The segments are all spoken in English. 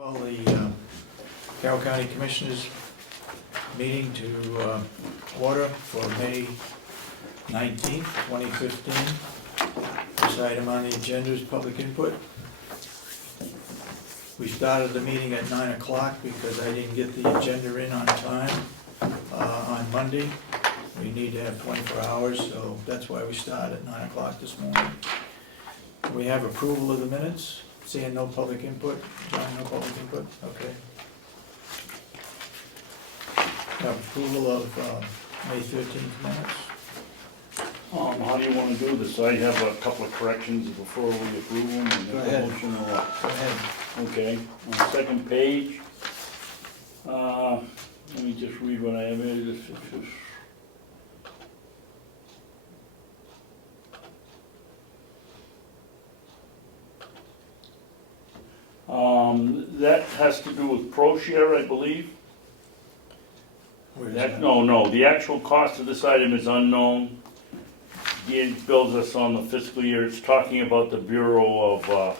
Call the Carroll County Commissioners meeting to order for May 19th, 2015. This item on the agenda is public input. We started the meeting at 9 o'clock because I didn't get the agenda in on time on Monday. We need to have 24 hours, so that's why we started at 9 o'clock this morning. We have approval of the minutes. Seeing no public input. John, no public input? Okay. Have approval of May 13th minutes. How do you want to do this? I have a couple of corrections before we approve them. And Go make a ahead. motion or what? Go ahead. Okay, on the second page, let me just read what I have here. This is that has to do with pro share, I believe. Where's That, that? no, the actual cost of this item is unknown. It bills us on the fiscal year. It's talking about the Bureau of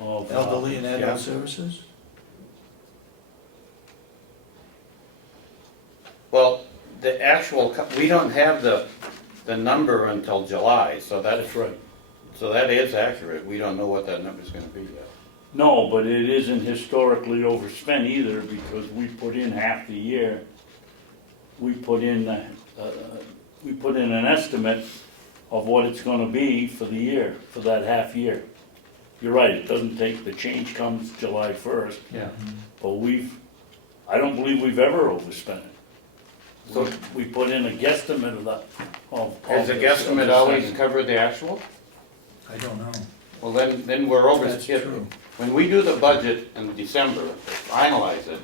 Elderly and yeah. Adult Services? Well, the actual, we don't have the number until July, so That's right. that is accurate. We don't know what that number's gonna be yet. No, but it isn't historically overspent either, because we put in half the year. We put in an estimate of what it's gonna be for the year, for that half year. You're right, it doesn't take, the change comes July 1st, Yeah. but I don't believe we've ever overspent it. So- We put in a guesstimate of that, Has the guesstimate always covered the actual? I don't know. Well, then we're over. That's true. When we do the budget in December, finalize it,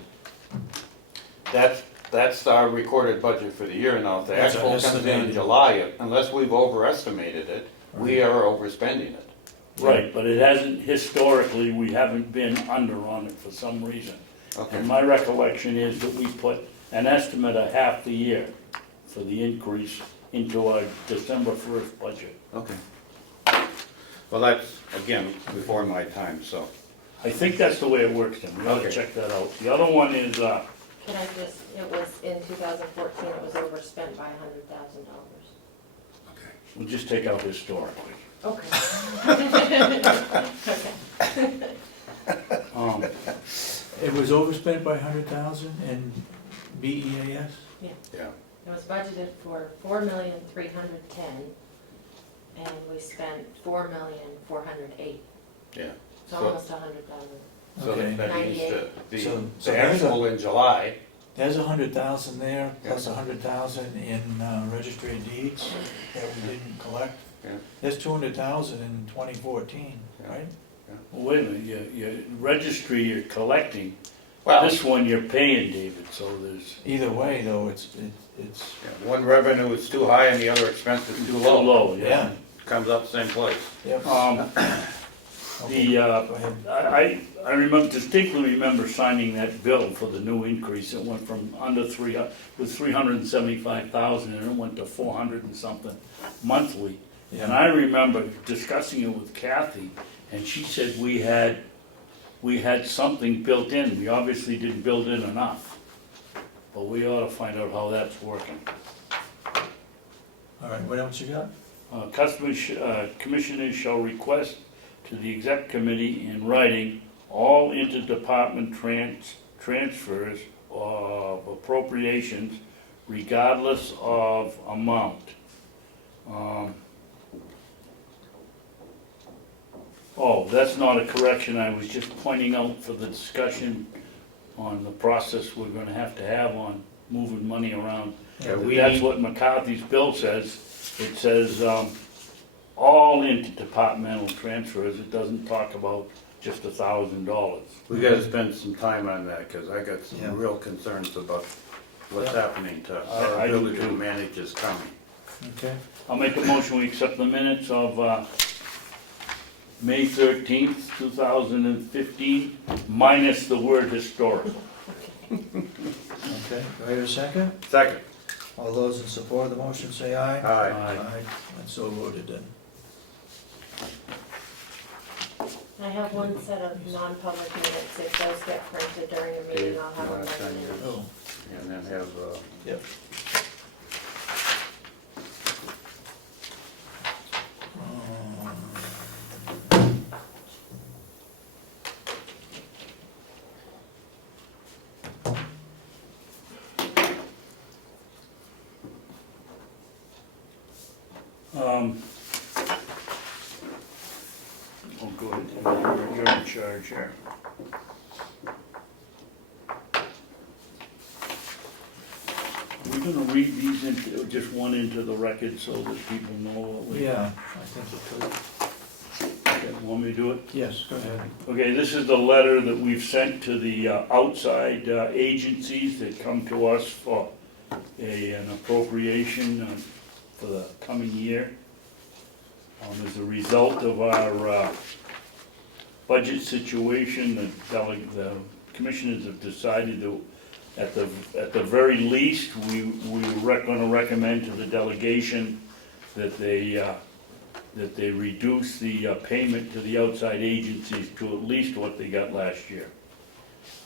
that's our recorded budget for the year. Now, if the That's actual comes in estimated. July, unless we've overestimated it, we are overspending it. right, but it hasn't, historically, we haven't been under on it for some reason. Okay. And my recollection is that we put an estimate of half the year for the increase into our December 1st budget. Okay. Well, that's, again, before my time, so. I think that's the way it works, Tim, we ought to Okay. check that out. The other one is, Can I just, it was in 2014, it was overspent by $100,000. we'll just take out historically. Okay. Um, It was overspent by 100,000 in BEAS? Yeah, Yeah. it was budgeted for $4,310,000, and we spent $4,408,000, Yeah. so So- almost $100,000. So Okay. that means 98. So the there's a- actual in July, There's 100,000 there, plus 100,000 in registry of deeds that we didn't collect. Yeah. There's 200,000 in 2014, Yeah. right? well, wait a minute, your registry you're collecting, well, this one you're paying, David, so there's Either way, though, it's, yeah, one revenue is too high and the other expense is too too low. low, yeah. yeah. Comes out the same place. Yep. The, Go ahead. I distinctly remember signing that bill for the new increase. It went from under 375,000 and it went to 400 and something monthly. And I remember discussing it with Kathy, and she said we had something built in. We obviously didn't build in enough, but we ought to find out how that's working. All right, what else you got? Commissioners shall request to the exec committee in writing all interdepartment transfers of appropriations regardless of amount. Oh, that's not a correction, I was just pointing out for the discussion on the process we're gonna have to have on moving money around. Yeah, That's what McCarthy's bill says. It says, all interdepartmental transfers, it doesn't talk about just $1,000. We gotta spend some time on that, cause I got Yeah. some real concerns about what's Yeah. happening to I our do ability to too. manage this county. Okay, I'll make a motion, we accept the minutes of May 13th, 2015, minus the word historical. okay. Do I hear a second? Second. All those in support of the motion say aye. Aye. Aye. Aye, and so voted then. I have one set of non-public minutes, if those get printed during a meeting, I'll have them Last time ready. you- Oh, And then have, yep. Oh, go ahead, you're in charge here. We're gonna read these into, just one into the record so that people know what we. Yeah, I think you could. Okay, want me to do it? Yes, go ahead. Okay, this is the letter that we've sent to the outside agencies that come to us for an appropriation for the coming year. As a result of our budget situation, the commissioners have decided that at the very least, we're gonna recommend to the delegation that they reduce the payment to the outside agencies to at least what they got last year.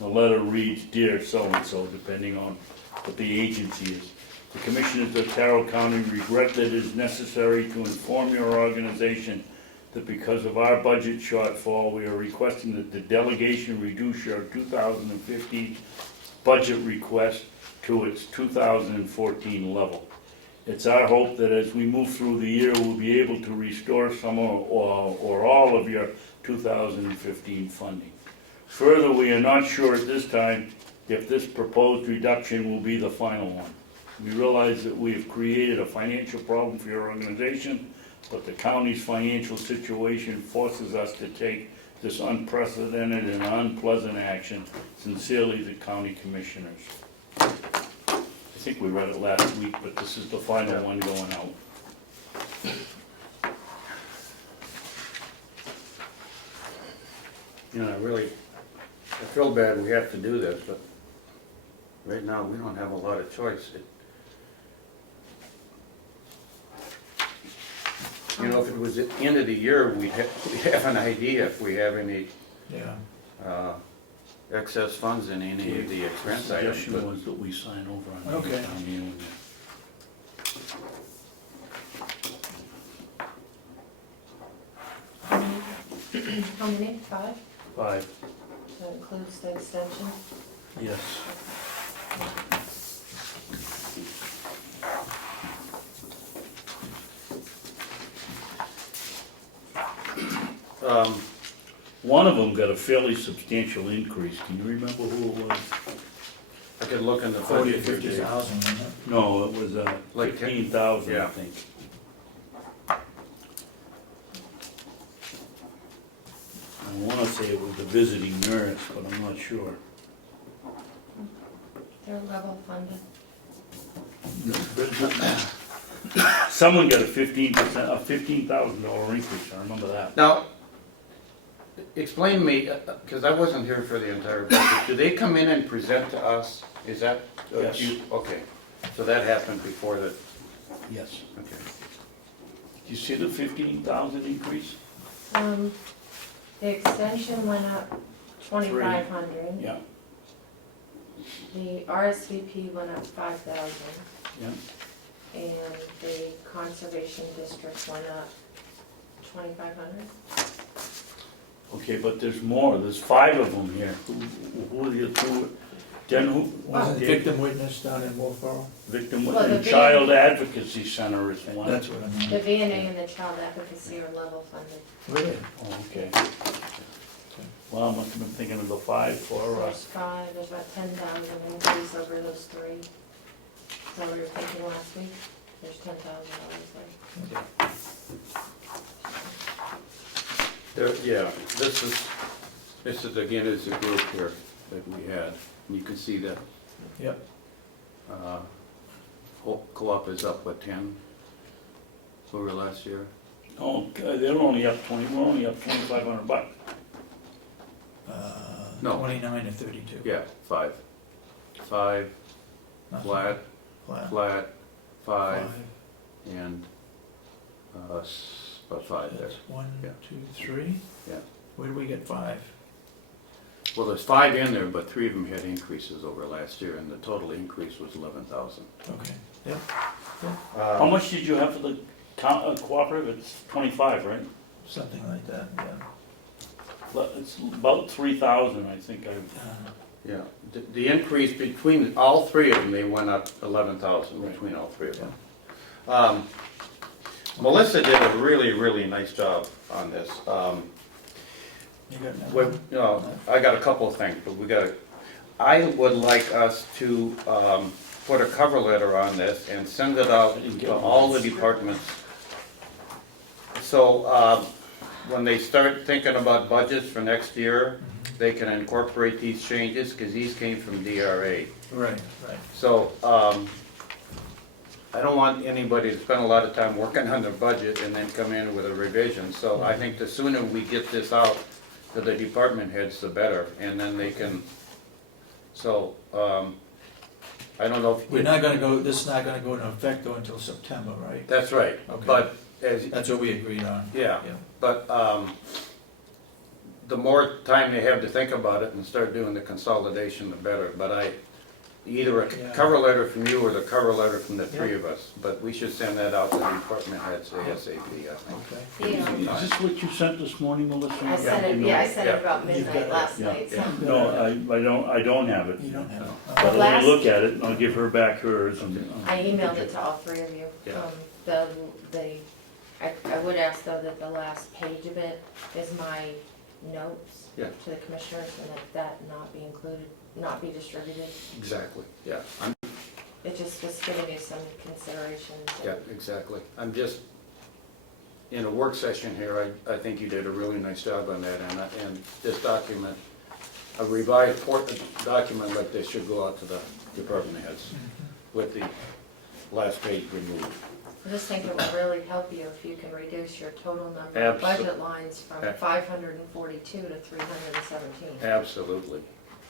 The letter reads, "Dear so-and-so," depending on what the agency is. The Commissioners of Carroll County regret that it is necessary to inform your organization that because of our budget shortfall, we are requesting that the delegation reduce your 2015 budget request to its 2014 level. It's our hope that as we move through the year, we'll be able to restore some or all of your 2015 funding. Further, we are not sure at this time if this proposed reduction will be the final one. We realize that we have created a financial problem for your organization, but the county's financial situation forces us to take this unprecedented and unpleasant action. Sincerely, the county commissioners. I think we read it last week, but this is the final one going out. you know, I feel bad we have to do this, but right now, we don't have a lot of choice. You know, if it was at the end of the year, we'd have an idea if we have any Yeah, excess funds in any of the expense items, Suggestion but was that we sign over on Okay. the town meeting. How many? 5? 5, That includes the extension? yes. One of them got a fairly substantial increase. Can you remember who it was? I could look in the 40 to budget. 50,000, isn't it? No, it was Like 15,000, I yeah. think. I wanna say it was a visiting nurse, but I'm not sure. They're level funded. Someone got a $15,000 increase, I remember that. Now, explain to me, because I wasn't here for the entire budget, do they come in and present to us? Is that? Yes. Okay, so that happened before the, Yes. okay. Do you see the 15,000 increase? The extension went up 2,500. Yeah, The RSVP went up 5,000. yeah. And the conservation district went up 2,500. Okay, but there's more, there's 5 of them here. Who are the two? Jen, who? Wasn't Dave? victim witness down in Wolfboro? Victim, Well, the and Child Advocacy Center is one. That's what I mean. The VNA and the child advocacy are level funded. Really? Oh, okay. Well, I must have been thinking of the 5 for, There's 5, there's about 10,000 increase over those 3. So we were thinking last week, there's $10,000 there. Okay. Yeah, this is again, is a group here that we had, and you can see that, Yep, co-op is up, what, 10 over last year? oh, they're only up 20, we're only up $2,500. No. 29 to 32. Yeah, 5. 5, Nothing. flat, Flat. flat, 5, 5. and, about 5 there. That's 1, Yeah. 2, 3. Yeah. Where do we get 5? Well, there's 5 in there, but 3 of them had increases over last year, and the total increase was 11,000. Okay, yeah, How much did you have for the cooperative? It's 25, right? something like that, yeah. It's about 3,000, I think. Yeah, the increase between all 3 of them, they went up 11,000 Right. between all 3 of them. Melissa did a really, really nice job on this. You got another Well, one? you know, I got a couple of things, but I would like us to put a cover letter on this and send it out to all the departments. So when they start thinking about budgets for next year, they can incorporate these changes, because these came from DRA. Right, right. So I don't want anybody to spend a lot of time working on their budget and then come in with a revision. So I think the sooner we get this out to the department heads, the better, and then they can, so, I don't know if. We're not gonna go, this is not gonna go into effect though until September, right? That's right, Okay. but as, That's what we agreed on. yeah, Yeah. but, the more time they have to think about it and start doing the consolidation, the better, but either a Yeah. cover letter from you or the cover letter from the 3 Yeah. of us, but we should send that out to the department heads ASAP, I think. Okay. Yeah. Is this what you sent this morning, Melissa? I sent it, yeah, I sent it about You've got midnight it. last Yeah. night, so. No, I don't have it. You don't have it. But let Last- me look at it, and I'll give her back hers. I emailed it to all 3 of you. Yeah. I would ask though that the last page of it is my notes Yeah. to the commissioners, and that not be included, not be distributed. Exactly, yeah, It just was giving you some considerations. yeah, exactly. I'm just, in a work session here, I think you did a really nice job on that, and this document, a revised document like this should go out to the department heads with the last page removed. I just think it would really help you if you can reduce your total number of budget lines from 542 to 317. Absolutely,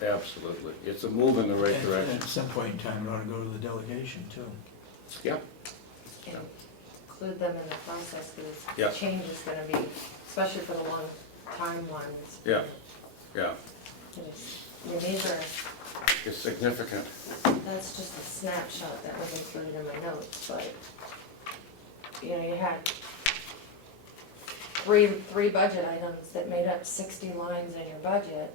absolutely. It's a move in the right And direction. at some point in time, it ought to go to the delegation too. Yeah, Include them in the process, because Yeah. the change is gonna be, especially for the long timelines. yeah, yeah. These are, It's significant. that's just a snapshot that was included in my notes, but, you know, you had three budget items that made up 60 lines in your budget,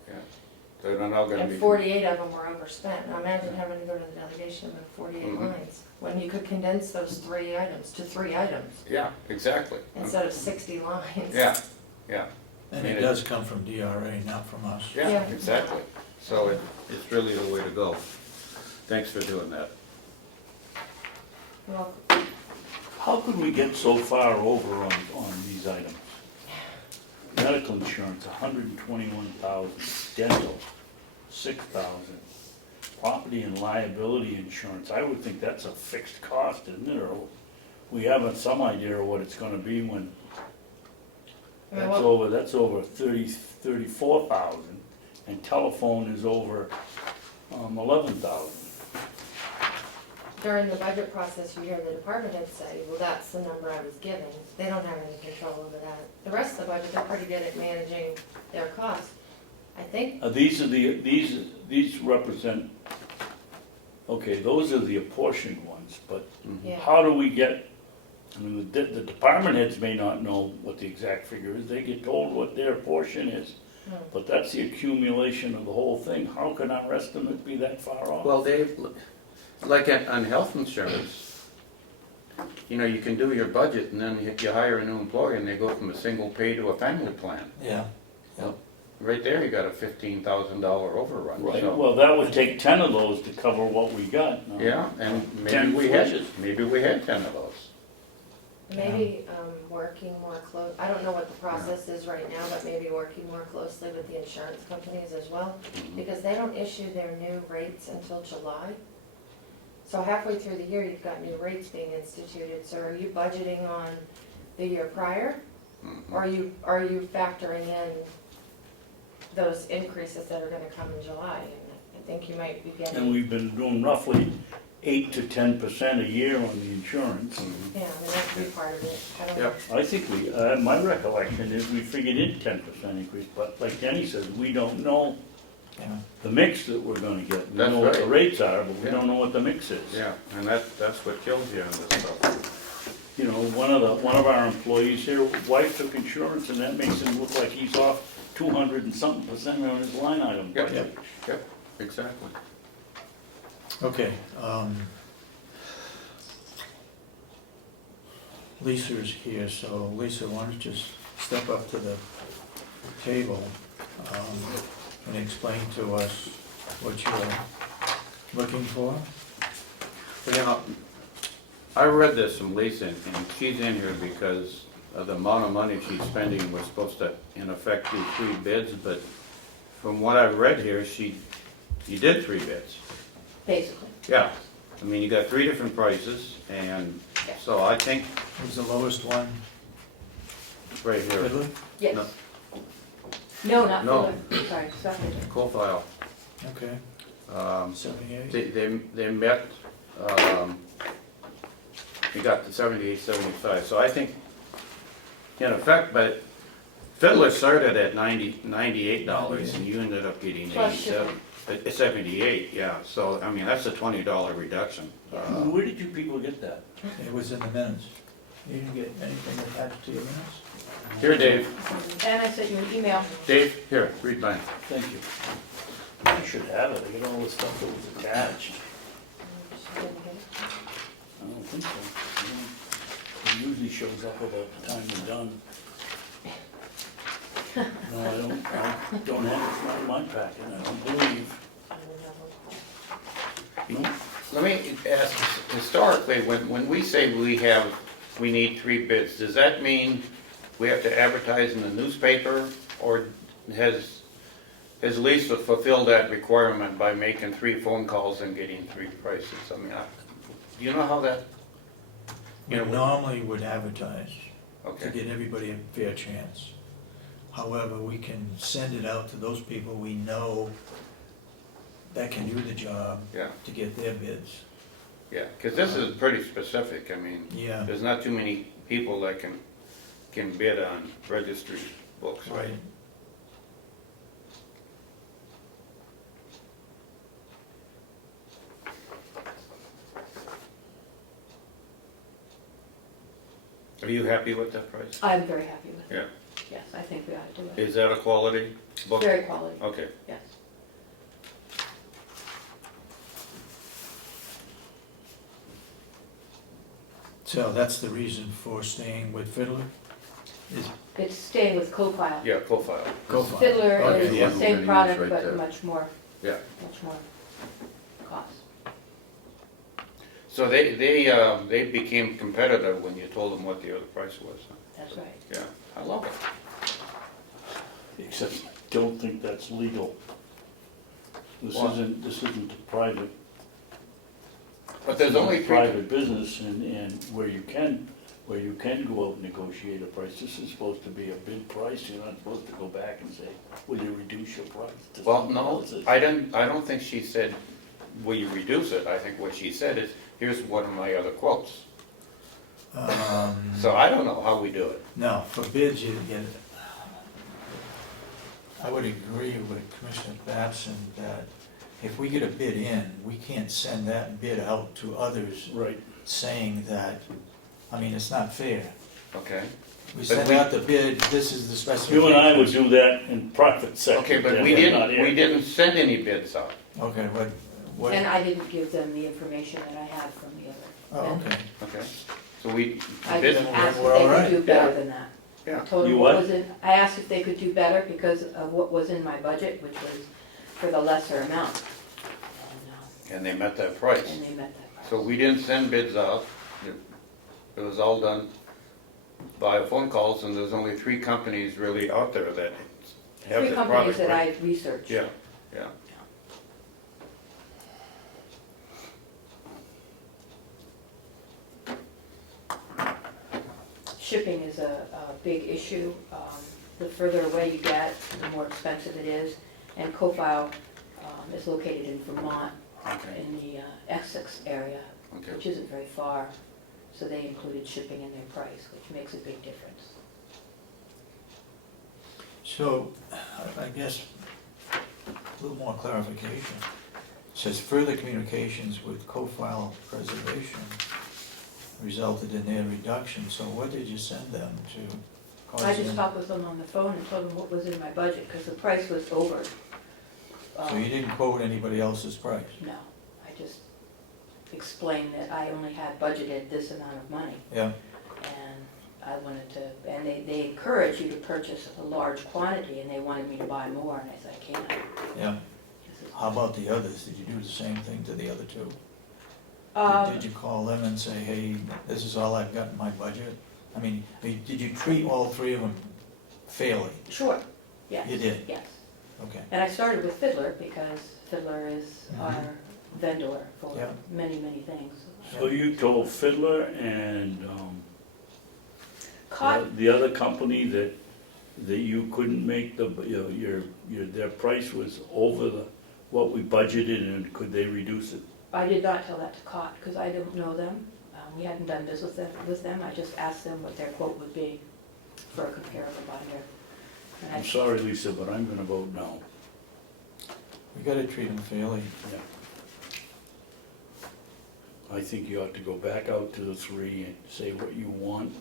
They're not gonna be. and 48 of them were overspent. Now imagine having to go to the delegation with 48 Mhm. lines, when you could condense those 3 items to 3 items Yeah, exactly. instead of 60 lines. Yeah, yeah, And mean, it does come from DRA, not from us. yeah, Yeah. exactly. So it's really the way to go. Thanks for doing that. Well, How could we get so far over on these items? Medical insurance, 121,000, dental, 6,000, property and liability insurance, I would think that's a fixed cost, isn't it? Or we have some idea of what it's gonna be when I mean, that's over 34,000, and telephone is over 11,000. during the budget process, you hear the department heads say, well, that's the number I was given. They don't have any control over that. The rest of the budget, they're pretty good at managing their costs. I think, These represent, okay, those are the apportioned ones, but yeah, how do we get, I mean, the department heads may not know what the exact figure is, they get told what their portion is, but that's the accumulation of the whole thing, how can our estimate be that far off? Well, Dave, like on health insurance, you know, you can do your budget and then you hire a new employee and they go from a single pay to a family plan. Yeah. Right there, you got a $15,000 overrun. Right, so- well, that would take 10 of those to cover what we got. No? Yeah, and 10 maybe we had flushes. 10 of those. maybe working more close, I don't know what the process is right now, but maybe working more closely with the insurance companies as well, because they don't issue their new rates until July. So halfway through the year, you've got new rates being instituted, so are you budgeting on the year prior? Or are you factoring in those increases that are gonna come in July? And I think you might be And getting, we've been doing roughly 8 to 10% a year on the insurance. Yeah, I mean, that could be part of it. I don't know. Yep. I think my recollection is we figured in 10% increase, but like Denny says, we don't know Yeah. the mix that we're gonna get. We That's know what the right. rates are, but we Yeah. don't know what the mix is. Yeah, and that's what kills you on this stuff. You know, one of our employees here, wife took insurance, and that makes him look like he's off 200 and something percent on his line item Yep. budget. Yep, exactly. Okay, Lisa is here, so Lisa, why don't you just step up to the table, and explain to us what you're looking for? Well, you know, I read this from Lisa, and she's in here because of the amount of money she's spending. We're supposed to, in effect, do 3 bids, but from what I've read here, you did 3 bids. Basically. Yeah, I mean, you got 3 different prices, and so I think Who's the lowest one? right here, Fiddler? Yes. No. No, not No. Fuller. Sorry, second. co-file, Okay, 78? they met, you got the 78, 75, so I think, in effect, but Fiddler started at $98, and you ended up getting Plus 87. It's 78, yeah, so, I mean, that's a $20 reduction. Where did you people get that? It was in the minutes. You didn't get anything attached to your minutes? Here, Dave, And I sent you an email. Dave, here, read mine. Thank you. I should have it, I got all the stuff that was attached. I don't think so. It usually shows up about the time we're done. No, I don't have it, it's not in my packet, I don't believe. No? Let me ask, historically, when we say we need 3 bids, does that mean we have to advertise in the newspaper, or has Lisa fulfilled that requirement by making 3 phone calls and getting 3 prices? I mean, do you know how that? We normally would advertise to Okay, get everybody a fair chance. However, we can send it out to those people we know that can do the job yeah, to get their bids. yeah, because this is pretty specific, I mean, Yeah. there's not too many people that can bid on registry books, right? Are you happy with that price? I'm very happy with it. Yeah. Yes, I think we ought to do it. Is that a quality book? Very quality, Okay, yes. So that's the reason for staying with Fiddler? Is It's staying with Co-File. yeah, profile. Go-File? Fiddler Okay, is yeah. the We're same gonna product, use right but there. much more Yeah, cost. so they became competitive when you told them what the other price was. Huh? That's right. Yeah, I love it. Except I don't think that's legal. This What? isn't a private. But there's only 3, Private business and where you can go out and negotiate a price. This is supposed to be a bid price. You're not supposed to go back and say, will you reduce your price? to well, something no, else? I don't think she said, will you reduce it? I think what she said is, here's one of my other quotes. So I don't know how we do it. No, for bids, you get, I would agree with Commissioner Babson that if we get a bid in, we can't send that bid out to others Right. saying that, I mean, it's not fair. Okay. We send we- out the bid, this is the specifications. You and I would do that in private sector. Okay, but Ken, we not here. didn't send any bids out. Okay, what, And I didn't give them the information that I had from the other. oh, okay. Okay. So we, I bid, just asked if we're they all right. could do better Yeah. than that. Yeah. I told You them what? what was in, I asked if they could do better because of what was in my budget, which was for the lesser amount. and they met that price. And they met that price. So we didn't send bids out. It was all done by phone calls, and there's only 3 companies really out there that have Three the companies product, that right? I researched. Yeah, yeah. Shipping is a big issue. The further away you get, the more expensive it is. And Co-File is located in Vermont, Okay, in the Essex area, which okay. isn't very far. So they included shipping in their price, which makes a big difference. So, I guess, a little more clarification. It says further communications with co-file preservation resulted in their reduction, so what did you send them to cause I just them? talked with them on the phone and told them what was in my budget, because the price was over. So you didn't quote anybody else's price? No, I just explained that I only had budgeted this amount of money, Yeah, and I wanted to, and they encourage you to purchase a large quantity, and they wanted me to buy more, and I said, I can't. yeah. This is- How about the others? Did you do the same thing to the other two? Did you call them and say, hey, this is all I've got in my budget? I mean, did you treat all three of them fairly? Sure, yes. You did? Yes. Okay. And I started with Fiddler, because Fiddler is Mhm. our vendor for Yeah. many, many things. So you told Fiddler and, Cot, the other company that you couldn't make the, their price was over what we budgeted, and could they reduce it? I did not tell that to Cot, because I don't know them. We hadn't done business with them. I just asked them what their quote would be for a comparable binder. And I- I'm sorry, Lisa, but I'm gonna vote no. We gotta treat them fairly. Yeah. I think you ought to go back out to the three and say what you want.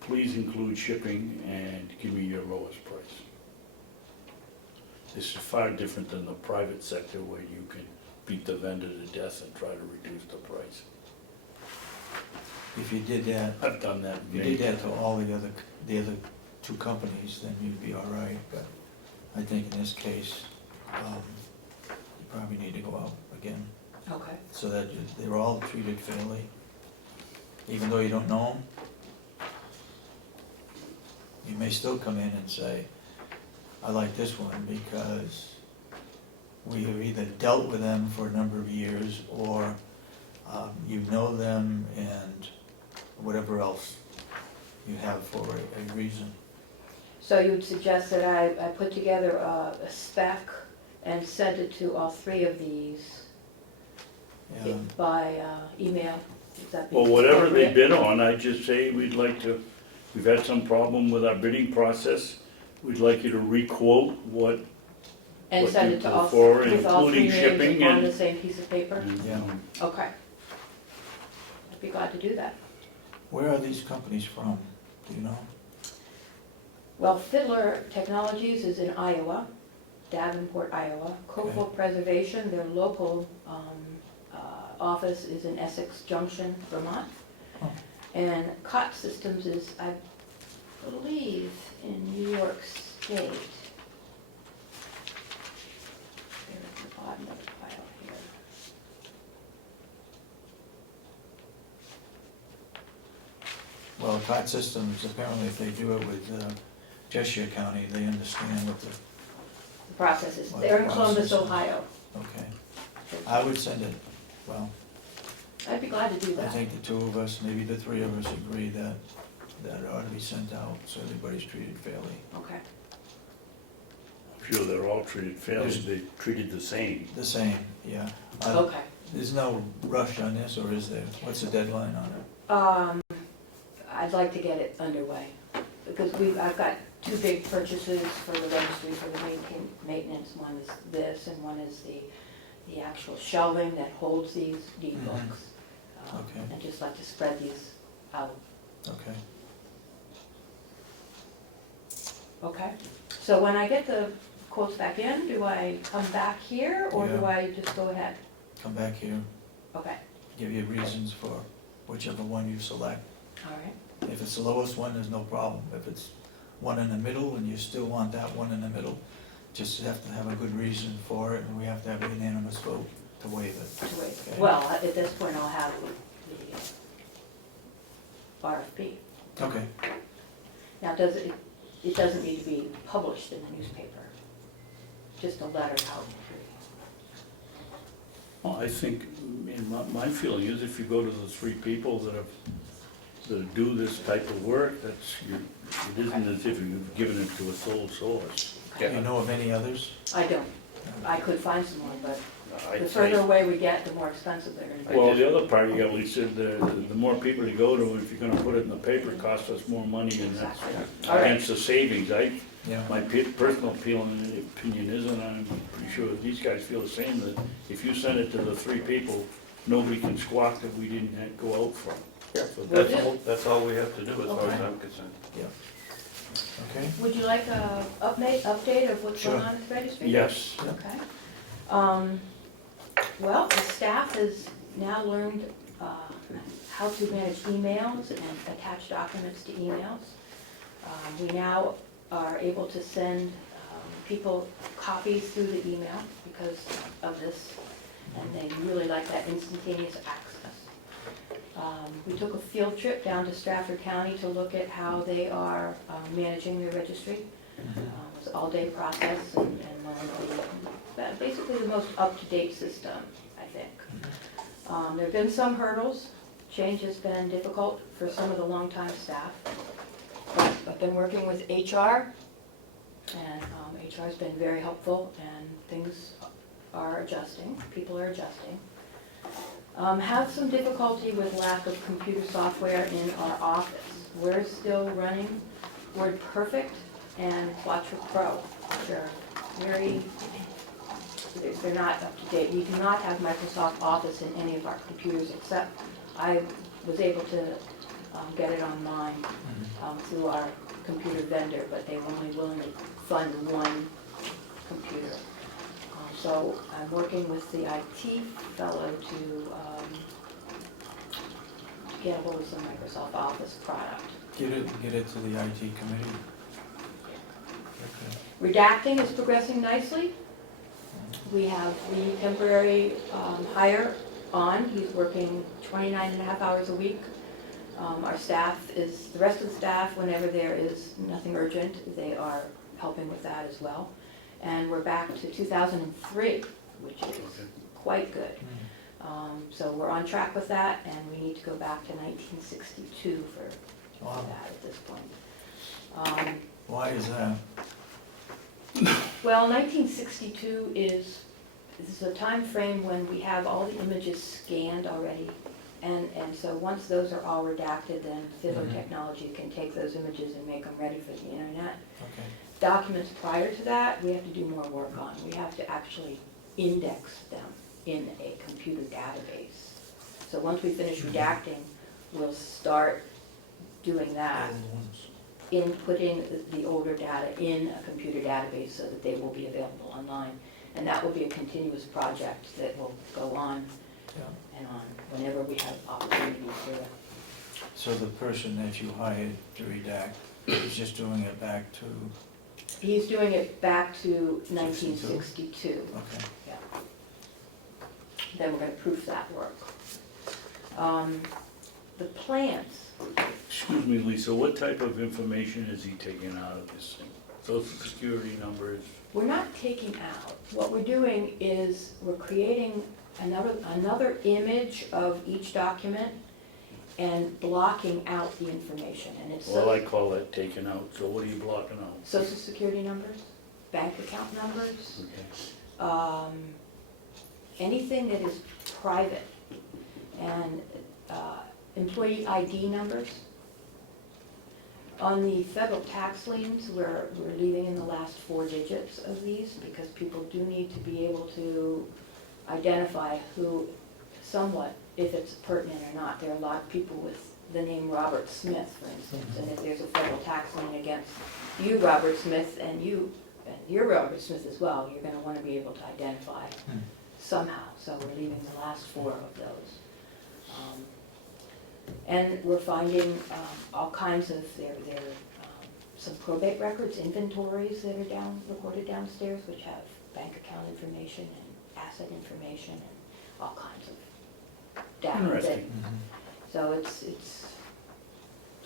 Please include shipping and give me your lowest price. This is far different than the private sector where you can beat the vendor to death and try to reduce the price. If you did that, I've done that. if you did that to all the other two companies, then you'd be all right, but I think in this case, you probably need to go out again, Okay. so that they're all treated fairly, even though you don't know them. You may still come in and say, I like this one because we have either dealt with them for a number of years, or you know them, and whatever else you have for a reason. So you would suggest that I put together a spec and send it to all three of these Yeah. by email? Would that be Well, whatever they appropriate? bid on, I just say we'd like to, we've had some problem with our bidding process. We'd like you to re-quote what, And what send you it to put all, forward, with all three including names shipping on and- the same piece of paper? Yeah. Okay. I'd be glad to do that. Where are these companies from, do you know? Well, Fiddler Technologies is in Iowa, Davenport, Iowa. Coastal Preservation, their local office is in Essex Junction, Vermont. Oh. And Cot Systems is, I believe, in New York State. They're at the bottom of the pile here. Well, COT Systems, apparently if they do it with Cheshire County, they understand what the, The process is, What they're in the Columbus, process is. Ohio. okay. I would send it, well, I'd be glad to do I that. think the two of us, maybe the three of us agree that it ought to be sent out, so everybody's treated fairly. Okay. I'm sure they're all treated fairly, they're treated the same. The same, yeah. Okay. There's no rush on this, or is there? What's the deadline on it? I'd like to get it underway, because I've got two big purchases for the registry for the maintenance. One is this, and one is the actual shelving that holds these deed Mhm. books. Okay. I'd just like to spread these out. Okay. Okay? So when I get the quotes back in, do I come back here, or do Yeah. I just go ahead? Come back here, Okay, give you reasons for whichever one you select. all right. If it's the lowest one, there's no problem. If it's one in the middle and you still want that one in the middle, just have to have a good reason for it, and we have to have a unanimous vote to waive it. To wait. Okay. Well, at this point, I'll have the RFP. Okay. Now, it doesn't need to be published in the newspaper, just a letter out. Well, I think, my feeling is if you go to the three people that do this type of work, it isn't as if you've given it to a sole source. Do you know of any others? I don't. I could find someone, but the I'd further say, away we get, the more expensive they're gonna be. Well, the other part you got, Lisa, the more people you go to, if you're gonna put it in the paper, it costs us more money, and that's Exactly. All right. against the savings. Yeah. My personal opinion is, and I'm pretty sure these guys feel the same, that if you send it to the 3 people, nobody can squawk that we didn't go out for it. yeah, So that's all we have to do as far as Okay. I'm concerned. Okay? Would you like a update of what's going Sure. on at the registry? Yes, Okay. Well, the staff has now learned how to manage emails and attach documents to emails. We now are able to send people copies through the email because of this, and they really like that instantaneous access. We took a field trip down to Stratford County to look at how they are managing their registry. It was an all-day process and basically the most up-to-date system, I think. There have been some hurdles. Change has been difficult for some of the longtime staff. But I've been working with HR, and HR has been very helpful, and things are adjusting, people are adjusting. Have some difficulty with lack of computer software in our office. We're still running WordPerfect and Quattro Pro, which are they're not up to date. We do not have Microsoft Office in any of our computers, except I was able to get it on mine through our computer vendor, but they were only willing to fund one computer. So I'm working with the IT fellow to get a hold of some Microsoft Office product. Get it to the IT committee. Okay. Redacting is progressing nicely. We have the temporary hire on. He's working 29.5 hours a week. Our staff the rest of the staff, whenever there is nothing urgent, they are helping with that as well. And we're back to 2003, which is quite good. So we're on track with that, and we need to go back to 1962 for Wow. that at this point. Why is that? Well, 1962 is a time frame when we have all the images scanned already. And so once those are all redacted, then Fiddler technology can take those images and make them ready for the internet. Okay. Documents prior to that, we have to do more work on. We have to actually index them in a computer database. So once we finish redacting, we'll start doing that, Old ones. inputting the older data in a computer database so that they will be available online. And that will be a continuous project that will go on Yeah. and on whenever we have opportunity to do it. So the person that you hired to redact is just doing it back to, He's doing it back to 1962. okay. Yeah. Then we're gonna proof that work. The plans, excuse me, Lisa, what type of information is he taking out of this thing? Social security numbers? we're not taking out. What we're doing is we're creating another image of each document and blocking out the information. And it's Well, I call that taken out, so what are you blocking out? social security numbers, bank account numbers, Okay. anything that is private, and employee ID numbers. On the federal tax liens, we're leaving in the last 4 digits of these because people do need to be able to identify who somewhat, if it's pertinent or not. There are a lot of people with the name Robert Smith, for instance, and if there's a federal tax lien against you, Robert Smith, and you're Robert Smith as well, you're gonna wanna be able to identify somehow. So we're leaving the last 4 of those. And we're finding all kinds of, some probate records, inventories that are recorded downstairs, which have bank account information and asset information and all kinds of data. Interesting. So it's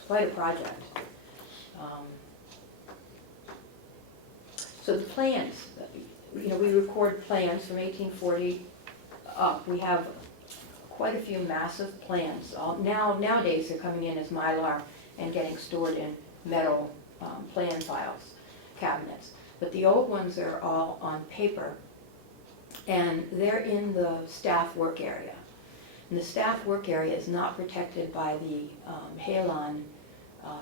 quite a project. So the plans, we record plans from 1840 up. We have quite a few massive plans. Nowadays, they're coming in as Mylar and getting stored in metal plan files, cabinets. But the old ones are all on paper, And they're in the staff work area. And the staff work area is not protected by the halon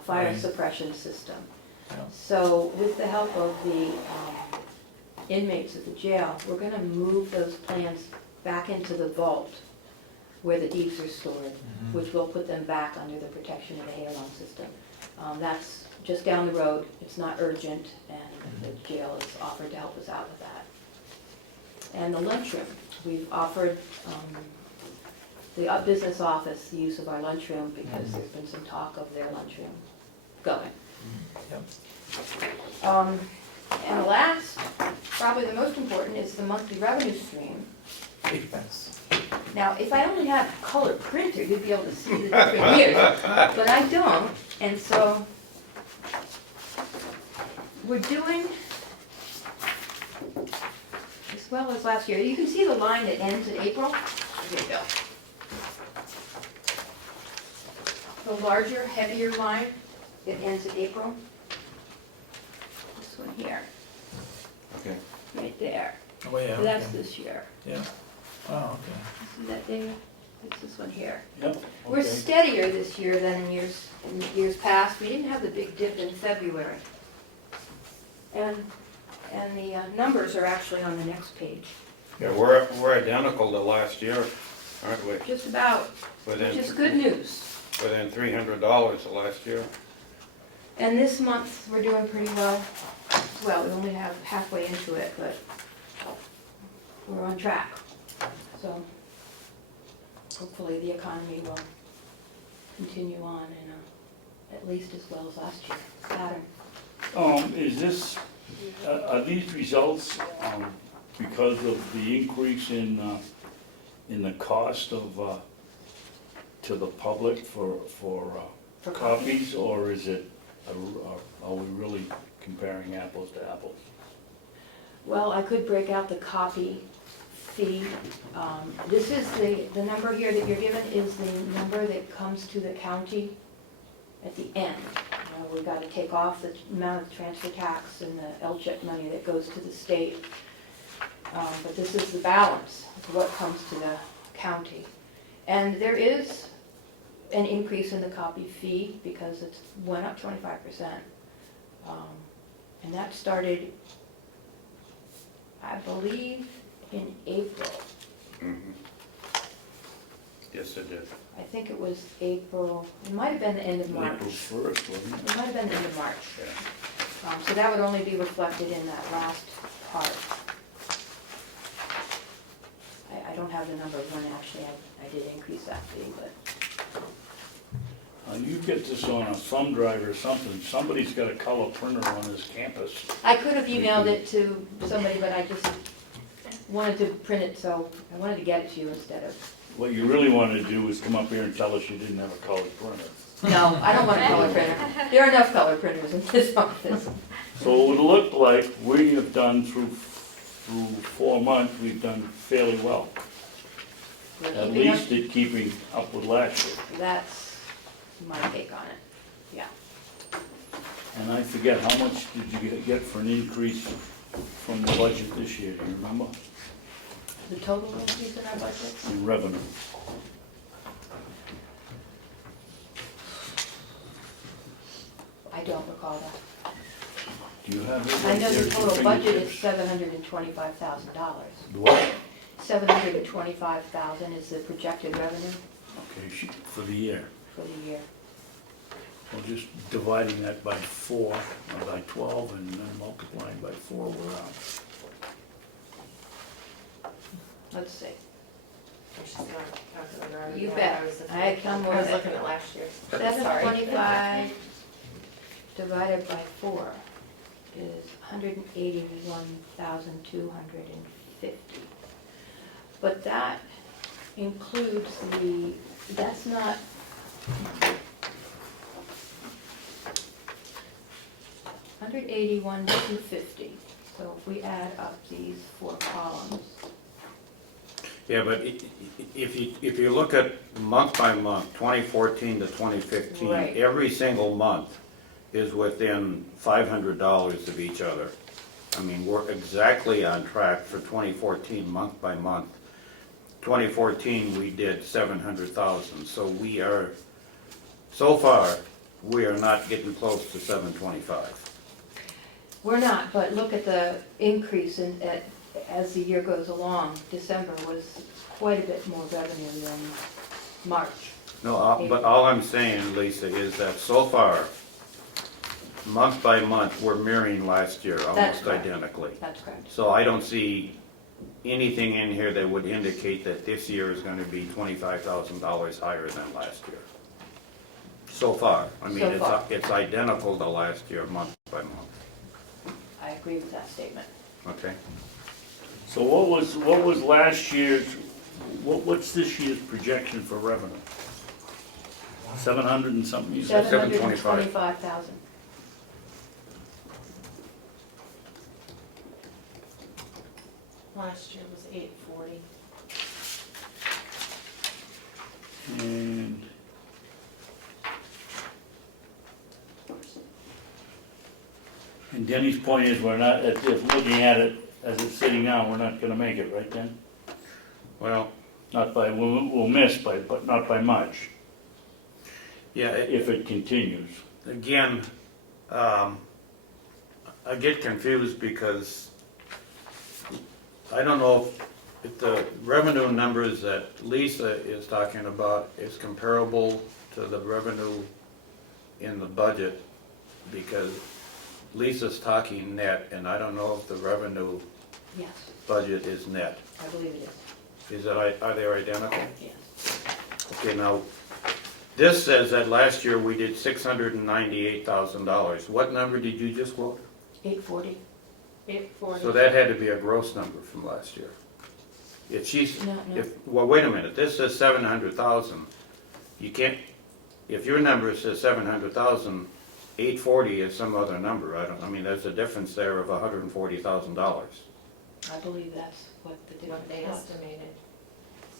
fire Right. suppression system. Yeah. So with the help of the inmates at the jail, we're gonna move those plans back into the vault where the deeds are stored, which will put them back under the protection of the halon system. That's just down the road, it's not urgent, and the jail has offered to help us out with that. And the lunchroom, we've offered the business office the use of our lunchroom because there's been some talk of their lunchroom going. Yep. And last, probably the most important, is the monthly revenue stream. Yes. Now, if I only had a color printer, you'd be able to see the different years, but I don't, and so we're doing as well as last year. You can see the line that ends in April. There you go. The larger, heavier line, it ends in April. This one here, Okay. right there. Oh, yeah, So that's okay. this year. Yeah. Oh, okay. See that, David? It's this one here. Yep, We're okay. steadier this year than in years past. We didn't have the big dip in February. And the numbers are actually on the next page. Yeah, we're identical to last year, aren't we? Just about, Within- which is good news. Within $300 the last year. And this month, we're doing pretty well. Well, we only have halfway into it, but we're on track. So hopefully the economy will continue on in at least as well as last year. Pattern. Is this, are these results because of the increase in the cost of, to the public for For copies, or is it, are we really comparing apples to apples? Well, I could break out the copy fee. This is the number here that you're given is the number that comes to the county at the end. You know, we've got to take off the amount of transfer tax and the LCHIP money that goes to the state. But this is the balance of what comes to the county. And there is an increase in the copy fee because it went up 25%. And that started, I believe, in April. Mhm. Yes, it did. I think it was April, it might have been the end of March. April 1st, wasn't it? It might have been the end of March. Yeah. So that would only be reflected in that last part. I don't have the number of when actually I did increase that fee, but You get this on a thumb drive or something, somebody's got a color printer on this campus. I could have emailed it to somebody, but I just wanted to print it, so I wanted to get it to you instead of. What you really wanted to do is come up here and tell us you didn't have a color printer. No, I don't want a color printer. There are enough color printers in this office. So it would look like we have done through 4 months, we've done fairly well. We're At keeping up- least at keeping up with last year. That's my take on it, yeah. And I forget, how much did you get for an increase from the budget this year, do you remember? The total increase in our budget? In revenue? I don't recall that. Do you have it? I know right there the at your total budget is fingertips? $725,000. What? $725,000 is the projected revenue Okay, for the year. for the year. Well, just dividing that by 4, or by 12, and then multiplying by 4, we're out. Let's see. She's not calculating right You now. bet. I had come I with was it. looking at last year. 725 divided by 4 is 181,250. But that includes that's not, $181,250. So if we add up these 4 columns, Yeah, but if you look at month by month, 2014 to 2015, Right. every single month is within $500 of each other. I mean, we're exactly on track for 2014, month by month. 2014, we did 700,000, so we are, so far, we are not getting close to 725. We're not, but look at the increase as the year goes along. December was quite a bit more revenue than March. No, but all I'm saying, Lisa, is that so far, month by month, we're mirroring last year almost correct. identically. That's correct. So I don't see anything in here that would indicate that this year is gonna be $25,000 higher than last year. So far, I mean, So far. it's identical to last year, month by month, I agree with that statement. okay? So what was last year's, what's this year's projection for revenue? 700 and something, you said? 725,000. Last year was 840. And Denny's point is, we're not, looking at it as it's sitting now, we're not gonna make it, right, Den? Well, Not by, we'll miss by, but not by much, yeah, if it continues. again, I get confused because I don't know if the revenue numbers that Lisa is talking about is comparable to the revenue in the budget, because Lisa's talking net, and I don't know if the revenue Yes, budget is net. I believe it is. Are they identical? Yes. Okay, now, this says that last year we did $698,000. What number did you just quote? 840. 840. So that had to be a gross number from last year. If she's, No. well, wait a minute, this says 700,000. You can't, if your number says 700,000, 840 is some other number. I mean, there's a difference there of $140,000. I believe that's what the What they difference was. estimated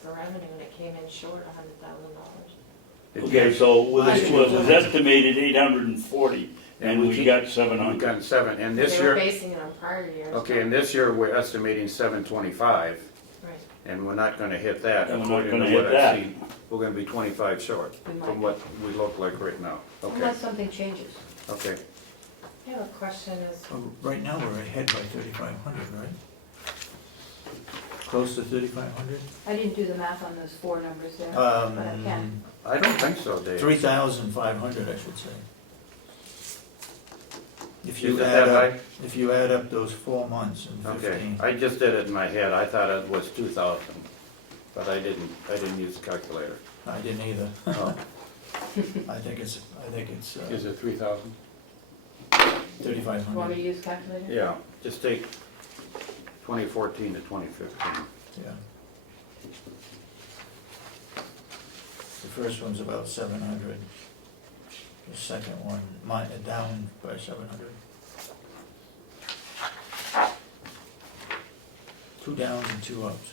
for revenue, and it came in short $100,000. Okay, so it was estimated 840, and we got We've 700. gotten 7, and this They were year, basing it on prior years. okay, and this year we're estimating 725, Right. and we're not gonna hit that. And we're not according to gonna what hit I that. see. We're gonna be 25 short We might from be. what we look like right now. Okay, Unless something changes. okay. I have a question is, Well, right now, we're ahead by 3,500, right? Close to 3,500? I didn't do the math on those four numbers there, but I can. I don't think so, Dave. 3,500, I should say. If Is you it add that up, high? if you add up those 4 months in Okay, 15. I just did it in my head, I thought it was 2,000, but I didn't use the calculator. I didn't either. Oh, I think it's is it 3,000? 3,500. Want me to use a calculator? Yeah, just take 2014 to 2015. Yeah. The first one's about 700. The second one, down by 700. 2 downs and 2 ups.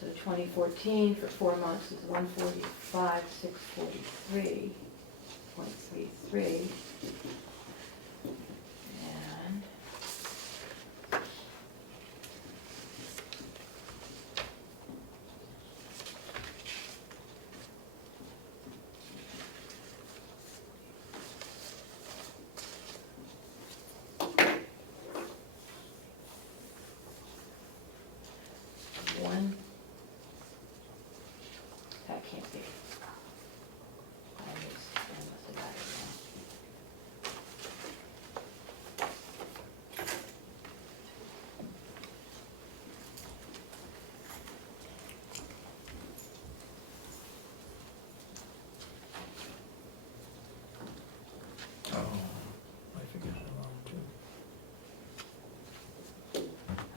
So 2014 for 4 months is 145,643.33. And one. That can't be. I must have got it wrong. Oh, I forgot the wrong two.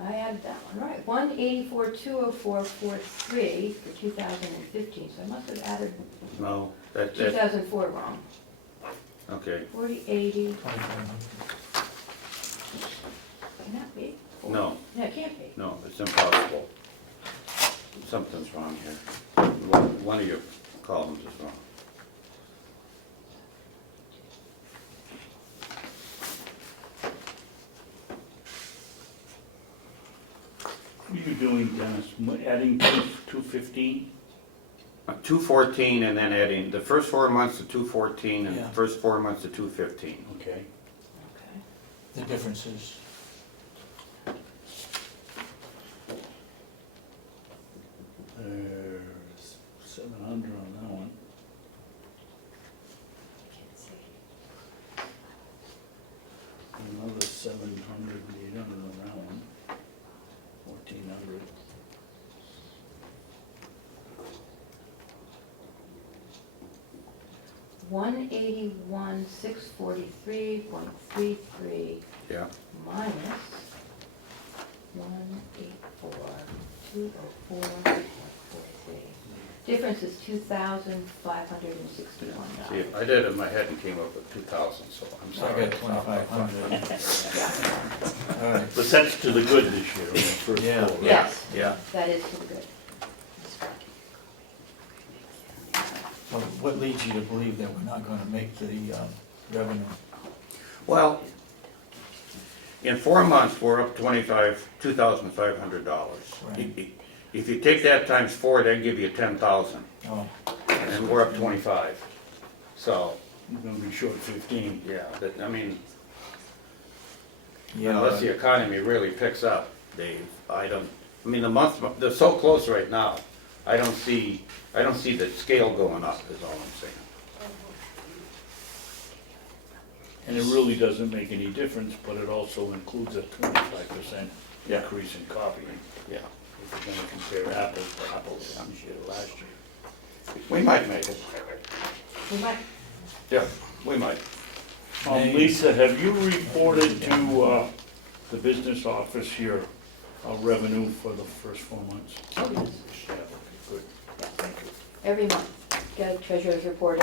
I added that one, right, 184,204.43 for 2015, so I must have added No, that, 2004 wrong. okay. 4080, 2,500. can that be? No, No, it can't be. no, it's impossible. Something's wrong here. One of your columns is wrong. What are you doing, Dennis? Adding 215? 214 and then adding the first 4 months to 214 and Yeah. the first 4 months to 215. Okay. Okay. The difference is, There's 700 on that one. Can't see. Another 700, 800 on that one. 1,400. $181,643.33 Yeah. minus 184,204.43. Difference is $2,561. See, I did it in my head and came up with 2,000, so I'm I sorry. got 2,500. Yeah. All right, But that's to the good this year, on the first Yeah. floor, right? Yes, Yeah. that is to the good. well, what leads you to believe that we're not gonna make the revenue? Well, in 4 months, we're up $2,500. Right. If you take that times 4, that'd give you 10,000, Oh, and we're up 25. So, You're gonna be short 15. yeah, I mean, yeah, unless the economy really picks up, Dave, I mean, they're so close right now. I don't see the scale going up, is all I'm saying. And it really doesn't make any difference, but it also includes a 25% Yeah. increase in copying. Yeah. If you're gonna compare apples to apples this year to last year. We might make it. We might, Yeah, we might. Lisa, have you reported to the business office your revenue for the first 4 months? oh, yes, Yeah, okay, good. Thank you. every month, get a treasurer's report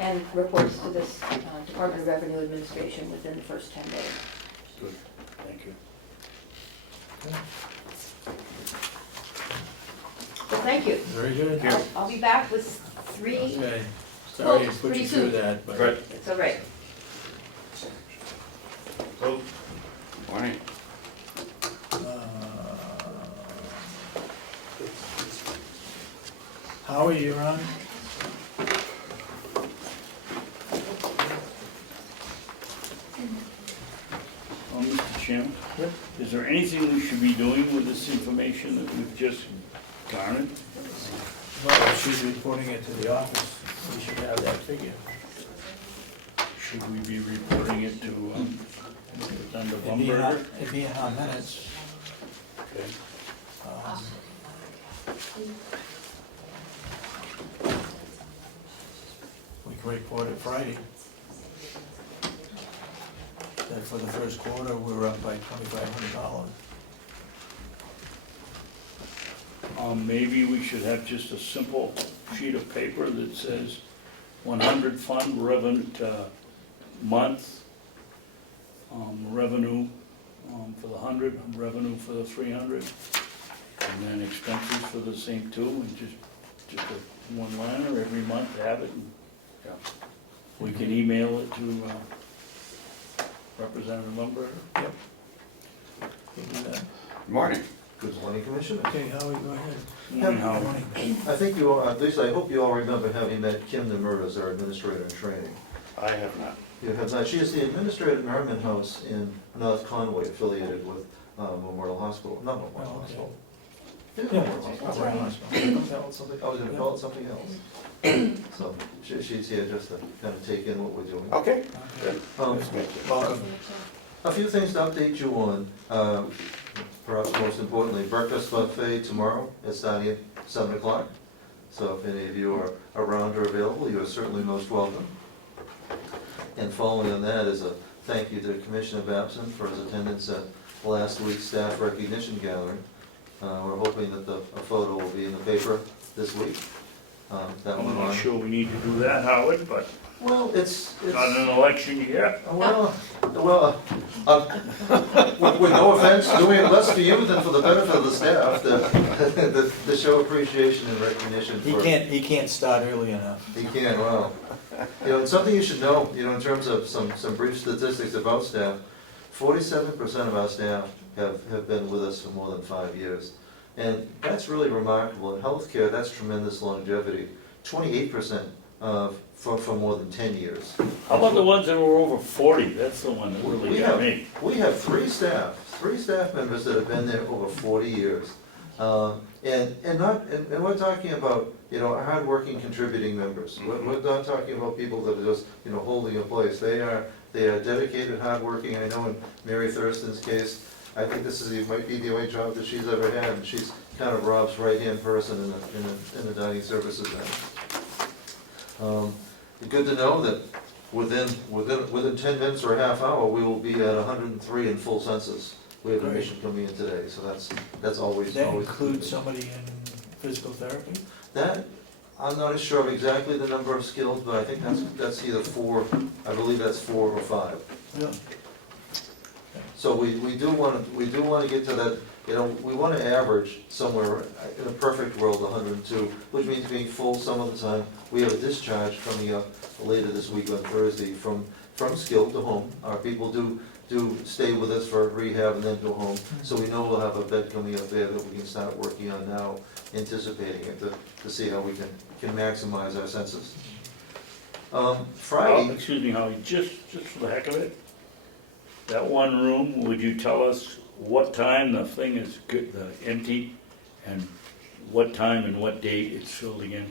and reports to this Department of Revenue Administration within the first 10 days. Good, thank you. Well, thank you. very good. I'll be back with 3, Okay, sorry to Quotes put pretty you through soon. that, but. Good. it's all right. Oh, Morning. Howie, you're on? Mr. Chairman? Yep. Is there anything we should be doing with this information that we've just garnered? Well, she's reporting it to the office, we should have that figure. Should we be reporting it to, under It'd be in our minutes. Okay. We can report it Friday. That for the first quarter, we're up by $2,500. Maybe we should have just a simple sheet of paper that says 100 fund revenue, month, revenue for the 100, revenue for the 300, and then expenses for the same two, and just a one-liner every month, have it, and Yeah. we can email it to Representative Lumber. Yep. We'll do that. Morning. Good morning, Commissioner. Okay, Howie, go ahead. Morning, Howard. Morning. I think you all, at least I hope you all remember having met Kim Demers as our administrator in training. I have not. You have not, she is the administrator at Merriman House in North Conway, affiliated with Memorial Hospital, not Memorial Oh, okay. Hospital. Yeah, Memorial Memorial Hospital. Hospital. I was gonna call it something else. So, she's here just to kind of take in what we're doing. Okay. Okay. Um, Welcome. A few things to update you on, perhaps most importantly, breakfast buffet tomorrow is starting at 7 o'clock. So if any of you are around or available, you are certainly most welcome. And following on that is a thank you to Commissioner Babson for his attendance at last week's staff recognition gathering. We're hoping that a photo will be in the paper this week. that I'm went not on. sure we need to do that, Howard, but Well, it's, not an election year. well, with no offense, doing it less for you than for the benefit of the staff, to show appreciation and recognition for. He can't start early enough. He can, well, it's something you should know, in terms of some brief statistics about staff. 47% of our staff have been with us for more than 5 years. And that's really remarkable. In healthcare, that's tremendous longevity. 28% for more than 10 years. How about the ones that were over 40? That's the one that really We got have, me. we have three staff members that have been there over 40 years. And we're talking about, hardworking contributing members. We're not talking about people that are just, holding a place. They are dedicated, hardworking. I know in Mary Thurston's case, I think might be the only job that she's ever had, and she's kind of Rob's right-hand person in the dining services end. Good to know that within 10 minutes or a half hour, we will be at 103 in full census. We have a Great. mission coming in today, so that's always. That always includes somebody in physical therapy? That, I'm not sure of exactly the number of skills, but I think that's either 4, I believe that's 4 or 5. Yeah. So we do want to get to that, we want to average somewhere, in a perfect world, 102, which means being full some of the time. We have a discharge coming up later this week on Thursday from skilled to home. Our people do stay with us for rehab and then go home. So we know we'll have a bed coming up there that we can start working on now, anticipating it to see how we can maximize our census. Friday. Excuse me, Howie, just for the heck of it, that one room, would you tell us what time the thing is empty and what time and what date it's filled again?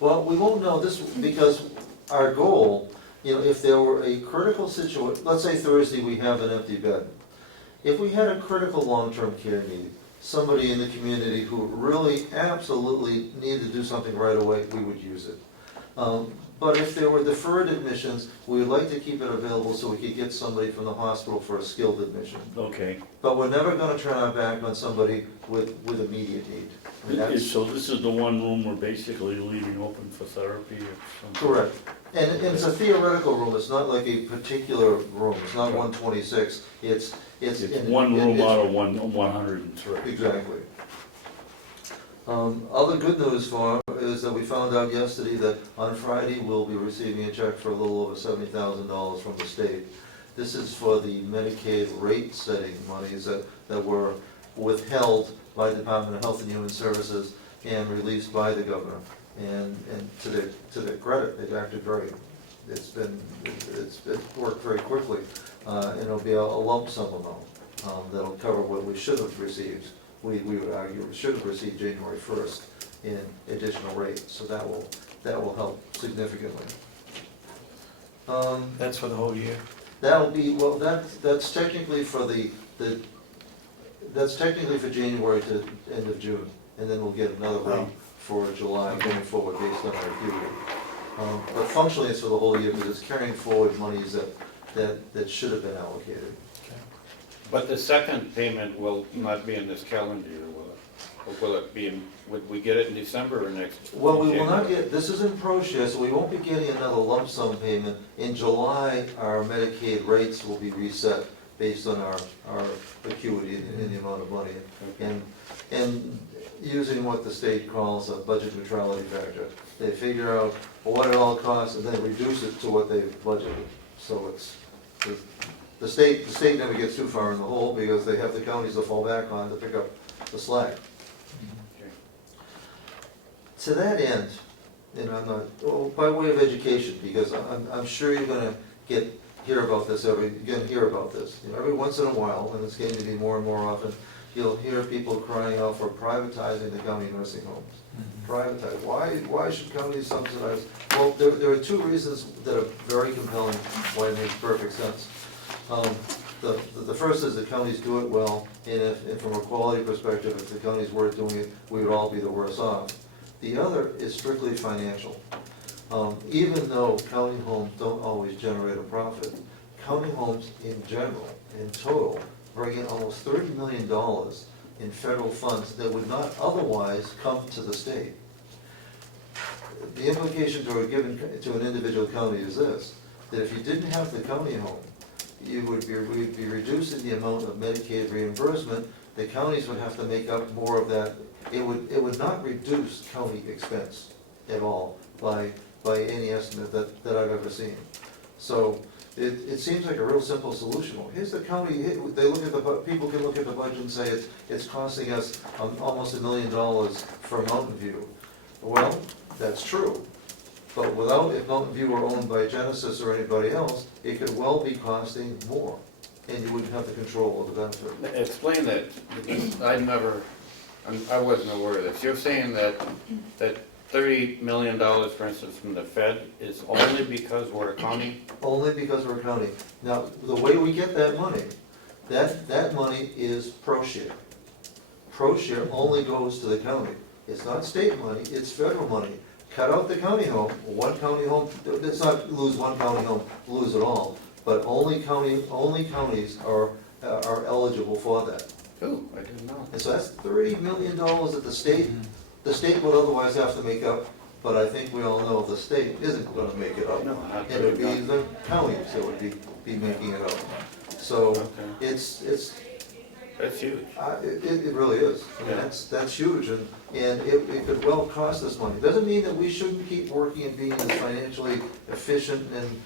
Well, we won't know this because our goal, if there were a critical situation, let's say Thursday we have an empty bed. If we had a critical long-term care need, somebody in the community who really absolutely needed to do something right away, we would use it. But if there were deferred admissions, we would like to keep it available so we could get somebody from the hospital for a skilled admission. Okay, But we're never gonna turn our back on somebody with immediate need. I mean, that's- so this is the one room we're basically leaving open for therapy or something? Correct. And it's a theoretical room, it's not like a particular room, it's not 126, it's. It's one room out of 103. Exactly. Other good news is that we found out yesterday that on Friday, we'll be receiving a check for a little over $70,000 from the state. This is for the Medicaid rate setting monies that were withheld by the Department of Health and Human Services and released by the governor. And to their credit, they've acted it's worked very quickly. And it'll be a lump sum amount that'll cover what we should have received. We would argue we should have received January 1st in additional rates, so that will help significantly. That's for the whole year? That'll be, well, that's technically for that's technically for January to end of June, and then we'll get another rate for July going forward based on our acuity. But functionally, it's for the whole year because it's carrying forward monies that should have been allocated. But the second payment will not be in this calendar year, will it? Or will it be in, would we get it in December or next? Well, we will not January? get, this is in pro share, so we won't be getting another lump sum payment. In July, our Medicaid rates will be reset based on our acuity and the amount of money. And using what the state calls a budget neutrality factor. They figure out what it all costs and then reduce it to what they've budgeted. So it's, the state never gets too far in the hole because they have the counties to fall back on to pick up the slack. Okay. To that end, and I'm not, by way of education, because I'm sure you're gonna hear about this every once in a while, and it's going to be more and more often, you'll hear people crying out for privatizing the county nursing homes. Privatize, why should counties subsidize? Well, there are two reasons that are very compelling why it makes perfect sense. The first is the counties do it well, and from a quality perspective, if the counties weren't doing it, we would all be the worse off. The other is strictly financial. Even though county homes don't always generate a profit, county homes in general, in total, bring in almost $30 million in federal funds that would not otherwise come to the state. the implication to an individual county is this, that if you didn't have the county home, we'd be reducing the amount of Medicaid reimbursement. The counties would have to make up more of that. It would not reduce county expense at all by any estimate that I've ever seen. So it seems like a real simple solution. Well, here's the county, they look at people can look at the budget and say it's costing us almost $1 million for Mountain View. Well, that's true. But if Mountain View were owned by Genesis or anybody else, it could well be costing more, and you wouldn't have the control of the benefit. Explain that, because I wasn't aware of this. You're saying that $30 million, for instance, from the Fed is only because we're a county? Only because we're a county. Now, the way we get that money, that money is pro share. Pro share only goes to the county. It's not state money, it's federal money. Cut out the county home, one county home, let's not lose one county home, lose it all. But only counties are eligible for that. Ooh, I didn't know. And so that's $30 million that the state would otherwise have to make up, but I think we all know the state isn't gonna make it up. No, not It would be really. the counties that would be making it up. So Okay. it's, That's huge. it really is. I mean, Yeah. that's huge, and it could well cost us money. Doesn't mean that we shouldn't keep working and being as financially efficient and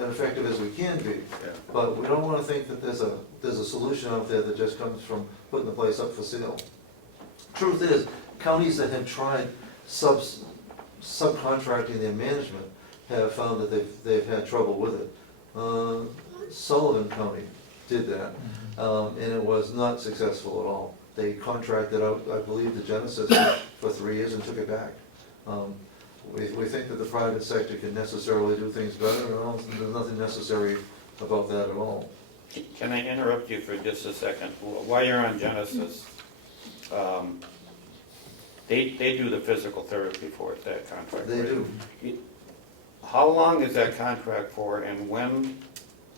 effective as we can be. Yeah. But we don't wanna think that there's a solution out there that just comes from putting the place up for sale. Truth is, counties that have tried subcontracting their management have found that they've had trouble with it. Sullivan County did that, and it was not successful at all. They contracted out, I believe, to Genesis for 3 years and took it back. We think that the private sector can necessarily do things better, and there's nothing necessary about that at all. Can I interrupt you for just a second? While you're on Genesis, they do the physical therapy for it, that contract, They right? do. How long is that contract for, and when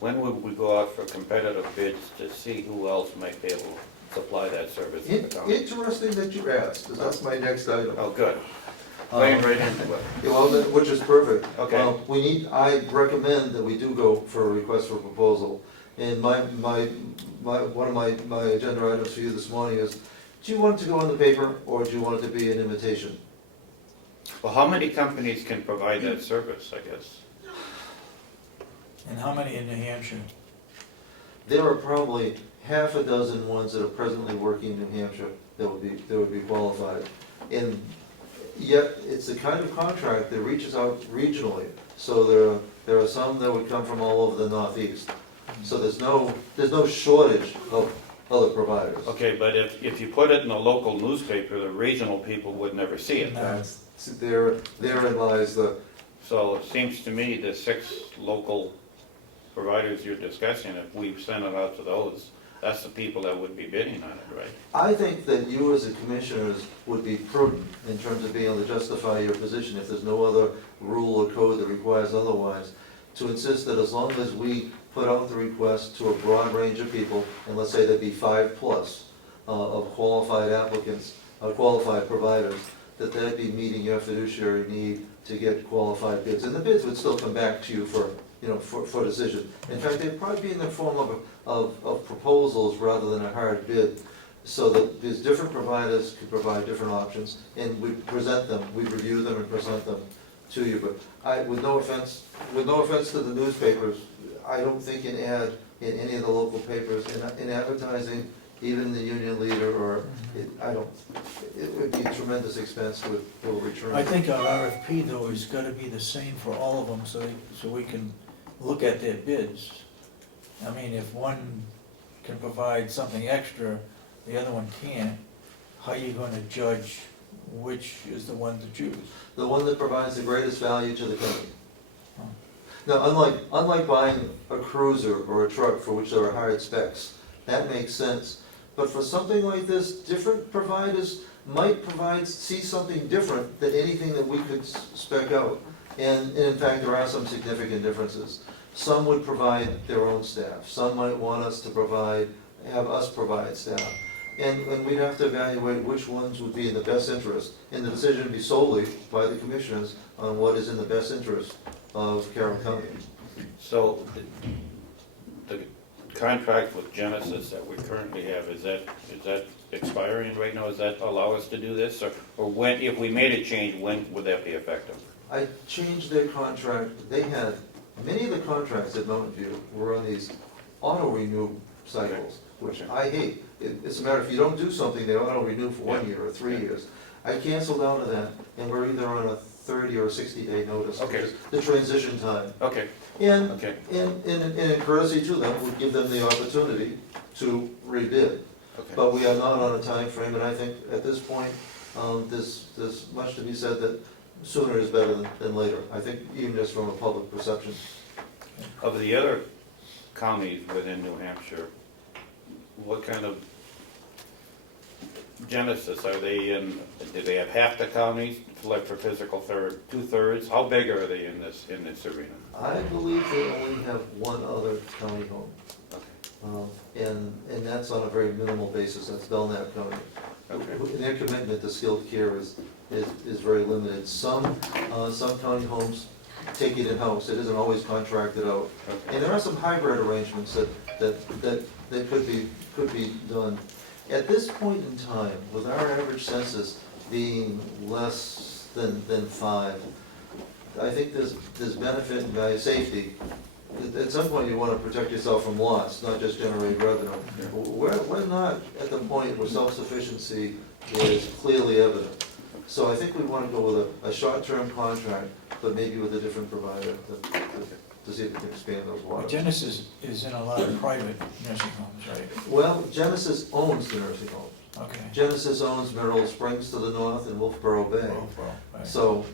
would we go out for competitive bids to see who else might be able to supply that service to the county? Interesting that you asked, because that's my next item. Oh, good. Laying right into it. Yeah, well, which is perfect. Okay. I recommend that we do go for a request for proposal. And one of my agenda items for you this morning is, do you want it to go in the paper, or do you want it to be an invitation? Well, how many companies can provide that service, I guess? And how many in New Hampshire? There are probably half a dozen ones that are presently working in New Hampshire that would be qualified. And yet, it's the kind of contract that reaches out regionally. So there are some that would come from all over the Northeast. So there's no shortage of other providers. Okay, but if you put it in a local newspaper, the regional people would never see it. No. Therein lies the, So it seems to me the 6 local providers you're discussing, if we send it out to those, that's the people that would be bidding on it, right? I think that you as a commissioners would be prudent in terms of being able to justify your position if there's no other rule or code that requires otherwise, to insist that as long as we put out the request to a broad range of people, and let's say there'd be 5+ of qualified applicants, qualified providers, that'd be meeting your fiduciary need to get qualified bids. And the bids would still come back to you for decision. In fact, they'd probably be in the form of proposals rather than a hard bid, so that these different providers could provide different options, and we'd present them, we'd review them and present them to you. But with no offense to the newspapers, I don't think an ad in any of the local papers, in advertising, even the Union Leader, or, it would be a tremendous expense with little return. I think our RFP though is gotta be the same for all of them, so we can look at their bids. I mean, if one can provide something extra, the other one can't, how are you gonna judge which is the one to choose? The one that provides the greatest value to the county. Oh. Now, unlike buying a cruiser or a truck for which there are hard specs, that makes sense. But for something like this, different providers might see something different than anything that we could spec out. And in fact, there are some significant differences. Some would provide their own staff. Some might want us to have us provide staff. And we'd have to evaluate which ones would be in the best interest, and the decision would be solely by the commissioners on what is in the best interest of Carroll County. So the contract with Genesis that we currently have, is that expiring right now? Does that allow us to do this? Or when, if we made a change, when would that be effective? I changed their contract, they had, many of the contracts at Mountain View were on these auto-renew cycles, which I hate. It's a matter, if you don't do something, they auto-renew for 1 year or 3 years. I canceled out of that, and we're either on a 30 or 60-day notice, which Okay. is the transition time. Okay, And okay, in courtesy to them, we give them the opportunity to rebid. okay. But we are not on a time frame, and I think at this point, there's much to be said that sooner is better than later. I think even just from a public perception. Of the other counties within New Hampshire, what kind of Genesis, are they in, do they have half the counties, like for physical third, 2/3? How big are they in this arena? I believe they only have one other county home, Okay. and that's on a very minimal basis, that's Belknap County. Okay. Their commitment to skilled care is very limited. Some county homes take it in-house, it isn't always contracted out. Okay. And there are some hybrid arrangements that could be done. At this point in time, with our average census being less than 5, I think there's benefit in value, safety. At some point, you want to protect yourself from loss, not just generate revenue. We're not at the point where self-sufficiency is clearly evident. So I think we want to go with a short-term contract, but maybe with a different provider to see if we can expand those But waters. Genesis is in a lot of private nursing homes, right? Well, Genesis owns the nursing home. Okay. Genesis owns Mineral Springs to the north and Wolfboro Bay. Well, right. So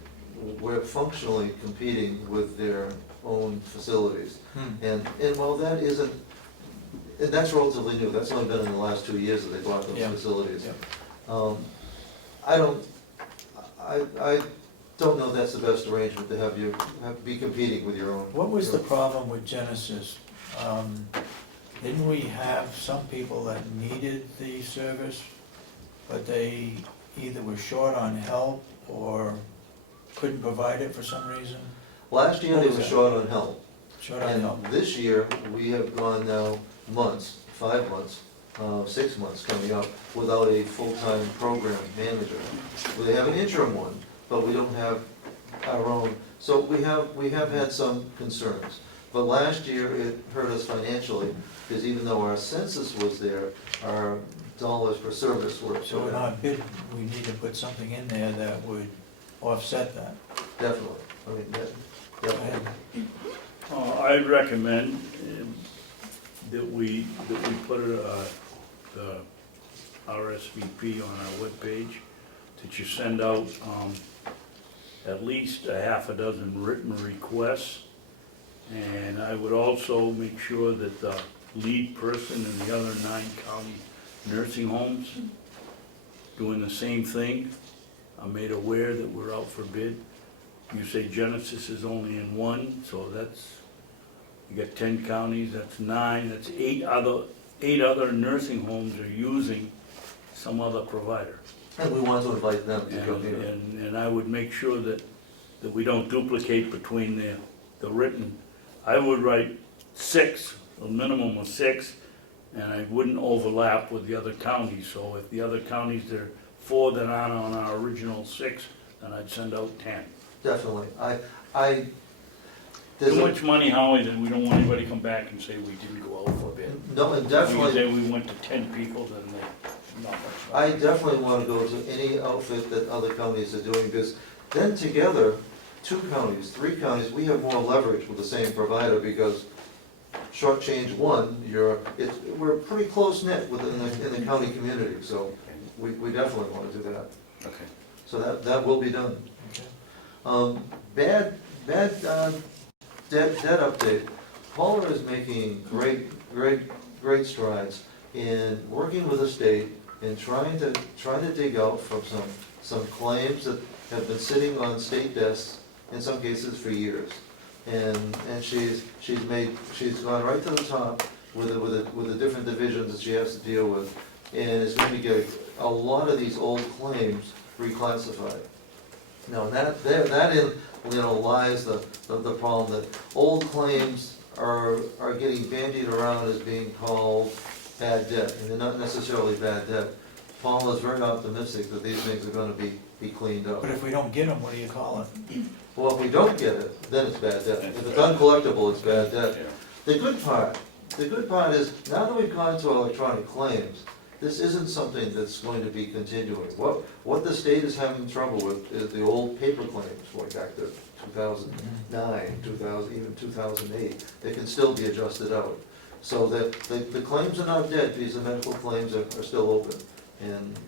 we're functionally competing with their own facilities. And while that isn't, and that's relatively new, that's only been in the last 2 years that they bought those Yeah. facilities. Yeah. I don't know if that's the best arrangement, to have be competing with your own. What was the problem with Genesis? Didn't we have some people that needed the service, but they either were short on help or couldn't provide it for some reason? Last year, What they was were that? short on help. Short on And help? this year, we have gone now months, 5 months, 6 months coming up, without a full-time program manager. They have an interim one, but we don't have our own. So we have had some concerns. But last year, it hurt us financially, because even though our census was there, our dollars per service were. So in our bid, we need to put something in there that would offset that. Definitely. I mean, Go ahead. I'd recommend that we put the RSVP on our webpage, that you send out at least a half a dozen written requests. And I would also make sure that the lead person in the other 9 county nursing homes doing the same thing. I'm made aware that we're out for bid. You say Genesis is only in 1, so that's, you got 10 counties, that's 9, that's 8 other nursing homes are using some other provider. and we want to invite them to come here. And I would make sure that we don't duplicate between the written. I would write 6, a minimum of 6, and I wouldn't overlap with the other counties. So if the other counties, there are 4 that aren't on our original 6, then I'd send out 10. Definitely. Too much money, Howie, that we don't want anybody to come back and say we didn't go out for bid. No, and If definitely. we say we went to 10 people, then there's not much. I definitely want to go to any outfit that other counties are doing, because then together, 2 counties, 3 counties, we have more leverage with the same provider, because shortchange one, we're pretty close knit within in the county community, so we definitely want to do that. Okay. So that will be done. Okay. Bad debt update. Paula is making great strides in working with the state and trying to dig out from some claims that have been sitting on state desks, in some cases for years. And she's gone right to the top with the different divisions that she has to deal with and is going to get a lot of these old claims reclassified. Now, that lies the problem that old claims are getting bandied around as being called bad debt, and they're not necessarily bad debt. Paul is very optimistic that these things are gonna be cleaned up. But if we don't get them, what do you call it? Well, if we don't get it, then it's bad debt. If it's uncollectible, it's bad debt. Yeah. The good part is, now that we've gone to electronic claims, this isn't something that's going to be continuing. What the state is having trouble with is the old paper claims, going back to 2009, 2000, even 2008. They can still be adjusted out. So that the claims are not dead, because the medical claims are still open. And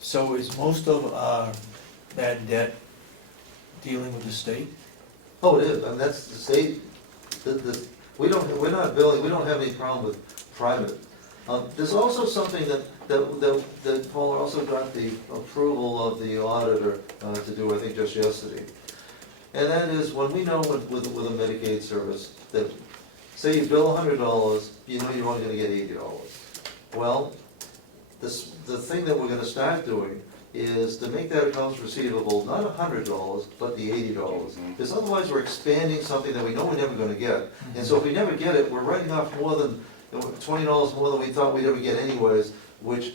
So is most of our bad debt dealing with the state? oh, it is, and that's the state, we're not billing, we don't have any problem with private. There's also something that Paul also got the approval of the auditor to do, I think just yesterday. And that is, when we know with a Medicaid service, that, say you bill $100, you know you're only gonna get $80. Well, the thing that we're gonna start doing is to make that accounts receivable, not $100, but the $80. Because otherwise we're expanding something that we know we're never gonna get. And so if we never get it, we're writing off more than $20 more than we thought we'd ever get anyways, which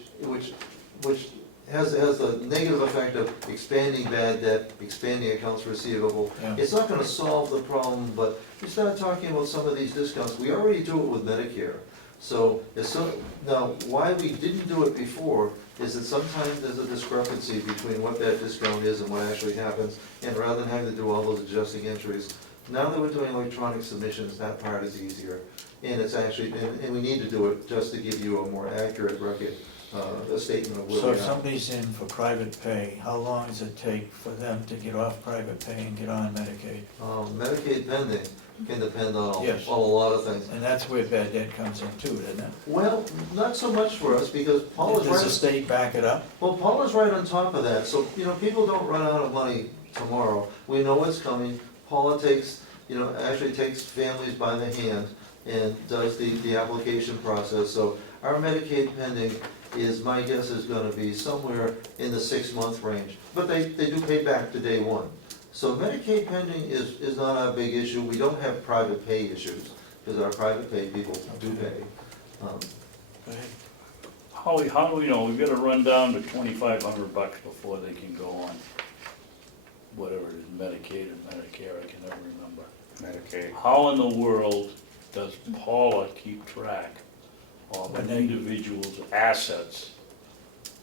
has the negative effect of expanding bad debt, expanding accounts receivable. Yeah. It's not gonna solve the problem, but we start talking about some of these discounts. We already do it with Medicare. So, now, why we didn't do it before is that sometimes there's a discrepancy between what that discount is and what actually happens, and rather than having to do all those adjusting entries, now that we're doing electronic submissions, that part is easier. And it's actually, and we need to do it just to give you a more accurate record, a statement of where So we if are. somebody's in for private pay, how long does it take for them to get off private pay and get on Medicaid? Medicaid pending can depend on Yes. a lot of things. And that's where bad debt comes in too, doesn't it? Well, not so much for us, because Paul is Does the right. state back it up? Well, Paul is right on top of that, so, people don't run out of money tomorrow. We know it's coming. Paula actually takes families by the hand and does the application process. So our Medicaid pending is, my guess is gonna be somewhere in the 6-month range. But they do pay back to day one. So Medicaid pending is not a big issue. We don't have private pay issues, because our private pay people do pay. Go ahead. How do we know? We've gotta run down to $2,500 before they can go on whatever it is, Medicaid or Medicare, I can never remember. Medicaid. How in the world does Paula keep track of When an they- individual's assets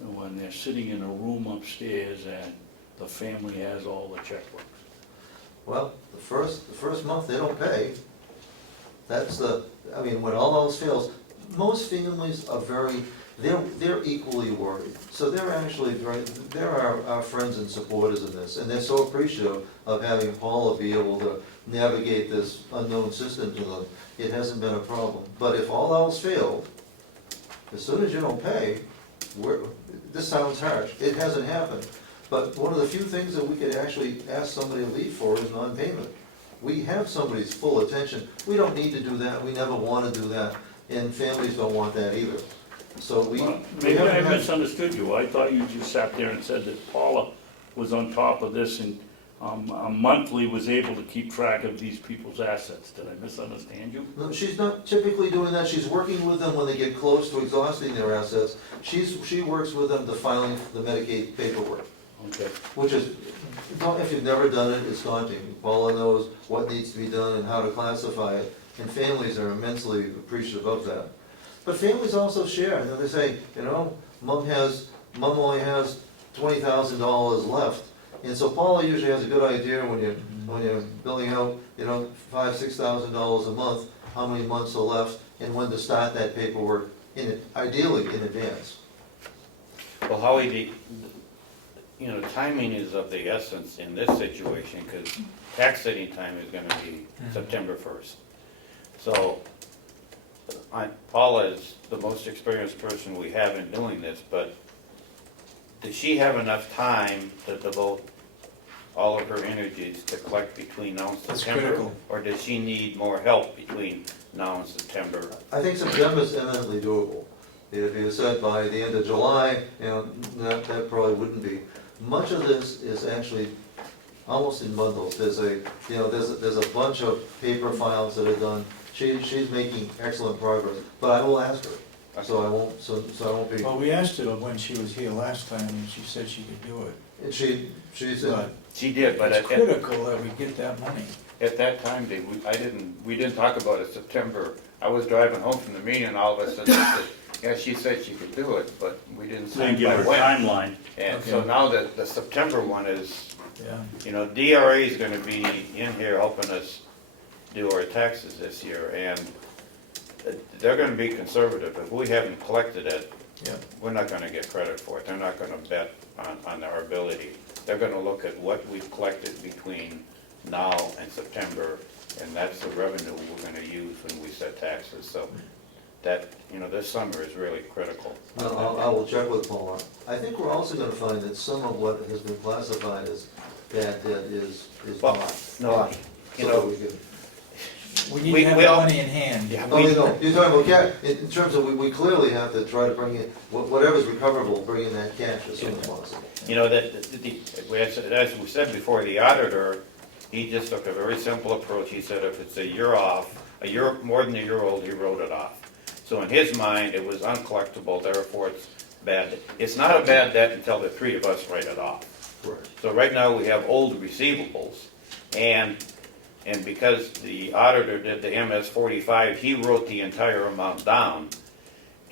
when they're sitting in a room upstairs and the family has all the checkbooks? Well, the first month they don't pay. That's when all else fails, most families are they're equally worried. So they're actually they're our friends and supporters in this, and they're so appreciative of having Paula be able to navigate this unknown system to them. It hasn't been a problem. But if all else failed, as soon as you don't pay, this sounds harsh, it hasn't happened. But one of the few things that we could actually ask somebody to leave for is non-payment. We have somebody's full attention. We don't need to do that, we never want to do that, and families don't want that either. So we Maybe I haven't had- misunderstood you. I thought you just sat there and said that Paula was on top of this and monthly was able to keep track of these people's assets. Did I misunderstand you? No, she's not typically doing that. She's working with them when they get close to exhausting their assets. She works with them to filing the Medicaid paperwork, Okay. which is, if you've never done it, it's daunting. Paula knows what needs to be done and how to classify it, and families are immensely appreciative of that. But families also share, they say, mom only has $20,000 left. And so Paula usually has a good idea when you're billing out, $5,000-6,000 a month, how many months are left, and when to start that paperwork, ideally in advance. Well, Howie, timing is of the essence in this situation, because tax setting time is gonna be September 1st. So, Paula is the most experienced person we have in doing this, but does she have enough time to devote all of her energies to collect between now and That's September? critical. Or does she need more help between now and September? I think September is eminently doable, If you said by the end of July, you know, that probably wouldn't be. Much of this is actually almost in bundles. There's a bunch of paper files that are done. She's making excellent progress, but I will ask her, so I won't be. Well, we asked her when she was here last time, and she said she could do it. And she said, But She did, but it's critical that we get that money. at that time, Dave, we didn't talk about it September. I was driving home from the meeting and all of a sudden, I said, yeah, she said she could do it, but we didn't Then say give by her a when. timeline. And so Okay. now the September one is, Yeah, you know, DRA is gonna be in here helping us do our taxes this year, and they're gonna be conservative. If we haven't collected it, yeah. we're not gonna get credit for it. They're not gonna bet on our ability. They're gonna look at what we've collected between now and September, and that's the revenue we're gonna use when we set taxes. So that, you know, this summer is really critical. I will check with Paula. I think we're also gonna find that some of what has been classified as bad debt is Well, not. no, you So know, we can- We need We- to have we that all- money in hand. Yeah. No, no, you're talking about cash, in terms of, we clearly have to try to bring in, whatever's recoverable, bring in that cash as soon as possible. You know, as we said before, the auditor, he just took a very simple approach. He said if it's a year off, more than a year old, he wrote it off. So in his mind, it was uncollectible, therefore it's bad. It's not a bad debt until the three of us write it off. Correct. So right now, we have old receivables, and because the auditor did the MS 45, he wrote the entire amount down,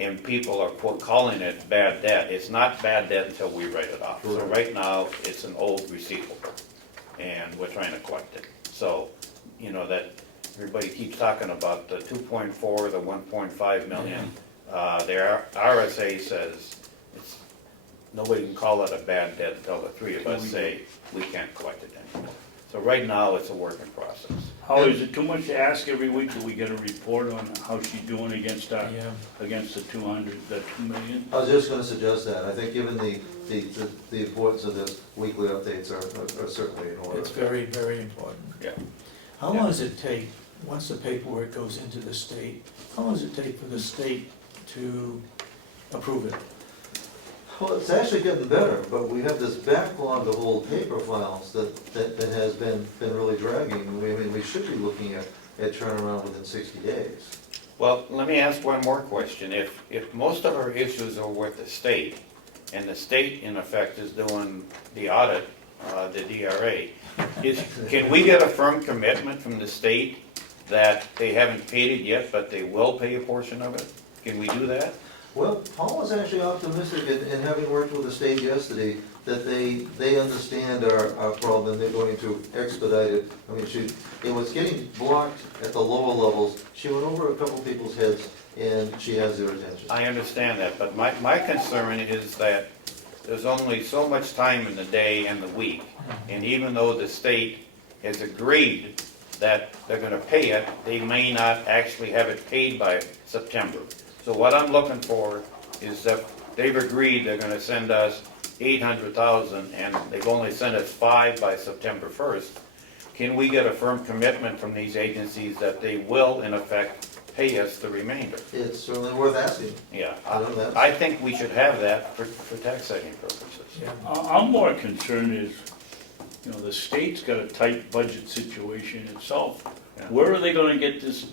and people are calling it bad debt. It's not bad debt until we write it off. So Correct. right now, it's an old receivable, and we're trying to collect it. So, you know, that, everybody keeps talking about the 2.4, the 1.5 million. Their RSA says nobody can call it a bad debt until the three of us say we can't collect it anymore. So right now, it's a work in process. How, is it too much to ask every week that we get a report on how she's doing against Yeah, against the 200, the 2 million? I was just gonna suggest that. I think given the importance of this, weekly updates are certainly in order. it's very, very important. Yeah. How long does it take, once the paperwork goes into the state, how long does it take for the state to approve it? Well, it's actually getting better, but we have this backlog of old paper files that has been really dragging. We should be looking at turnaround within 60 days. Well, let me ask one more question. If most of our issues are with the state, and the state in effect is doing the audit, the DRA, can we get a firm commitment from the state that they haven't paid it yet, but they will pay a portion of it? Can we do that? Well, Paul was actually optimistic in having worked with the state yesterday, that they understand our problem, they're going to expedite it. I mean, it was getting blocked at the lower levels. She went over a couple people's heads, and she has their attention. I understand that, but my concern is that there's only so much time in the day and the week. And even though the state has agreed that they're gonna pay it, they may not actually have it paid by September. So what I'm looking for is that they've agreed they're gonna send us 800,000, and they've only sent us 5 by September 1st. Can we get a firm commitment from these agencies that they will, in effect, pay us the remainder? It's certainly worth asking. Yeah, I know that. I think we should have that for tax setting purposes. Yeah, I'm more concerned is, you know, the state's got a tight budget situation itself. Yeah. Where are they gonna get this?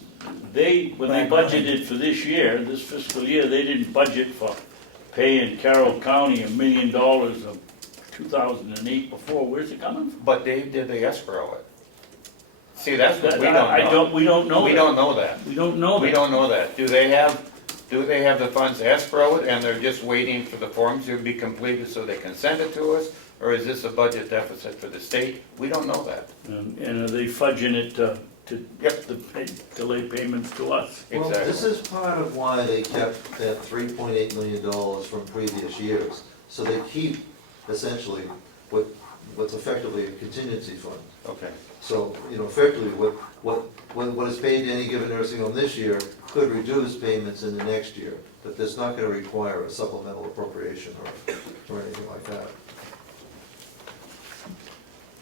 When they budgeted for this year, this fiscal year, they didn't budget for paying Carroll County $1 million of 2008 before. Where's it coming from? But Dave, did they escrow it? See, that's what we don't know. We don't know We that. don't know that. We don't know that. We don't know that. Do they have the funds escrowed and they're just waiting for the forms to be completed so they can send it to us? Or is this a budget deficit for the state? We don't know that. And are they fudging it to Yep. delay payments to us? Well, this Exactly. is part of why they kept that $3.8 million from previous years. So they keep essentially what's effectively a contingency fund. Okay. So, you know, effectively, what is paid to any given nursing home this year could reduce payments in the next year, but that's not gonna require a supplemental appropriation or anything like that.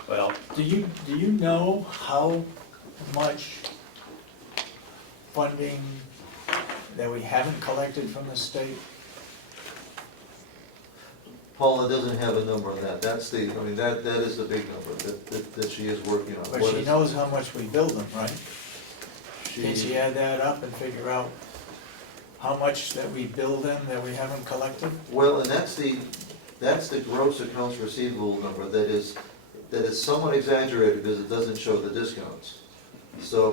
Well, do you know how much funding that we haven't collected from the state? Paula doesn't have a number on that, that's the, I mean, that is the big number that she is working on. But What she is- knows how much we bill them, right? Can she add that up and figure out how much that we bill them that we haven't collected? Well, and that's the gross accounts receivable number that is somewhat exaggerated because it doesn't show the discounts. So,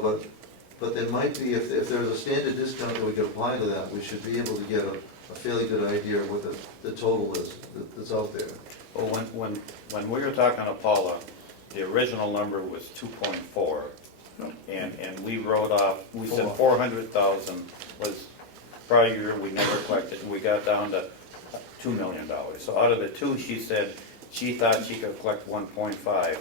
but there might be, if there's a standard discount that we could apply to that, we should be able to get a fairly good idea of what the total is that's out there. Well, when we were talking to Paula, the original number was 2.4. And we wrote off, we said 400,000 was prior year, we never collected, and we got down to $2 million. So out of the two, she said she thought she could collect 1.5.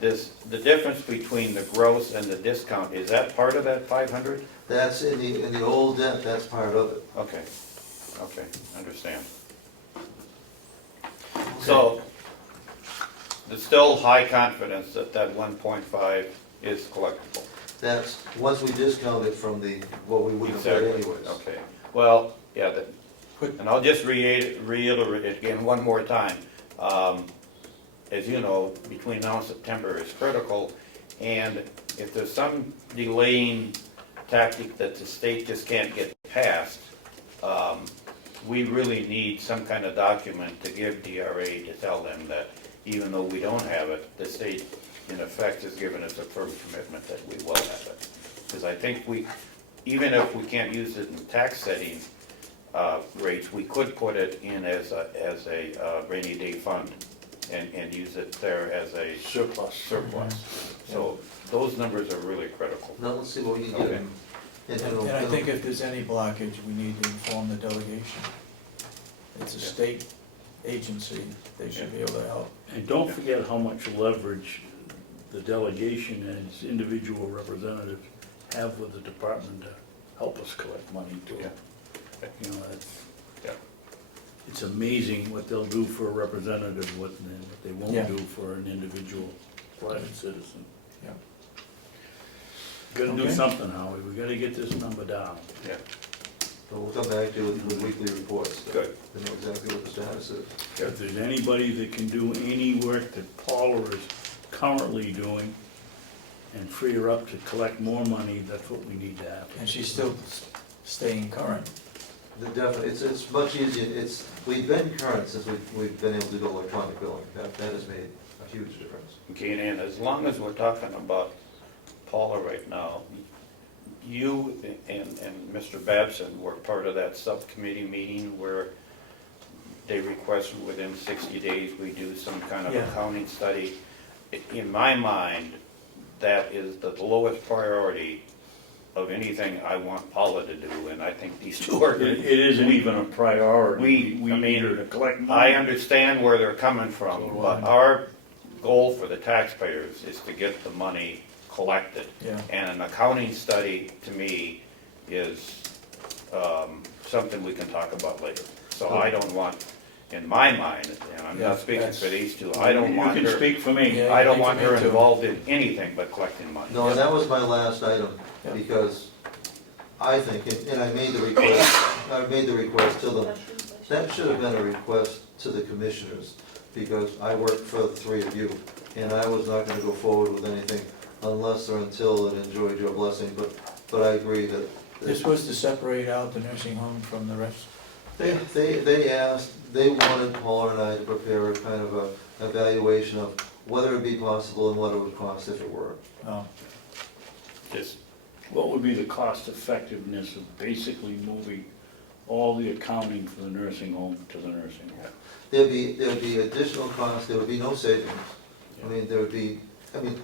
The difference between the gross and the discount, is that part of that 500? That's in the old debt, that's part of it. Okay, understand. So, there's still high confidence that that 1.5 is collectible. That's, once we discount it from what we would have paid Exactly. anyways. Okay, well, yeah, Put- and I'll just reiterate it again one more time. As you know, between now and September is critical, and if there's some delaying tactic that the state just can't get passed, we really need some kind of document to give DRA to tell them that even though we don't have it, the state in effect has given us a firm commitment that we will have it. Because I think even if we can't use it in tax setting rates, we could put it in as a rainy day fund and use it there as a Surplus. So those numbers are really critical. Now, let's see what we can get. Okay. And I think if there's any blockage, we need to inform the delegation. It's a Yeah. state agency, they should be able to help. And don't forget how much leverage the delegation and its individual representatives have with the department to help us collect money too. Yeah. You know, that's, Yeah. it's amazing what they'll do for a representative, what they Yeah. won't do for an individual private citizen. Yeah. Gotta do Okay. something, Howie, we gotta get this number down. Yeah. So we'll come back to you with weekly reports. Good. To know exactly what the status is. If there's anybody that can do any work that Paula is currently doing and free her up to collect more money, that's what we need to have. And she's still staying current. It's much easier, we've been current since we've been able to do electronic billing. That has made a huge difference. Okay, and as long as we're talking about Paula right now, you and Mr. Babson were part of that subcommittee meeting where they requested within 60 days we do some kind of Yeah. accounting study. In my mind, that is the lowest priority of anything I want Paula to do, and I think these two are. It isn't even a priority. We- I We need mean, her to collect money. I understand where they're coming from, So do but I. our goal for the taxpayers is to get the money collected. Yeah. And an accounting study, to me, is something we can talk about later. So I don't want, in my mind, and I'm Yeah, not speaking that's- for these two, I don't want You can her, speak for me. Yeah. I don't speak want for me her too. involved in anything but collecting money. No, and that was my last item, Yeah. because I think, and I made the request to them. That should have been a request to the commissioners, because I work for the three of you, and I was not gonna go forward with anything unless or until it enjoyed your blessing, but I agree that. This was to separate out the nursing home from the rest? They asked, they wanted Paula and I to prepare a kind of a evaluation of whether it'd be possible and what it would cost if it were. Oh, Just, What would be the cost effectiveness of basically moving all the accounting for the nursing home to the nursing home? There'd be additional costs, there would be no savings.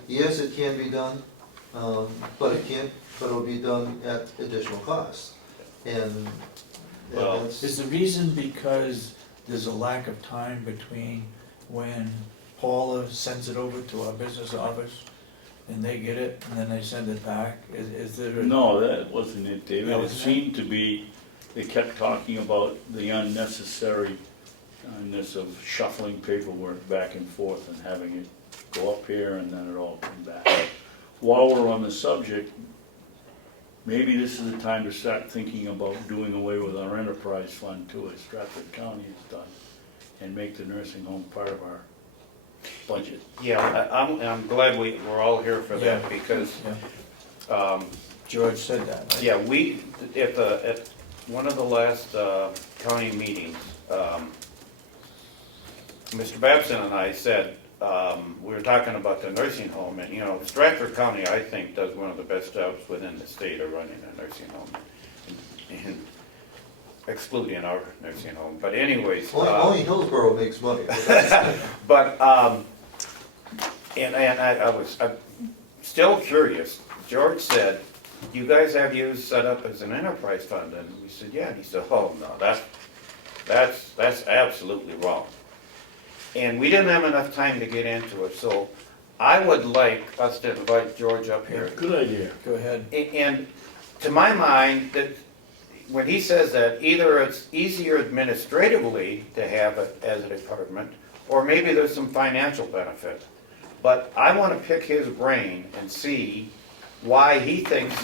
Yes, it can be done, but it would be done at additional costs. And Well, that's, is the reason because there's a lack of time between when Paula sends it over to our business office and they get it and then they send it back? Is there? No, that wasn't it, David. That It wasn't it? seemed to be, they kept talking about the unnecessariness of shuffling paperwork back and forth and having it go up here and then it all come back. While we're on the subject, maybe this is the time to start thinking about doing away with our enterprise fund too, as Stratford County has done, and make the nursing home part of our budget. Yeah, I'm glad we're all here for that, Yeah. because, Yeah, George said that, right? yeah, we, at one of the last county meetings, Mr. Babson and I said, we were talking about the nursing home, and, you know, Stratford County, I think, does one of the best jobs within the state of running a nursing home, and excluding our nursing home, but anyways. Only Hillsborough makes money. But, and I'm still curious. George said, you guys have you set up as an enterprise fund? And we said, yeah. And he said, oh, no, that's absolutely wrong. And we didn't have enough time to get into it, so I would like us to invite George up here. Good idea. Go ahead. And to my mind, that when he says that, either it's easier administratively to have it as a department, or maybe there's some financial benefit. But I want to pick his brain and see why he thinks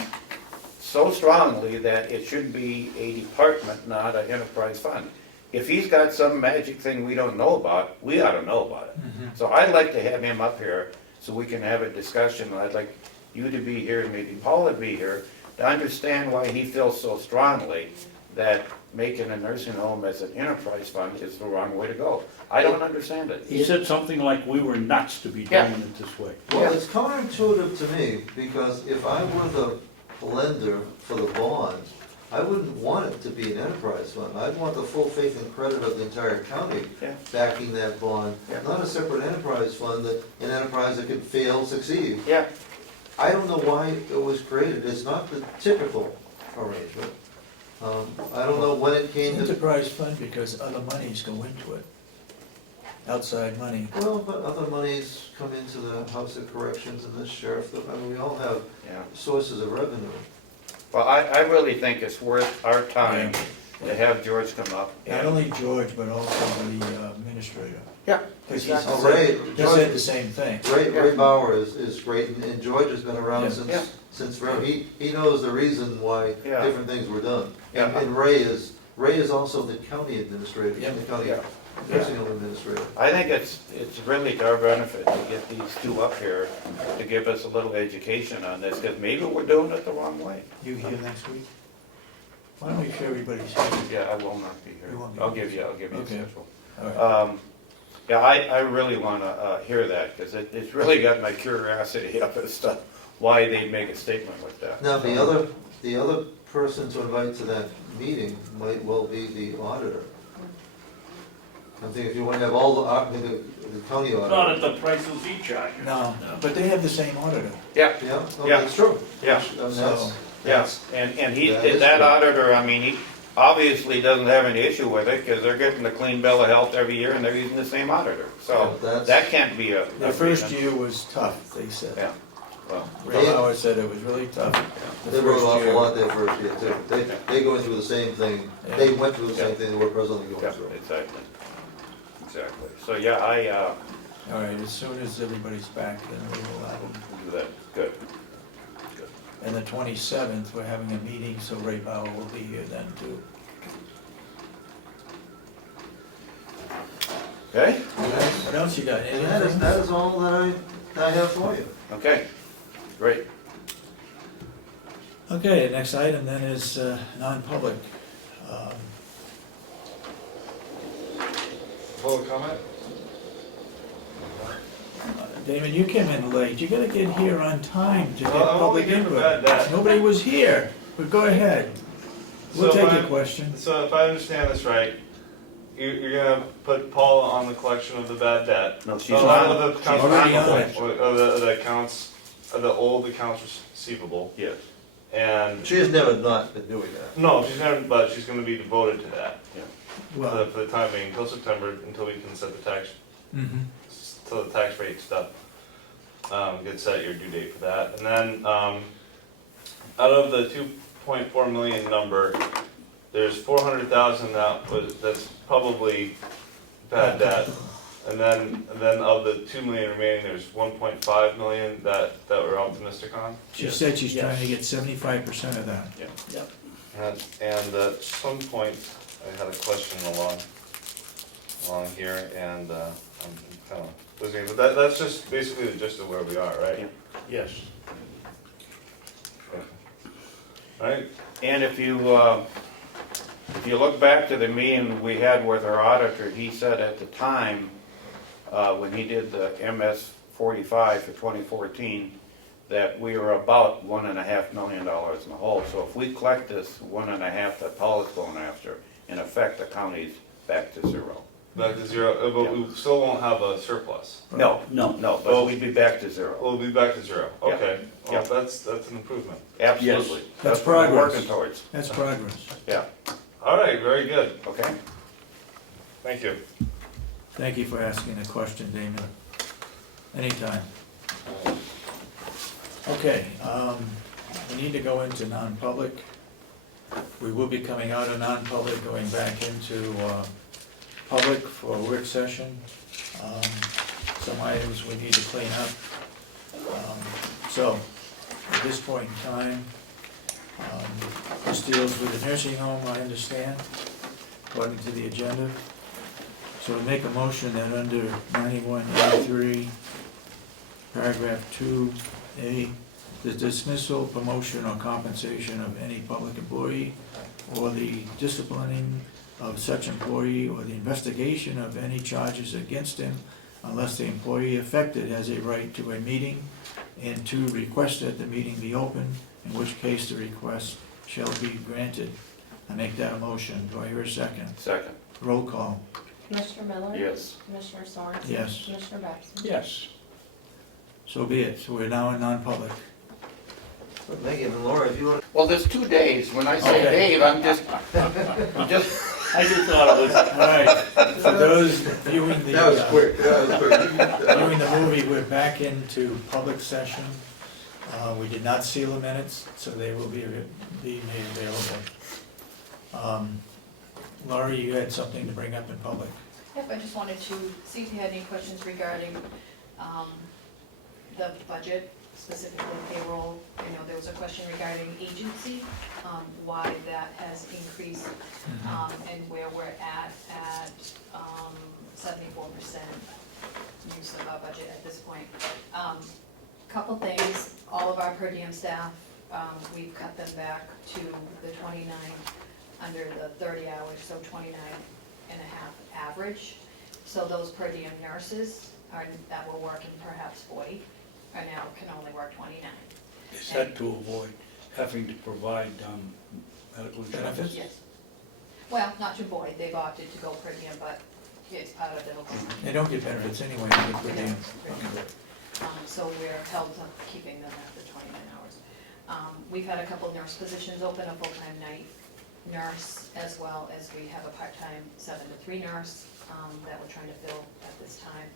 so strongly that it should be a department, not an enterprise fund. If he's got some magic thing we don't know about, we ought to know about it. So I'd like to have him up here so we can have a discussion. I'd like you to be here, and maybe Paul to be here, to understand why he feels so strongly that making a nursing home as an enterprise fund is the wrong way to go. I don't understand it. He said something like we were nuts to be Yeah. doing it this way. Well, it's counterintuitive to me, because if I were the lender for the bond, I wouldn't want it to be an enterprise fund. I'd want the full faith and credit of the entire county Yeah. backing that bond, Yeah. not a separate enterprise fund, that an enterprise that could fail, succeed. Yeah, I don't know why it was created. It's not the typical arrangement. I don't know when it came to, Enterprise fund because other monies go into it. Outside money. well, but other monies come into the House of Corrections and the sheriff. I mean, we all have yeah. sources of revenue. Well, I really think it's worth our time to have George come up. Not only George, but also the administrator. Yeah. Because he Oh, Ray, said the same thing. Ray Bauer is great, and George has been Yeah. around Yeah. since forever. He knows the reason why Yeah. different things were done. Yeah. And Ray is also the county administrator, Yeah. the county Yeah. nursing home administrator. I think it's really to our benefit to get these two up here to give us a little education on this, because maybe we're doing it the wrong way. You here next week? Why don't we make sure everybody's here? Yeah, I will not be here. You won't be I'll here. give you a Okay. schedule. All right. Yeah, I really want to hear that, because it's really got my curiosity up as to why they make a statement like that. Now, the other person to invite to that meeting might well be the auditor. I'm thinking if you want to have all the county Not auditor. at the prices he charges. No, but they have the same auditor. Yeah, Yeah, no, Yeah. that's true. yeah, And So, yeah, and he, That is that true. auditor, I mean, he obviously doesn't have any issue with it, because they're getting a clean bill of health every year, and they're using the same auditor, so Yeah, that's- that can't be a the first reason. year was tough, they said. Yeah, well, Ray Howard said it was really tough. The They wrote first an awful year. lot their first year too. They going through the same thing, they went through the Yeah. same thing that we're presently yeah, going through. exactly, exactly, so yeah, All right, as soon as everybody's back, then we will have them. do that, good. And the 27th, we're having a meeting, so Ray Bauer will be here then too. Okay, What else you got? And Anything? that is all that I have for you. okay, great. Okay, the next item then is non-public. Public comment? David, you came in late, you gotta get here on time to get Well, I'm only public here for bad input. debt. Nobody was here, but go ahead. We'll So take if your I- question. So if I understand this right, you're gonna put Paula on the collection of the bad debt? No, she's Oh, on, of the she's accounts already on the on it. collection. Of the accounts, of the old accounts receivable, Yes, and, She has never not been doing that. no, she's gonna, but she's gonna be devoted to that Well, for the time being, until September, until we can set the tax, mhm. till the tax rate stuff, get set your due date for that. And then, out of the 2.4 million number, there's 400,000 that's probably bad debt. And then of the 2 million remaining, there's 1.5 million that we're optimistic on. She said she's trying to get 75% of that. And at some point, I had a question along along here, and I'm kind of losing it, but that's just basically the gist of where we are, right? Yes. Right? And if you look back to the meeting we had with our auditor, he said at the time, when he did the MS 45 for 2014, that we were about $1.5 million in the hole. So if we collect this 1.5 that Paul is going after, in effect, the county's back to zero. Back to zero, but we still won't have a surplus. No, No. but we'd be back to zero. We'll be back to zero, Yeah. okay, well, Yeah. that's an improvement. Absolutely. That's what we're progress. working towards. That's progress. Yeah, All right, very good, okay? thank you. Thank you for asking the question, Damon. Anytime. Okay, we need to go into non-public. We will be coming out of non-public, going back into public for a work session. Some items we need to clean up. So, at this point in time, this deals with the nursing home, I understand, according to the agenda. So we make a motion that under 91A3, paragraph 2A, the dismissal, promotion, or compensation of any public employee, or the disciplining of such employee, or the investigation of any charges against him, unless the employee affected has a right to a meeting, and to request that the meeting be open, in which case the request shall be granted. I make that a motion. Do I hear a second? Second. Roll call. Commissioner Miller? Yes. Commissioner Sorensen? Yes. Commissioner Babson? Yes. So be it. So we're now in non-public. Megan and Laura, if you want, Well, there's 2 days. When I say Okay. Dave, I'm just, I just thought it was, All right, for those viewing the, that was quick, that was quick. viewing the movie, we're back into public session. We did not seal the minutes, so they will be made available. Laurie, you had something to bring up in public. Yep, I just wanted to see if you had any questions regarding the budget, specifically payroll. I know there was a question regarding agency, why that has increased, and where we're at 74% use of our budget at this point. Couple things, all of our per diem staff, we've cut them back to the 29 under the 30 hours, so 29 and a half average. So those per diem nurses that were working perhaps 40 are now can only work 29. is that to avoid having to provide medical insurance? Benefits? Yes. Well, not to avoid, they've opted to go per diem, but it's part of the whole program. They don't get benefits anyway, they get per diem. So we're held to keeping them at the 29 hours. We've had a couple nurse positions open, a full-time night nurse, as well as we have a part-time 7 to 3 nurse that we're trying to fill at this time.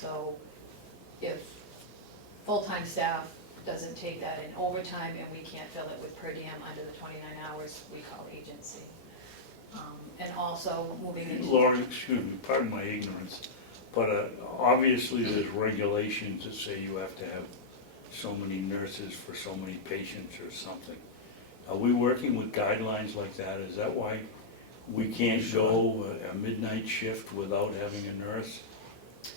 So if full-time staff doesn't take that in overtime and we can't fill it with per diem under the 29 hours, we call agency. And also moving into. Lauren, excuse me, pardon my ignorance, but obviously there's regulations that say you have to have so many nurses for so many patients or something. Are we working with guidelines like that? Is that why we can't go a midnight shift without having a nurse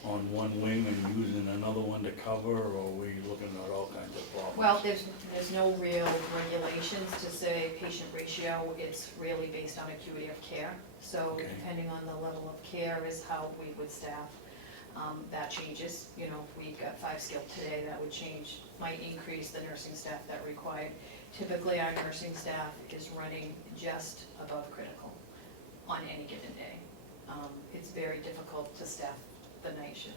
on one wing and using another one to cover, or are we looking at all kinds of problems? Well, there's no real regulations to say patient ratio, it's really based on acuity of care. So Okay. depending on the level of care is how we would staff. That changes, you know, if we got 5 skilled today, that would change, might increase the nursing staff that required. Typically, our nursing staff is running just above critical on any given day. It's very difficult to staff the night shift.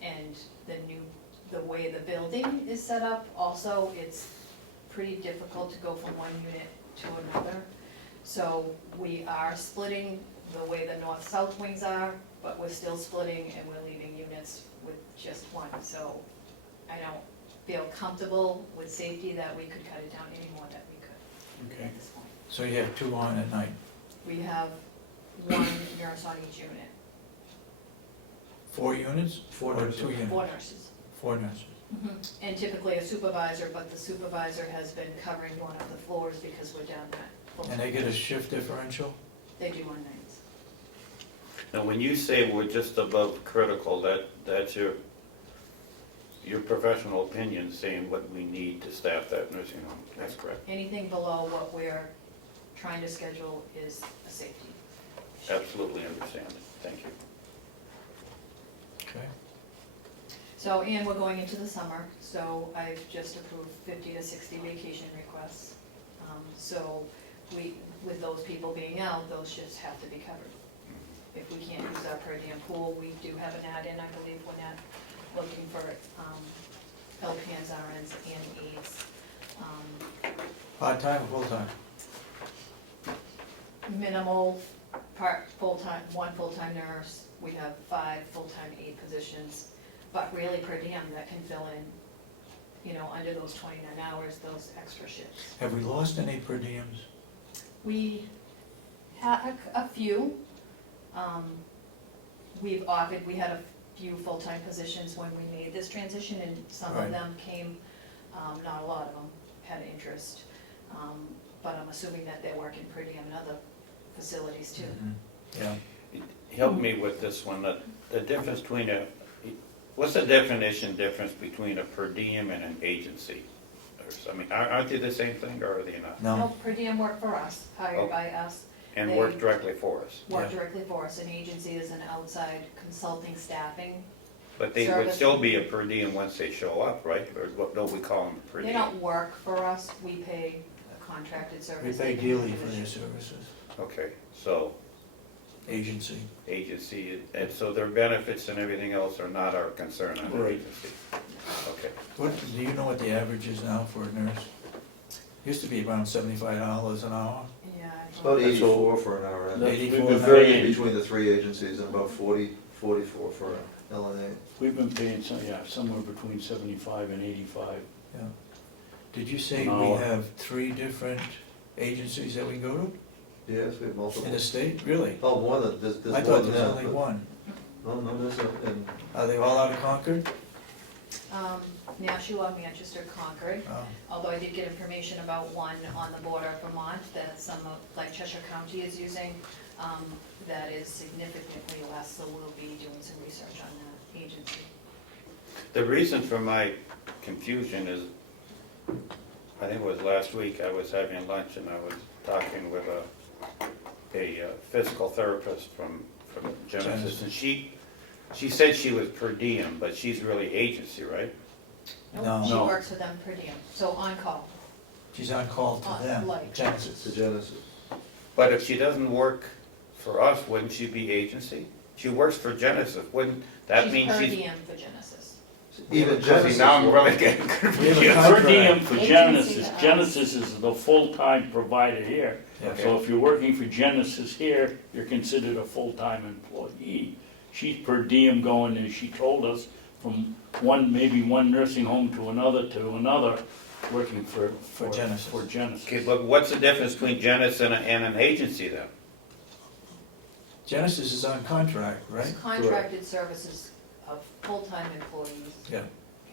And the way the building is set up, also, it's pretty difficult to go from one unit to another. So we are splitting the way the north-south wings are, but we're still splitting and we're leaving units with just one. So I don't feel comfortable with safety that we could cut it down any more than we could Okay, at this point. so you have 2 on at night, We have one nurse on each unit, 4 units? 4 or 2 units? 4 nurses. 4 nurses. And typically a supervisor, but the supervisor has been covering one of the floors because we're down that full. And they get a shift differential? They do on nights. Now, when you say we're just above critical, that's your professional opinion saying what we need to staff that nursing home, that's correct? Anything below what we're trying to schedule is a safety. Absolutely understand, thank you. Okay. So, and we're going into the summer, so I've just approved 50 to 60 vacation requests. So with those people being out, those shifts have to be covered. If we can't use our per diem pool, we do have an ad in, I believe, we're not looking for LPNs, RNs, and aides. Part-time or full-time? Minimal, full-time, one full-time nurse, we have 5 full-time aide positions, but really per diem that can fill in, under those 29 hours, those extra shifts. Have we lost any per diems? We had a few. We had a few full-time positions when we made this transition, and some Right. of them came, not a lot of them had interest. But I'm assuming that they're working per diem in other facilities too. Yeah. Help me with this one, the difference between what's the difference between a per diem and an agency? I mean, aren't they the same thing, or are they not? No, Per diem work for us, hired Okay. by us, And They- work directly for us? work Yeah. directly for us. An agency is an outside consulting staffing. But they would Service. still be a per diem once they show up, right? Or what, don't we call them per They diem? don't work for us, we pay a contracted we service. pay They pay yearly for their commission. services, Okay, so agency. agency, and so their benefits and everything else are not our concern under Right. agency? Okay, What, do you know what the average is now for a nurse? Used to be around $75 an hour. Yeah. I It's about don't- 84 for an hour. That's- Eighty- we've It been Varying paying- between the three agencies and about 44 for LNA. We've been paying somewhere between 75 and 85. Yeah. Did you say An we hour. have 3 different agencies that we go to Yes, we have multiple. in the state? Really? Oh, more than, there's I more thought than there was that. only but- one. Oh, no, there's a, and Are they all out of Concord? Nashua, Manchester, Concord, Oh, although I did get information about one on the border of Vermont that some of, like Cheshire County is using, that is significantly less, so we'll be doing some research on that agency. the reason for my confusion is, I think it was last week, I was having lunch and I was talking with a physical therapist from Genesis, and she said she was per diem, but she's really agency, right? No. She No. works for them per diem, so on call. she's on call to them, Like- it's Genesis. the Genesis. But if she doesn't work for us, wouldn't she be agency? She works for Genesis, wouldn't that mean Per she's? diem for Genesis. Even See, Genesis. now I'm really getting We have a confused. Per contract. diem for Agency Genesis, to us. Genesis is the full-time provider here. Yeah. So if you're working for Genesis here, you're considered a full-time employee. She's per diem going, as she told us, from maybe one nursing home to another, working for Genesis. For Genesis. Okay, but what's the difference between Genesis and an agency then? Genesis is on contract, right? It's contracted services of full-time employees. Yeah.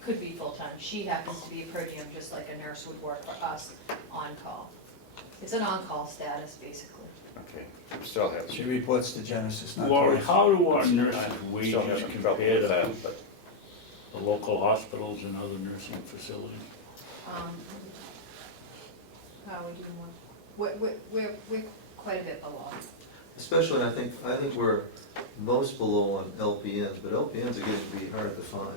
Could be full-time. She happens to be a per diem, just like a nurse would work for us on call. It's an on-call status, basically. Okay, still have. She reports to Genesis, not Lori, to us. how do our nurses' Still wages having trouble compare with to that, but the local hospitals and other nursing facilities? How are we doing? We're quite a bit below. Especially, I think we're most below on LPNs, but LPNs are getting to be hard to find.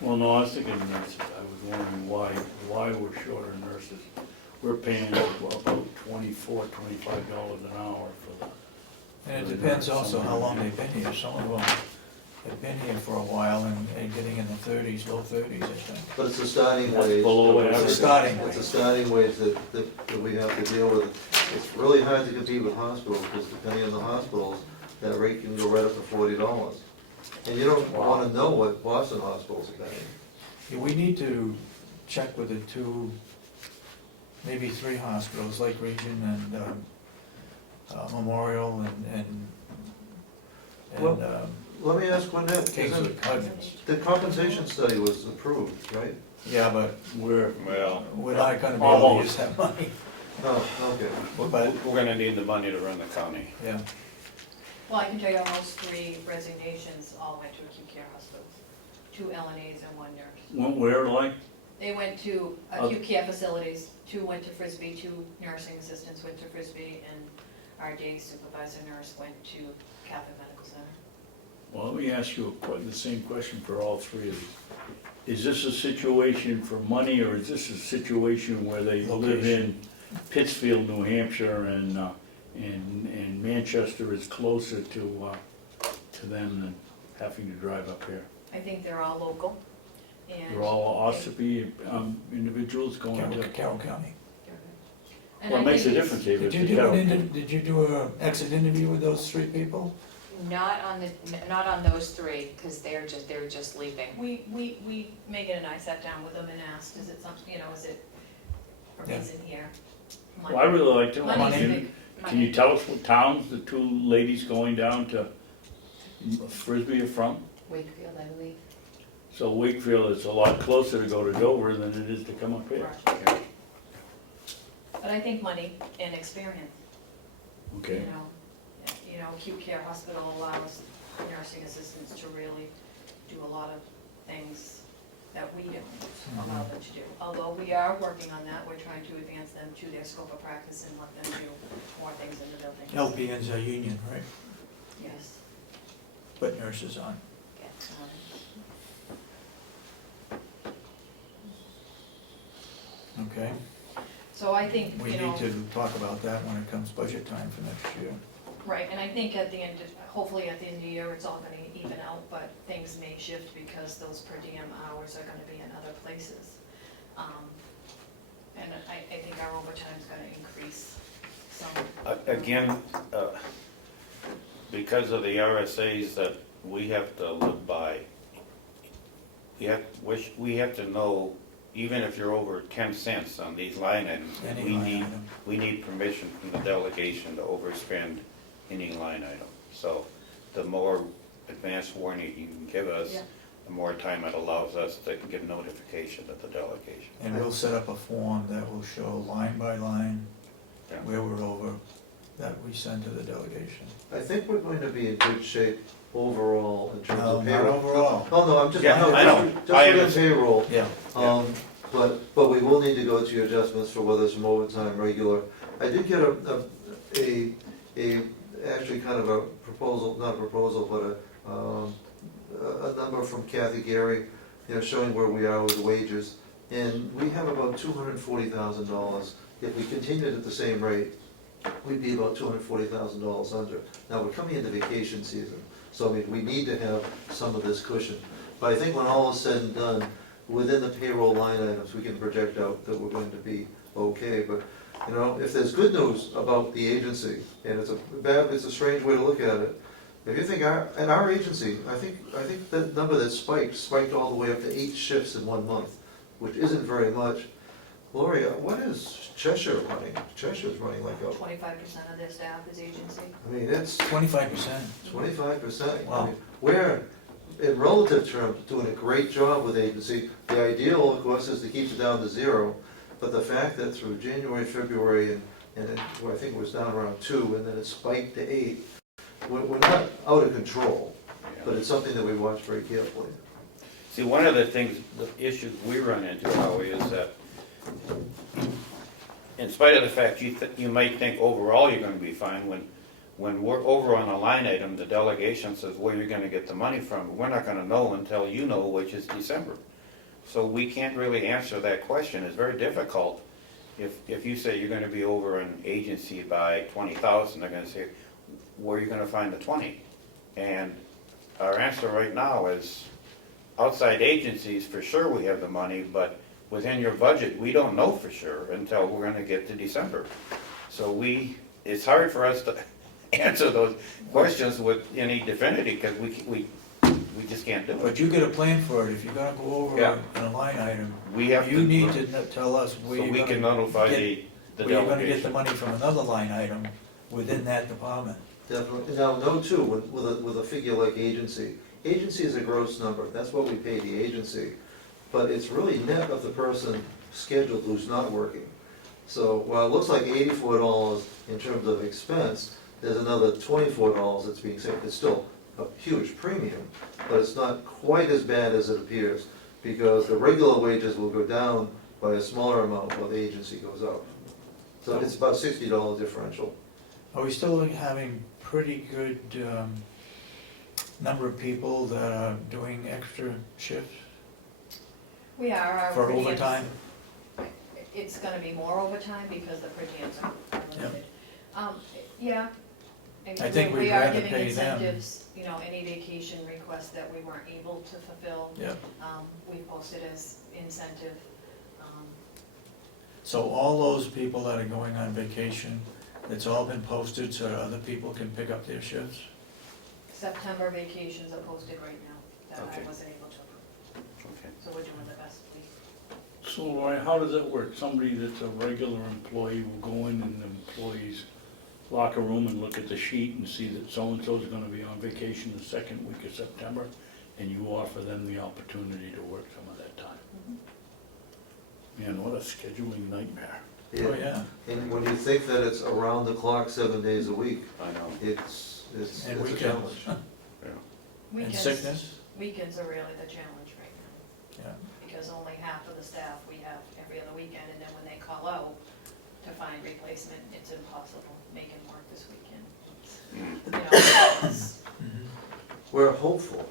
Well, no, I was thinking nurses. I was wondering why we're shorter nurses. We're paying about $24, $25 an hour for the. And it depends also how long they've been here. Some of them have been here for a while and getting in the 30s, low 30s, I think. But it's a starting That's wage. below It's a average. starting It's a wage. starting wage that we have to deal with. It's really hard to compete with hospitals, because depending on the hospitals, that rate can go right up to $40. And you don't wanna know what Boston hospitals are paying. Yeah, we need to check with the 2, maybe 3 hospitals, Lake Region and Memorial and Well, Let me ask one that, Kingsley Cousins. the compensation study was approved, right? Yeah, but We're, well, we're not gonna be able to Almost. use that money. Oh, okay. But, we're gonna need the money to run the county. yeah, Well, I can tell you those 3 resignations all went to acute care hospitals, 2 LNAs and 1 nurse. Went where, like? They went to acute care facilities, 2 went to Frisbee, 2 nursing assistants went to Frisbee, and our day supervisor nurse went to Catholic Medical Center. Well, let me ask you the same question for all 3 of these. Is this a situation for money, or is this a situation where they live in Pittsfield, New Hampshire, and Manchester is closer to them than having to drive up here? I think they're all local, and. They're all Ossipee individuals going to. Carroll County. And Well, I it makes a think difference, David. Did you do an exit interview with those 3 people? Not on those 3, because they were just leaving. We, Megan and I sat down with them and asked, is it something, is it a reason here? Well, I really like to know. Money's a Money. big- Can you tell us what towns the 2 ladies going down to Frisbee are from? Wakefield, I believe. So Wakefield is a lot closer to go to Dover than it is to come up here. Right. But I think money and experience, Okay. acute care hospital allows nursing assistants to really do a lot of things that we don't allow them to do. Although we are working on that, we're trying to advance them to their scope of practice and let them do more things in the building. LPNs are union, right? Yes. But nurses aren't. Okay, So I think, we need to talk about that when it comes budget time for next year. right, and I think at the end, hopefully at the end of the year, it's all gonna even out, but things may shift because those per diem hours are gonna be in other places. And I think our overtime's gonna increase some. Again, because of the RSAs that we have to live by, we have to know, even if you're over 10 cents on these line items, Any we line need, item. we need permission from the delegation to overspend any line item. So the more advanced warning you can give us, Yeah. the more time it allows us to give notification to the delegation. And we'll set up a form that will show line by line Yeah. where we're over, that we send to the delegation. I think we're going to be in good shape overall in terms No, of not payroll. overall. Oh, no, I'm just, Yeah, I know. just I within understand. payroll. Yeah. But we will need to go to your adjustments for whether it's from overtime, regular. I did get actually kind of a proposal, not a proposal, but a number from Kathy Gary, showing where we are with wages. And we have about $240,000. If we continued at the same rate, we'd be about $240,000 under. Now, we're coming into vacation season, so I mean, we need to have some of this cushion. But I think when all is said and done, within the payroll line items, we can project out that we're going to be okay. But, if there's good news about the agency, and it's a strange way to look at it, if you think in our agency, I think that number that spiked all the way up to 8 shifts in 1 month, which isn't very much. Gloria, what is Cheshire running? Cheshire's running like 25% of their staff is agency. I mean, it's 25%. 25%. Wow. I mean, we're, in relative terms, doing a great job with agency. The ideal, of course, is to keep it down to 0, but the fact that through January, February, and then, well, I think it was down around 2, and then it spiked to 8, we're not out of control, but it's something that we watch very carefully. See, one of the things, the issues we run into, Howie, is that in spite of the fact you might think overall you're gonna be fine, when we're over on a line item, the delegation says where you're gonna get the money from. We're not gonna know until you know, which is December. So we can't really answer that question. It's very difficult. If you say you're gonna be over an agency by 20,000, they're gonna say, where are you gonna find the 20? And our answer right now is, outside agencies, for sure we have the money, but within your budget, we don't know for sure until we're gonna get to December. So it's hard for us to answer those questions with any divinity, because we just can't do it. But you get a plan for it, if you're gonna go over Yeah. in a line item, We have you to, need to tell us where so you're we can gonna notify get, the where you're gonna get the delegation. money from another line item within that department. Definitely. Now, note too, with a figure like agency is a gross number, that's what we pay the agency, but it's really net of the person scheduled who's not working. So while it looks like $84 in terms of expense, there's another $24 that's being saved. It's still a huge premium, but it's not quite as bad as it appears, because the regular wages will go down by a smaller amount while the agency goes up. So it's about $60 differential. Are we still having pretty good number of people that are doing extra shifts We are, our for per diems- overtime? It's gonna be more overtime because the per diems are limited. Yeah. And I think we we'd are rather giving pay them. incentives, you know, any vacation requests that we weren't able to fulfill, Yeah. we posted as incentive. So all those people that are going on vacation, it's all been posted so other people can pick up their shifts? September vacations are posted right now that Okay. I wasn't able to approve, Okay. so we're doing the best we. So, Lori, how does that work? Somebody that's a regular employee will go in the employee's locker room and look at the sheet and see that so-and-so's gonna be on vacation the second week of September, and you offer them the opportunity to work some of that time. Man, what a scheduling nightmare. Oh, yeah. And when you think that it's around the clock 7 days a week, I know. it's And a weekends. challenge. Yeah. And Weekends- sickness? Weekends are really the challenge right now, Yeah. because only half of the staff we have every other weekend, and then when they call out to find replacement, it's impossible making work this weekend. You know, it's- Mhm. We're hopeful,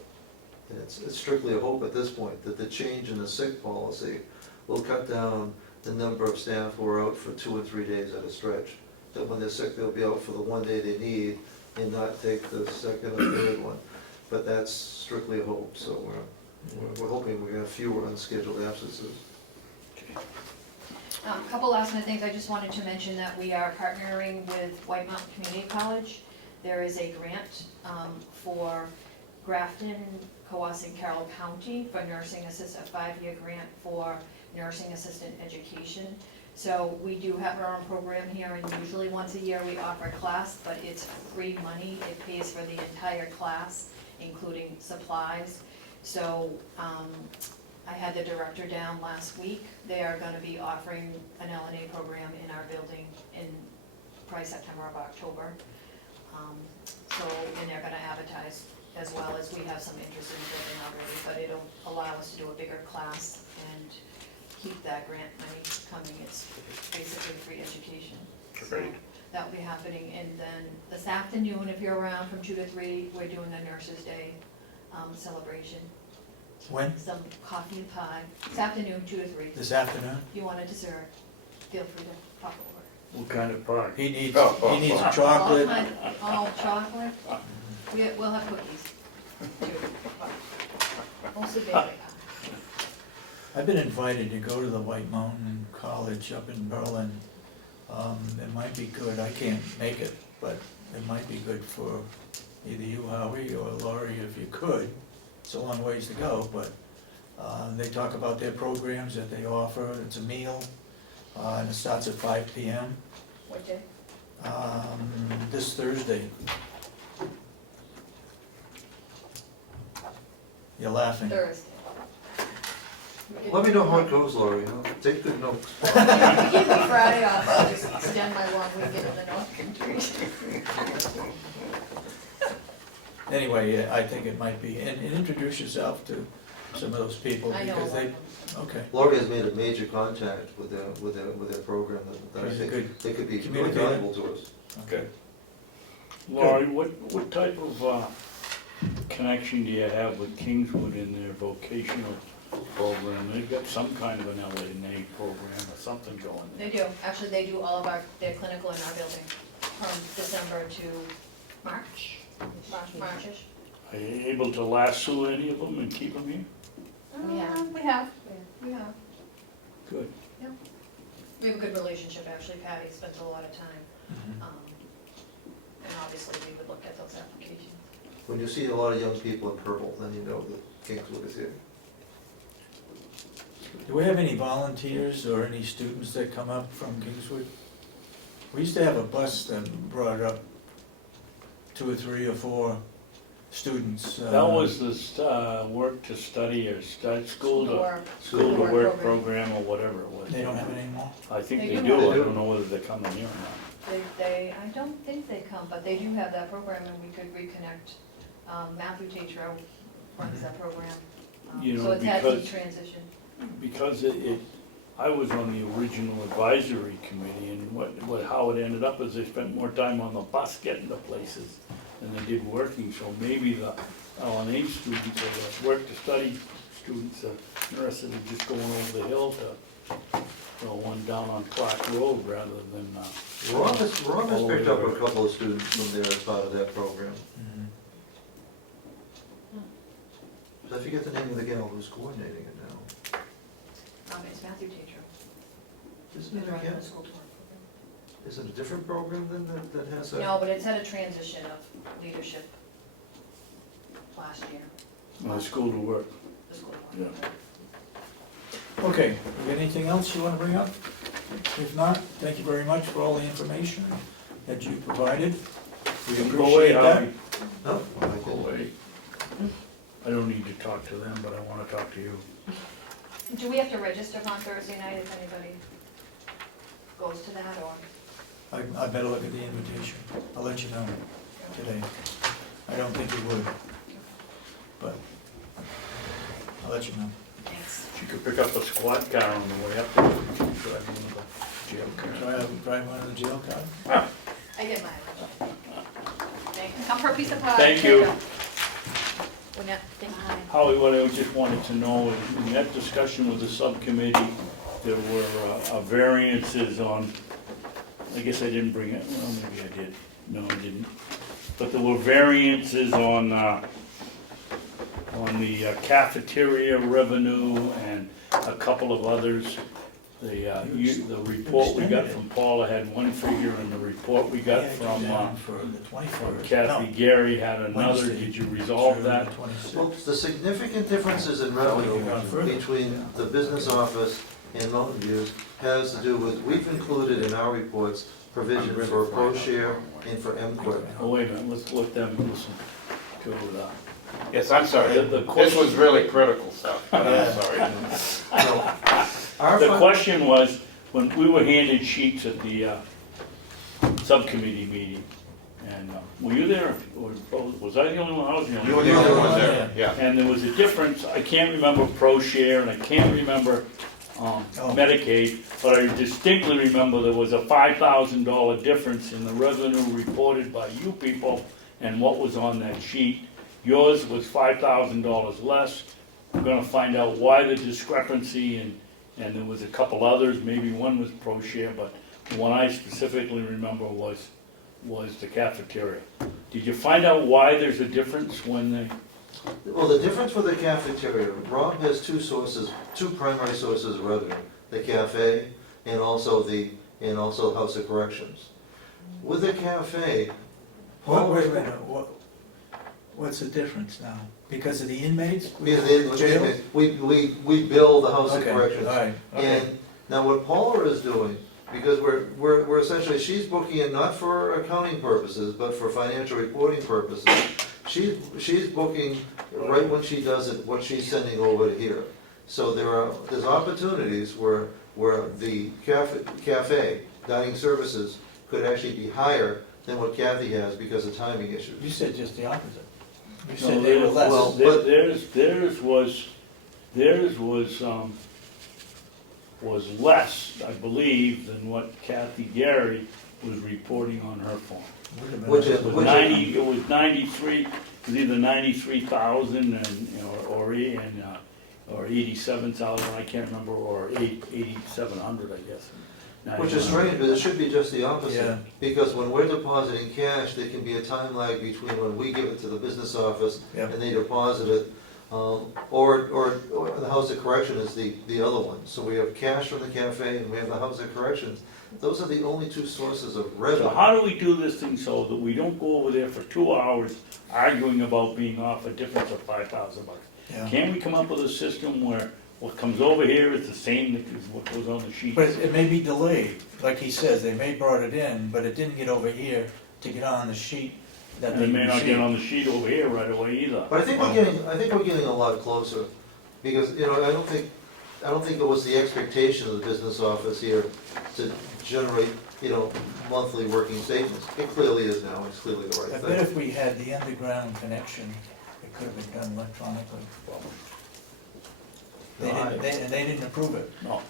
and it's strictly a hope at this point, that the change in the sick policy will cut down the number of staff who are out for 2 or 3 days at a stretch. That when they're sick, they'll be out for the one day they need and not take the second or third one. But that's strictly a hope, so we're hoping we're gonna have fewer unscheduled absences. Couple last minute things, I just wanted to mention that we are partnering with White Mountain Community College. There is a grant for Grafton, Cohasset, and Carroll County for nursing assistant, a 5-year grant for nursing assistant education. So we do have our own program here, and usually once a year we offer a class, but it's free money. It pays for the entire class, including supplies. So I had the director down last week. They are gonna be offering an LNA program in our building in probably September or October. So, and they're gonna advertise as well, as we have some interest in the building already, but it'll allow us to do a bigger class and keep that grant money coming. It's basically free education. Great. So that'll be happening, and then this afternoon, if you're around from 2 to 3, we're doing a Nurses' Day celebration. When? Some coffee and pie, this afternoon, 2 to 3. This afternoon? If you want a dessert, feel free to pop over. What kind of pie? He needs chocolate. All chocolate, we'll have cookies too. Mostly bakery pie. I've been invited to go to the White Mountain College up in Berlin. It might be good, I can't make it, but it might be good for either you, Howie, or Laurie, if you could. It's a long ways to go, but they talk about their programs that they offer. It's a meal, and it starts at 5 p.m. What day? This Thursday. You're laughing. Thursday. Let me know how it goes, Laurie, take good notes. Give me Friday off, I'll just extend my long weekend in the North Country. Anyway, yeah, I think it might be, and introduce yourself to some of those people, I know a because lot they, of them. okay. Laurie has made a major contact with their program that I She's a think good they could be really communicator. valuable to us. Okay. Laurie, what type of connection do you have with Kingswood in their vocational program? They've got some kind of an LNA program or something going there. They do, actually, they do all of their clinical in our building from December to March, Marchish. Are you able to lasso any of them and keep them here? Yeah, we have. Good. We have a good relationship, actually. Patty spends a lot of time. Mhm. And obviously, we would look at those applications. When you see a lot of young people in purple, then you know that Kingswood is here. Do we have any volunteers or any students that come up from Kingswood? We used to have a bus that brought up 2 or 3 or 4 students. That was the work to study or school to Or work program or whatever it was. They don't have it anymore? I think They they do do, have I it. don't know whether they're coming here or not. I don't think they come, but they do have that program and we could reconnect. Matthew Tatro runs that program. You know, So it's had some because- transition. Because I was on the original advisory committee, and how it ended up is they spent more time on the bus getting to places than they did working, so maybe the LNH students or the work-to-study students, nurses are just going over the hill to, one down on Clark Road rather than, Ron has All the way picked up a over. couple of students from there as part of that program. Mhm. I forget the name of the gal who's coordinating it now. It's Matthew Tatro. Isn't it He's running again? the school to work program. Is it a different program than that has a? No, but it's had a transition of leadership last year, school to work. the school to work. Yeah. Okay, you got anything else you wanna bring up? If not, thank you very much for all the information that you provided. We Go away, appreciate that. Howie. No? Go away. I don't need to talk to them, but I wanna talk to you. Do we have to register on Thursday night if anybody goes to that, or? I better look at the invitation. I'll let you know today. I don't think you would, but I'll let you know. Thanks. She could pick up a squad car on the way up there. Drive one of the jail cars. Drive one of the jail cars. I get mine. Thanks. Come for a piece of pie. Thank you. Thank you. Howie, what I just wanted to know, is in that discussion with the subcommittee, there were variances on, I guess I didn't bring it, well, maybe I did, no, I didn't. But there were variances on the cafeteria revenue and a couple of others. The report we got from Paula had one figure, and the report we got from For the 21st. Kathy Gary had another. Wednesday. Did you resolve that? Well, the significant differences in revenue between the business office and Mountain Views has to do with, we've included in our reports provision for pro share and for MQuick. Oh, wait a minute, let's let them listen to that. Yes, I'm sorry, The this question- was really critical stuff, but Yeah. I'm sorry. So, our The fund- question was, when we were handed sheets at the subcommittee meeting, and were you there, or was I the only one? I was the only You were one. the only one there, yeah. And there was a difference, I can't remember pro share, and I can't remember Medicaid, but I distinctly remember there was a $5,000 difference in the revenue reported by you people and what was on that sheet. Yours was $5,000 less. I'm gonna find out why the discrepancy, and there was a couple others, maybe one was pro share, but the one I specifically remember was the cafeteria. Did you find out why there's a difference when they? Well, the difference with the cafeteria, Rob has two primary sources of revenue, the cafe and also House of Corrections. With the cafe, Wait a minute, what's the difference now? Because of the inmates? Jail? we bill the House of Okay, Corrections. all right, okay. And now what Paula is doing, because we're essentially, she's booking it not for accounting purposes, but for financial reporting purposes. She's booking right when she does it, what she's sending over to here. So there's opportunities where the cafe, dining services, could actually be higher than what Kathy has because of timing issues. You said just the opposite. You No, said they were less. well, theirs was less, I believe, than what Kathy Gary was reporting on her form. Wait a minute. Which It was 93, it was either 93,000 or 87,000, I can't remember, or 8,700, I guess. Which is strange, but it should be just the Yeah. opposite. Because when we're depositing cash, there can be a time lag between when we give it to the business office Yep. and they deposit it. Or the House of Correction is the other one. So we have cash from the cafe and we have the House of Corrections. Those are the only two sources of So revenue. how do we do this thing so that we don't go over there for 2 hours arguing about being off a difference of $5,000? Yeah. Can't we come up with a system where what comes over here is the same as what goes on the sheet? But it may be delayed, like he says, they may brought it in, but it didn't get over here to get on the sheet that And they they may not get received. on the sheet over here right away either. But I think we're getting a lot closer, because, you know, I don't think it was the expectation of the business office here to generate, you know, monthly working statements. It clearly is now, it's clearly the I right bet thing. if we had the underground connection, it could have been done electronically. They didn't approve it. No.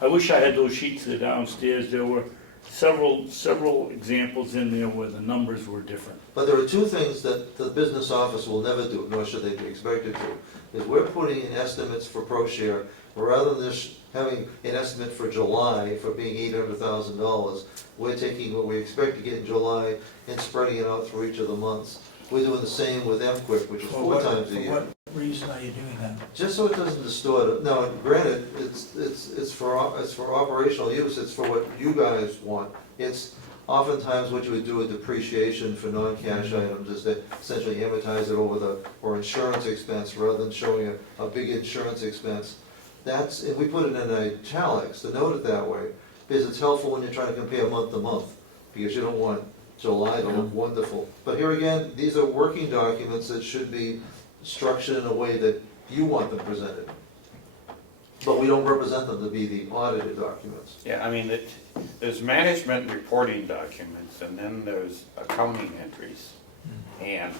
I wish I had those sheets there downstairs. There were several examples in there where the numbers were different. But there are two things that the business office will never do, nor should they be expected to, is we're putting in estimates for ProShare, rather than just having an estimate for July for being $800,000, we're taking what we expect to get in July and spreading it out through each of the months. We're doing the same with MQuick, which is For 4 what- times a For year. what reason are you doing that? Just so it doesn't distort it. Now, granted, it's for operational use, it's for what you guys want. It's oftentimes what you would do with depreciation for non-cash items, is to essentially amortize it over or insurance expense, rather than showing a big insurance expense. And we put it in italics to note it that way, because it's helpful when you're trying to compare month to month, because you don't want July to look wonderful. But here again, these are working documents that should be structured in a way that you want them presented. But we don't represent them to be the audited documents. Yeah, I mean, there's management reporting documents, and then there's accounting entries. And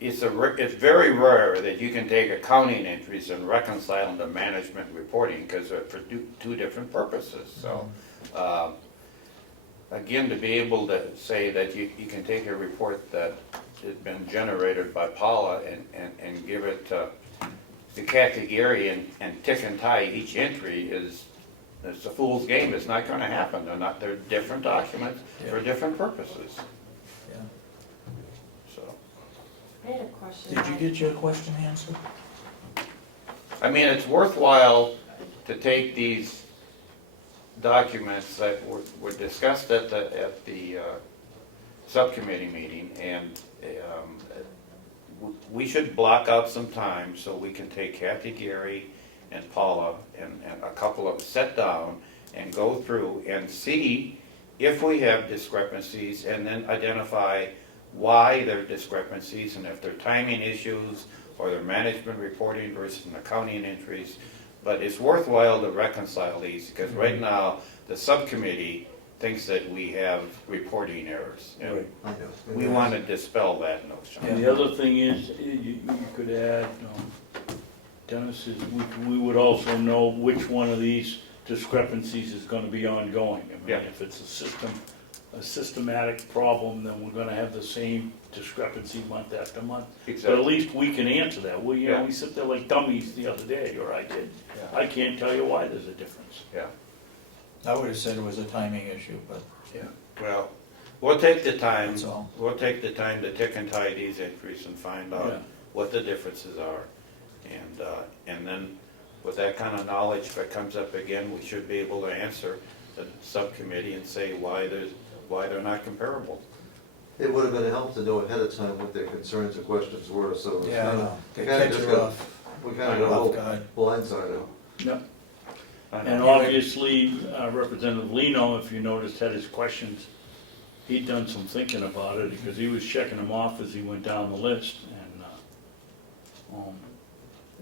it's very rare that you can take accounting entries and reconcile them to management reporting, because they're for two different purposes. So, again, to be able to say that you can take a report that has been generated by Paula and give it to Kathy Gary and tick and tie each entry it's a fool's game. It's not gonna happen. They're different documents for different purposes, Yeah. so. I had a question. Did you get your question answered? I mean, it's worthwhile to take these documents that were discussed at the subcommittee meeting, and we should block out some time so we can take Kathy Gary and Paula and a couple of sit down and go through and see if we have discrepancies, and then identify why there are discrepancies, and if they're timing issues or they're management reporting versus an accounting entries. But it's worthwhile to reconcile these, because right now, the subcommittee thinks that we have reporting errors. And Right. I know. we want to dispel that notion. And the other thing is, you could add, Dennis, is we would also know which one of these discrepancies is gonna be ongoing. I mean, Yeah. if it's a systematic problem, then we're gonna have the same discrepancy month after month. But at Exactly. least we can answer that. We Yeah. we sit there like dummies the other day, or I did. Yeah. I can't tell you why there's a difference. Yeah. I would have said it was a timing issue, but Yeah. Well, we'll take the time. that's all. We'll take the time to tick and tie these entries and find out Yeah. what the differences are. And then with that kind of knowledge, if it comes up again, we should be able to answer the subcommittee and say why they're not comparable. It would have been a help to know ahead of time what their concerns or questions were, so it's Yeah, I kind know. of, They kinda catch just you got- off we kind of got a off little guard. blindsided. Yep. I And know. obviously, Representative Lino, if you noticed, had his questions. He'd done some thinking about it, because he was checking them off as he went down the list, and,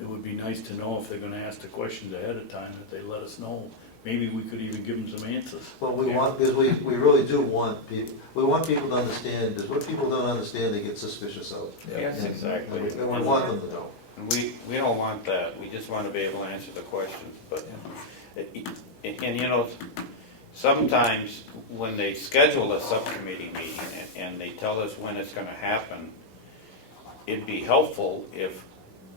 it would be nice to know if they're gonna ask the questions ahead of time, that they let us know. Maybe we could even give them some answers. Well, we want, because we really do want people to understand, because what people don't understand, they get suspicious of. Yes, And- exactly. And we want them to know. And we don't want that. We just want to be able to answer the questions. But, and you know, sometimes when they schedule a subcommittee meeting and they tell us when it's going to happen, it'd be helpful if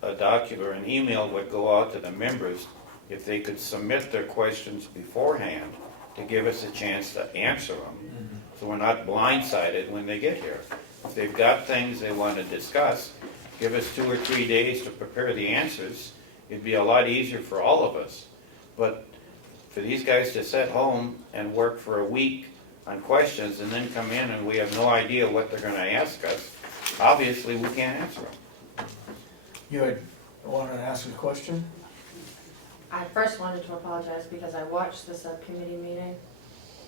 a document or an email would go out to the members, if they could submit their questions beforehand to give us a chance to answer them, so we're not blindsided when they get here. If they've got things they want to discuss, give us 2 or 3 days to prepare the answers. It'd be a lot easier for all of us. But for these guys to sit home and work for a week on questions and then come in and we have no idea what they're going to ask us, obviously we can't answer them. You had wanted to ask a question? I first wanted to apologize because I watched the subcommittee meeting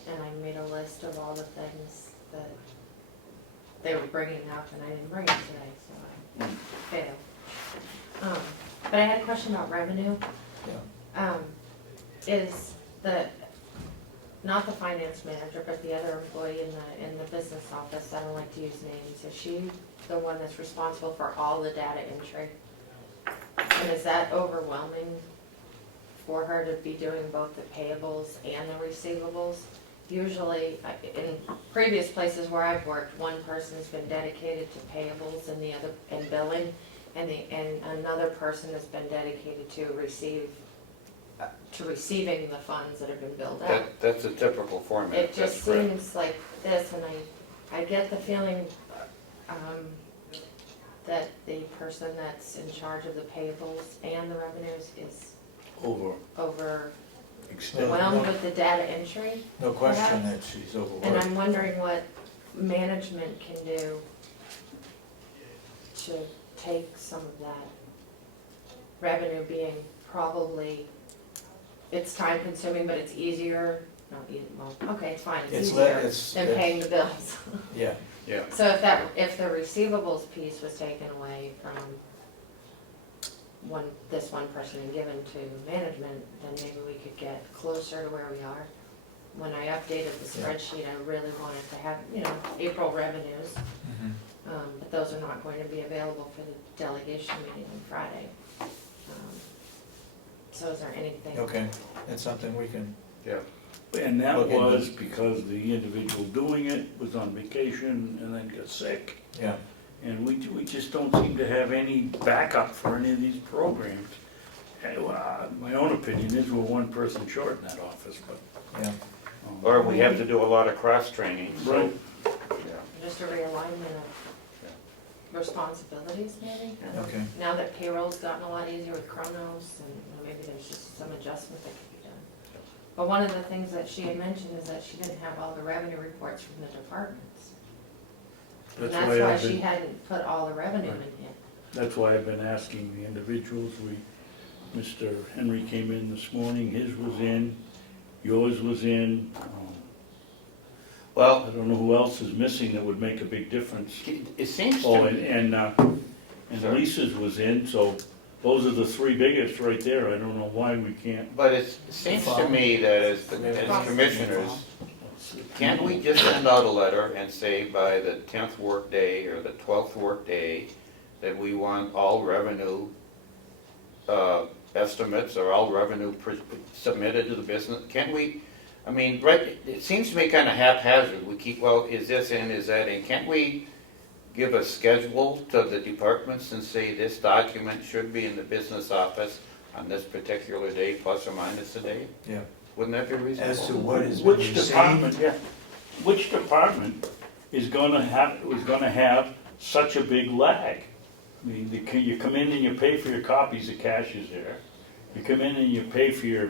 and I made a list of all the things that they were bringing up, and I didn't bring it today, so I failed. But I had a question about revenue. Is the, not the finance manager, but the other employee in the business office, I don't like to use names, is she the one that's responsible for all the data entry? And is that overwhelming for her to be doing both the payables and the receivables? Usually, in previous places where I've worked, one person's been dedicated to payables and the other, and billing, and another person has been dedicated to receiving the funds that have been billed out. That's a typical format. It just That's correct. seems like this, and I get the feeling, that the person that's in charge of the payables and the revenues is overwhelmed with the data entry. No question that Perhaps. she's And overworked. I'm wondering what management can do to take some of that revenue being probably, it's time consuming, but it's easier, okay, it's fine, it's easier than paying the bills. Yeah, Yeah, So if the receivables piece was taken away from this one person and given to management, then maybe we could get closer to where we are. When I updated the spreadsheet, I really wanted to have, April revenues, mhm. but those are not going to be available for the delegation meeting on Friday. So is there anything? Okay, that's something we can, yeah. And that Okay. was because the individual doing it was on vacation and then got sick. yeah, And we just don't seem to have any backup for any of these programs. My own opinion is we're one person short in that office, but. yeah. Or we have to do a lot of cross-training, so. Right. Yeah. Just a realignment of responsibilities, maybe? I don't know. Okay. Now that payroll's gotten a lot easier with Chronos, and maybe there's just some adjustment that could be done. But one of the things that she had mentioned is that she didn't have all the revenue reports from the departments. And that's why I've she been- hadn't put all the revenue in yet. That's why I've been asking the individuals. Mr. Henry came in this morning, his was in, yours was in. I Well, don't know who else is missing that would make a big difference. it seems Oh, to me, and Sorry. Lisa's was in, so those are the three biggest right there. I don't know why we can't. but it seems to me that as commissioners, can't we just send out a letter and say by the 10th workday or the 12th workday that we want all revenue estimates or all revenue submitted to the business? Can't we, I mean, right, it seems to me kind of haphazard. We keep, well, is this in, is that in? Can't we give a schedule to the departments and say this document should be in the business office on this particular day, plus or minus a day? Yeah. Wouldn't that be reasonable? As to what is being Which received, department, which department is gonna have such a big lag? I mean, you come in and you pay for your copies, the cash is there. You come in and you pay for your,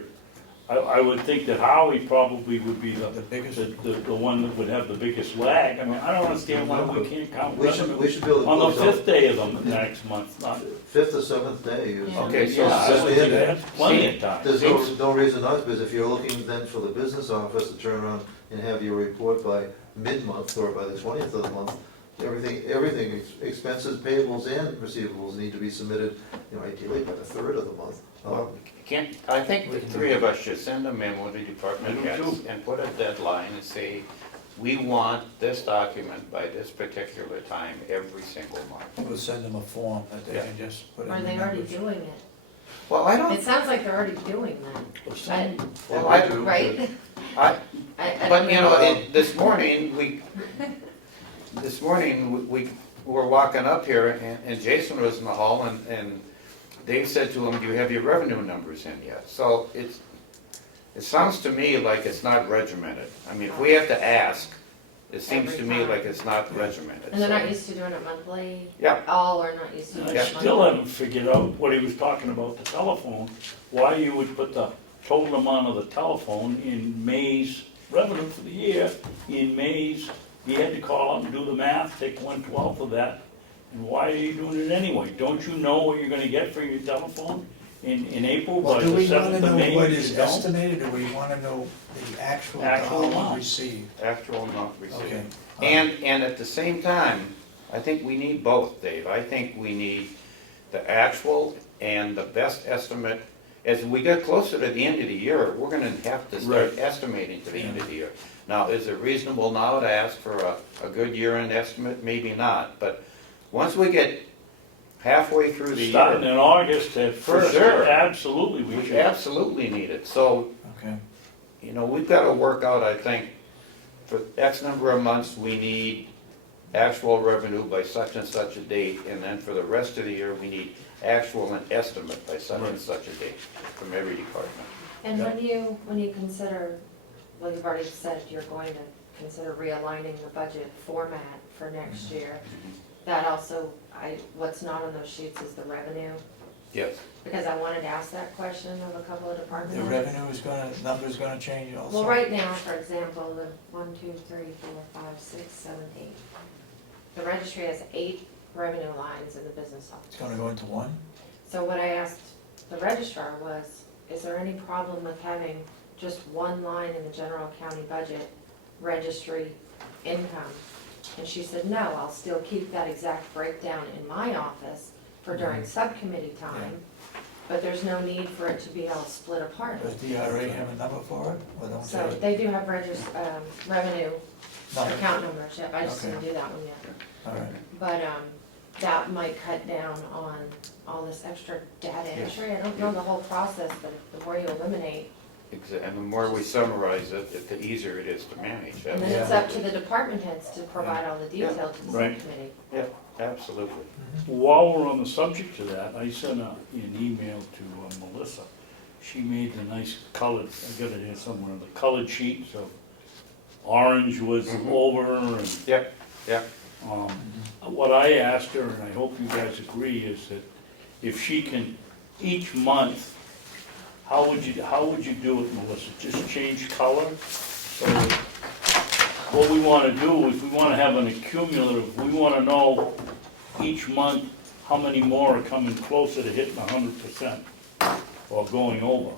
I would think that Howie probably would be the biggest, the one that would have the biggest lag. I mean, I don't understand why we can't count We should revenue be able to on the close out 5th day of the next month, not. fifth or seventh day is. Yeah. Okay, so Yeah, I Just would the think end. that's plenty of time. There's no reason not to, because if you're looking then for the business office to turn around and have your report by mid-month or by the 20th of the month, everything, expenses, payables and receivables need to be submitted, ideally by the 3rd of the month. I think the three of us should send a memo to department I do heads too. and put a deadline and say, we want this document by this particular time every single month. we'll send them a form that they Yeah. can just put in Are the they already numbers. doing it? Well, I don't, It sounds like they're already doing that. well, I, Right? I, I but you know, know- this morning, we were walking up here and Jason was in the hall and Dave said to him, do you have your revenue numbers in yet? So it sounds to me like it's not regimented. I mean, if we have to ask, it seems Every to me time. like it's not regimented. And they're not So- used to doing it monthly? Yeah. All are not used to doing I it monthly? still haven't figured out what he was talking about, the telephone, why you would put the total amount of the telephone in May's revenue for the year. In May's, he had to call up and do the math, take 1/12 of that, and why are you doing it anyway? Don't you know what you're gonna get for your telephone in April, Well, by do the we wanna 7th of know May. what you is don't? estimated, or we wanna know the actual Actual dollar amount. received? Actual amount received. Okay. And at the same time, I think we need both, Dave. I think we need the actual and the best estimate. As we get closer to the end of the year, we're gonna have to start Right. estimating to the end of the year. Now, is it reasonable now to ask for a good year-end estimate? Maybe not, but once we get halfway through the Starting year, in August at For first, sure. absolutely we we should. absolutely need it. So, Okay, you know, we've gotta work out, I think, for X number of months, we need actual revenue by such and such a date, and then for the rest of the year, we need actual and estimate by such and such a date from every department. And when you consider, well, you've already said you're going to consider realigning the budget format for next year. That also, what's not on those sheets is the revenue, Yes. because I wanted to ask that question of a couple of department the heads. revenue is gonna, number's gonna change also. Well, right now, for example, the 1, 2, 3, 4, 5, 6, 7, 8. The registry has 8 revenue lines in the business office. It's gonna go into one? So what I asked the registrar was, is there any problem with having just one line in the general county budget, registry income? And she said, no, I'll still keep that exact breakdown in my office for during subcommittee time, but there's no need for it to be all split apart. Does DRA have a number for it, or don't So they? they do have revenue Number. account numbers, yep, I just Okay. didn't do that one yet. All right, But, that might cut down on all this extra data entry. I don't know the whole process, but the more you eliminate, And the more we summarize it, the easier it is to manage. and then it's up to the department heads to provide all the detail to the Right. subcommittee. Yeah, absolutely. While we're on the subject of that, I sent an email to Melissa. She made the nice colored, I got it here somewhere, the colored sheets of orange was over and Yep, yep. what I asked her, and I hope you guys agree, is that if she can, each month, how would you do it, Melissa? Just change color? So what we wanna do is we wanna have an accumulative, we wanna know each month how many more are coming closer to hitting 100% or going over.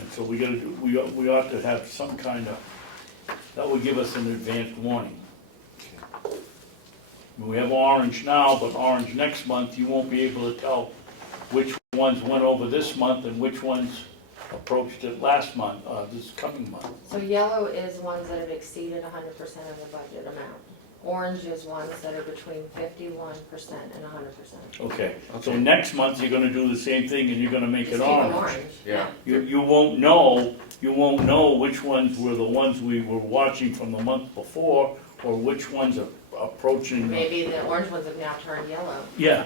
And so we gotta do, we ought to have some kind of, that would give us an advanced warning. We have orange now, but orange next month, you won't be able to tell which ones went over this month and which ones approached it last month, this coming month. So yellow is ones that have exceeded 100% of the budget amount. Orange is ones that are between 51% and 100%. Okay, so next month, you're gonna do the same thing and you're gonna make Just it keep them orange. Yeah. You won't know which ones were the ones we were watching from the month before, or which ones are approaching. Maybe the orange ones have now turned yellow Yeah,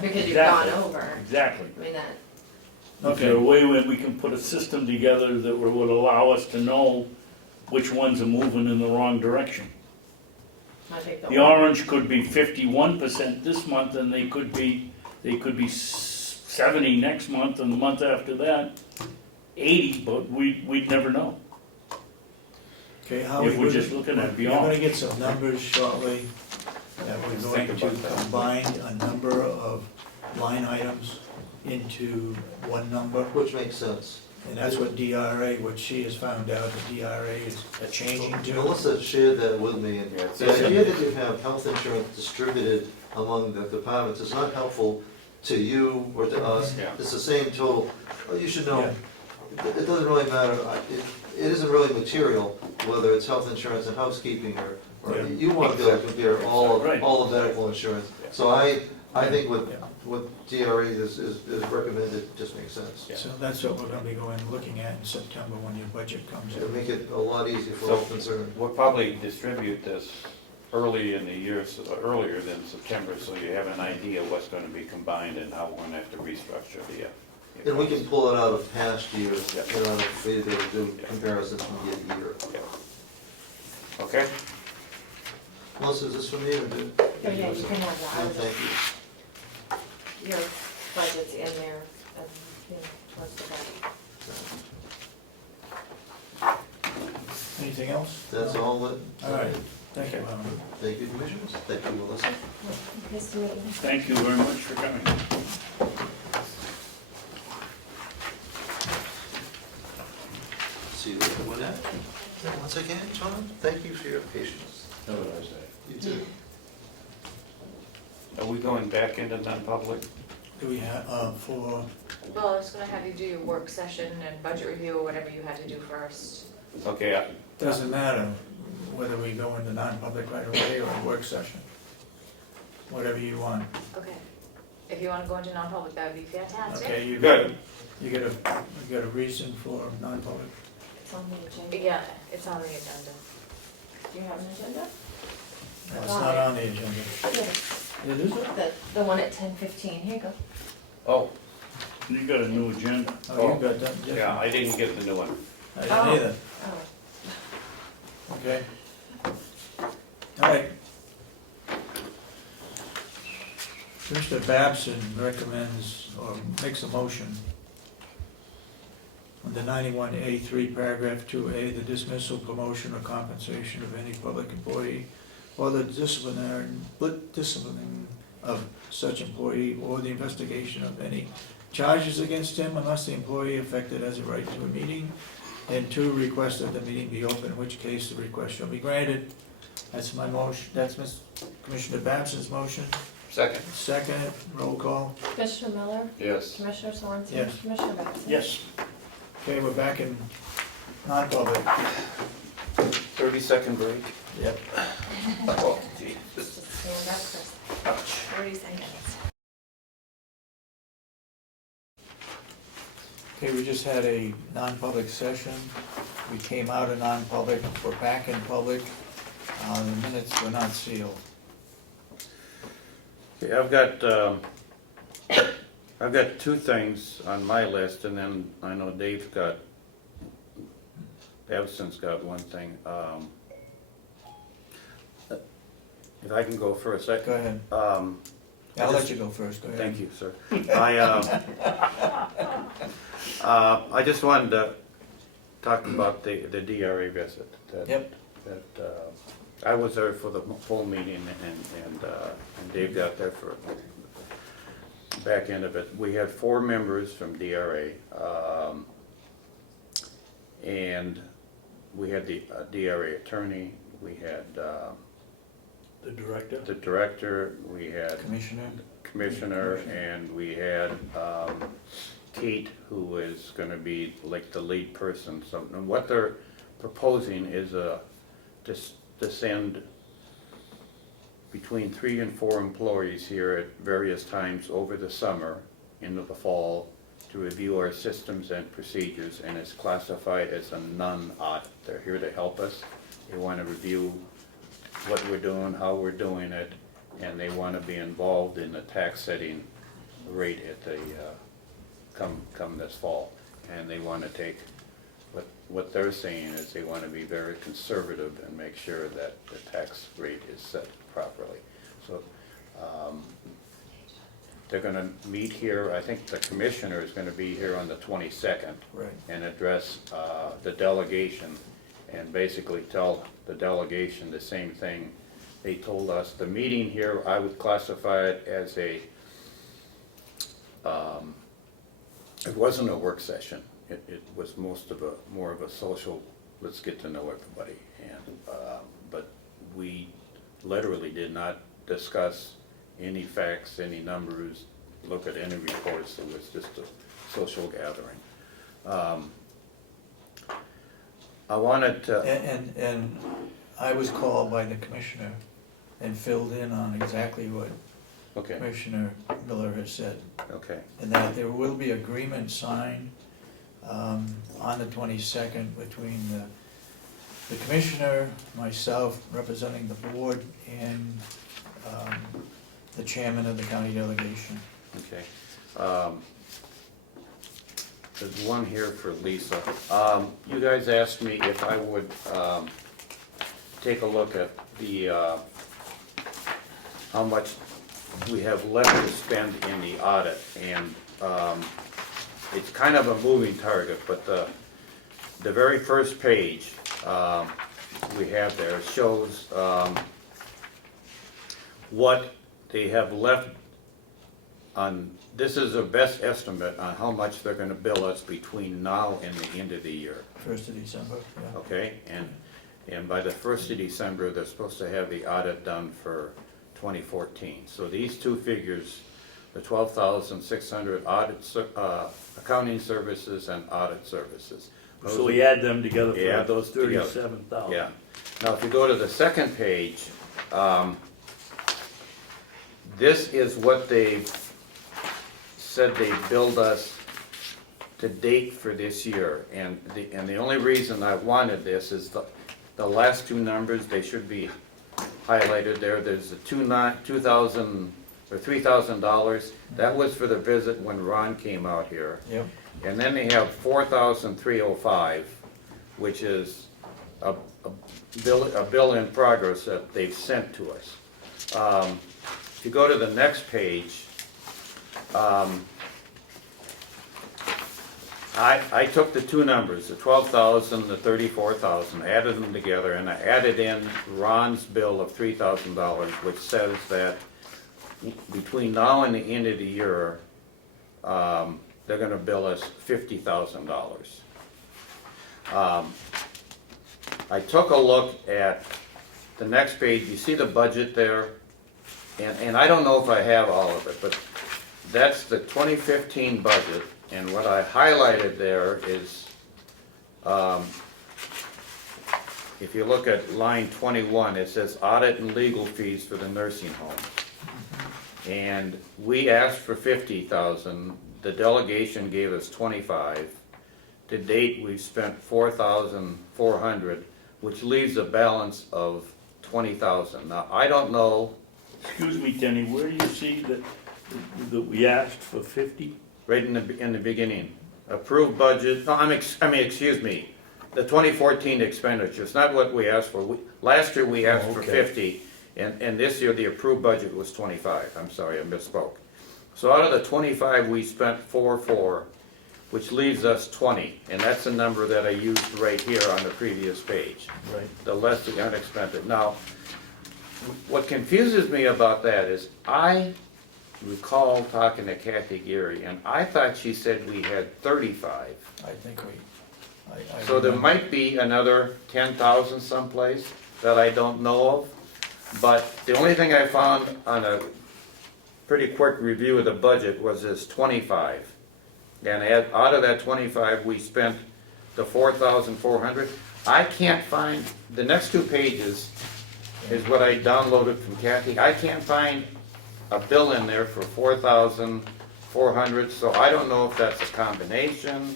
because you've gone Exactly. over. exactly. I mean, that, Is there a way where we can put a system together that would allow us to know which ones are moving in the wrong direction? I think The orange could be 51% this month, and they could be 70 next month, and the month after that, 80, but we'd never know. okay, Howie, If we're just looking at you're beyond. gonna get some numbers shortly, that we're going Think to about that. combine a number of line items into one number, Which makes sense. and that's what DRA, what she has found out, the DRA is changing to. Melissa shared that with me, and Yeah, it's the just- idea that you have health insurance distributed among the departments is not helpful to you or to us. Yeah. It's the same total. Well, you should know, it doesn't really matter, it isn't really material, whether it's health insurance and housekeeping, or Yeah. you want to be able to compare Right. all of medical insurance. So I think what DRA is recommended just makes sense. So that's what we're gonna be going, looking at in September when your budget comes It'll in. make it a lot easier for all concerned. We'll probably distribute this early in the year, earlier than September, so you have an idea what's gonna be combined and how we're gonna have to restructure the. And we can pull it out of past years, Yeah. for you to do comparisons from year to year. Okay? Melissa, is this from you or do? yeah, you can have that. I Oh, was thank you. Your budget's in there, towards the back. Anything else? That's all that. All right, thank you, Howie. Thank you, commissioners. Thank you, Melissa. Nice to meet you. Thank you very much for coming. see you later. With that, once again, John, thank you for your patience. Know what I say? You too. Are we going back into non-public? Do we have, for, Well, I was gonna have you do your work session and budget review or whatever you had to do first. Okay, doesn't matter whether we go into non-public right away or a work session. Whatever you want. Okay. If you wanna go into non-public, that would be fantastic. Okay, you good. get a reason for non-public? It's on the agenda. Yeah, it's on the agenda. Do you have an agenda? No, it's not on the agenda. Yes, It isn't? the one at 10:15, here you go. Oh, You got a new agenda. Oh, you got that, yeah, I didn't get the new one. I didn't either, Oh, okay? All right. Commissioner Babson recommends, or makes a motion under 91A3, paragraph 2A, the dismissal, promotion, or compensation of any public employee, or the disciplining of such employee, or the investigation of any charges against him unless the employee affected has a right to a meeting, and two, request that the meeting be open, in which case the request shall be granted. That's my motion, that's Commissioner Babson's motion. Second. Second, roll call. Commissioner Miller, Yes. Commissioner Sorensen, Yes. Commissioner Babson. Yes. Okay, we're back in non-public. 30-second break. Yep. Oh, gee. Just stand up, Chris. 30 seconds. Okay, we just had a non-public session. We came out of non-public, we're back in public. The minutes were not sealed. Okay, I've got two things on my list, and then I know Babson's got one thing. If I can go first, Go ahead. I'll let you go first, go ahead. Thank you, sir. I just wanted to talk about the DRA visit. Yep. I was there for the full meeting, and Dave got there for the back end of it. We had 4 members from DRA, and we had the DRA attorney, we had The director. the director, we had Commissioner? and we had Kate, who is gonna be like the lead person. So, and what they're proposing is to send between 3 and 4 employees here at various times over the summer into the fall to review our systems and procedures, and it's classified as a non-audit. They're here to help us. They want to review what we're doing, how we're doing it, and they want to be involved in the tax setting rate at the, come this fall. And they want to take, what they're saying is they want to be very conservative and make sure that the tax rate is set properly. So, they're gonna meet here, I think the commissioner is gonna be here on the 22nd. Right. And address the delegation and basically tell the delegation the same thing they told us. The meeting here, I would classify it as it wasn't a work session. It was more of a social, let's get to know everybody. And but we literally did not discuss any facts, any numbers, look at any reports. It was just a social gathering. I wanted to, And I was called by the commissioner and filled in on exactly what okay, Commissioner Miller has said. okay, And that there will be agreement signed on the 22nd between the commissioner, myself, representing the board, and the chairman of the county delegation. okay. There's one here for Lisa. You guys asked me if I would take a look at the, how much we have left to spend in the audit, and it's kind of a moving target, but the very first page we have there shows what they have left this is the best estimate on how much they're gonna bill us between now and the end of the year, 1st of December, yeah. okay? And by the 1st of December, they're supposed to have the audit done for 2014. So these two figures, the 12,600 accounting services and audit services. So we add them together Yeah, for those together. 37,000. Yeah. Now, if you go to the second page, this is what they said they billed us to date for this year. And the only reason I wanted this is the last two numbers, they should be highlighted there. There's the $2,000 or $3,000. That was for the visit when Ron came out here. Yep. And then they have 4,305, which is a bill in progress that they've sent to us. If you go to the next page, I took the two numbers, the 12,000, the 34,000, added them together, and I added in Ron's bill of $3,000, which says that between now and the end of the year, they're gonna bill us $50,000. I took a look at the next page, you see the budget there? And I don't know if I have all of it, but that's the 2015 budget, and what I highlighted there is, if you look at line 21, it says audit and legal fees for the nursing home. And we asked for 50,000, the delegation gave us 25. To date, we've spent 4,400, which leaves a balance of 20,000. Now, I don't know, Excuse me, Denny, where do you see that we asked for 50? right in the beginning, approved budget, no, excuse me, the 2014 expenditures, not what we asked for. Last year, we asked for okay. 50, and this year, the approved budget was 25. I'm sorry, I misspoke. So out of the 25, we spent 4,400, which leaves us 20, and that's the number that I used right here on the previous page. Right. The less the unexpended. Now, what confuses me about that is I recall talking to Kathy Geary, and I thought she said we had 35. I think I So there remember. might be another 10,000 someplace that I don't know of. But the only thing I found on a pretty quick review of the budget was this 25. And out of that 25, we spent the 4,400. I can't find, the next two pages is what I downloaded from Kathy. I can't find a bill in there for 4,400, so I don't know if that's a combination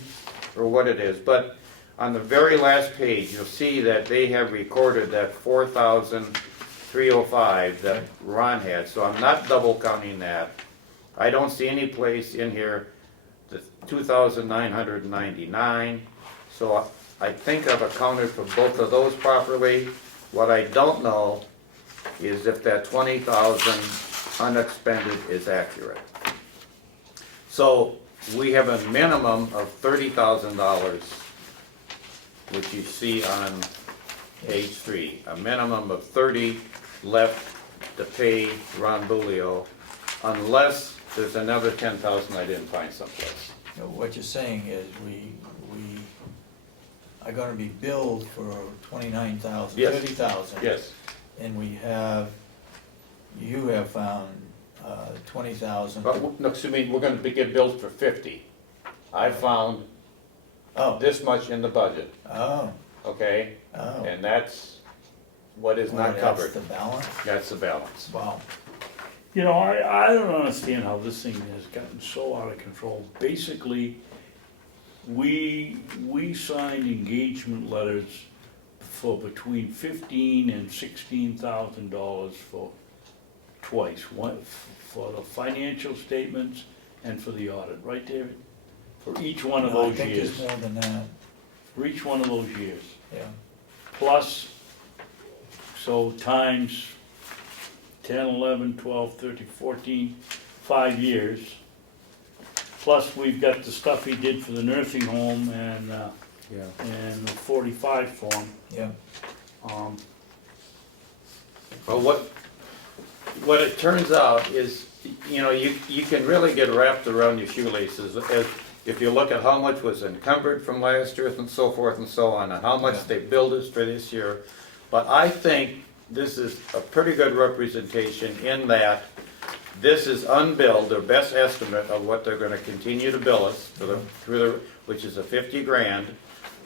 or what it is. But on the very last page, you'll see that they have recorded that 4,305 that Ron had, so I'm not double counting that. I don't see any place in here the 2,999, so I think I've accounted for both of those properly. What I don't know is if that 20,000 unexpended is accurate. So we have a minimum of $30,000, which you see on page 3. A minimum of 30 left to pay Ron Bulio, unless there's another 10,000 I didn't find someplace. You know, what you're saying is we are gonna be billed for 29,000, Yes. 30,000. Yes. And you have found 20,000. But, no, excuse me, we're gonna get billed for 50. I found Oh, this much in the budget, oh, okay? oh. And that's what is Well, not covered. That's the balance? That's the balance. Wow. You know, I don't understand how this thing has gotten so out of control. Basically, we signed engagement letters for between $15,000 and $16,000 for twice. One for the financial statements and for the audit, right, David? For each one of No, those I think years. there's more than that, For each one of those years. yeah. Plus, so times 10, 11, 12, 13, 14, 5 years. Plus, we've got the stuff he did for the nursing home and the 45 form. Yeah, Well, what it turns out is you know, you can really get wrapped around your shoelaces as, if you look at how much was encumbered from last year and so forth and so on, and how much Yeah. they billed us for this year. But I think this is a pretty good representation in that this is unbilled, their best estimate of what they're gonna continue to bill us for which is a 50 grand.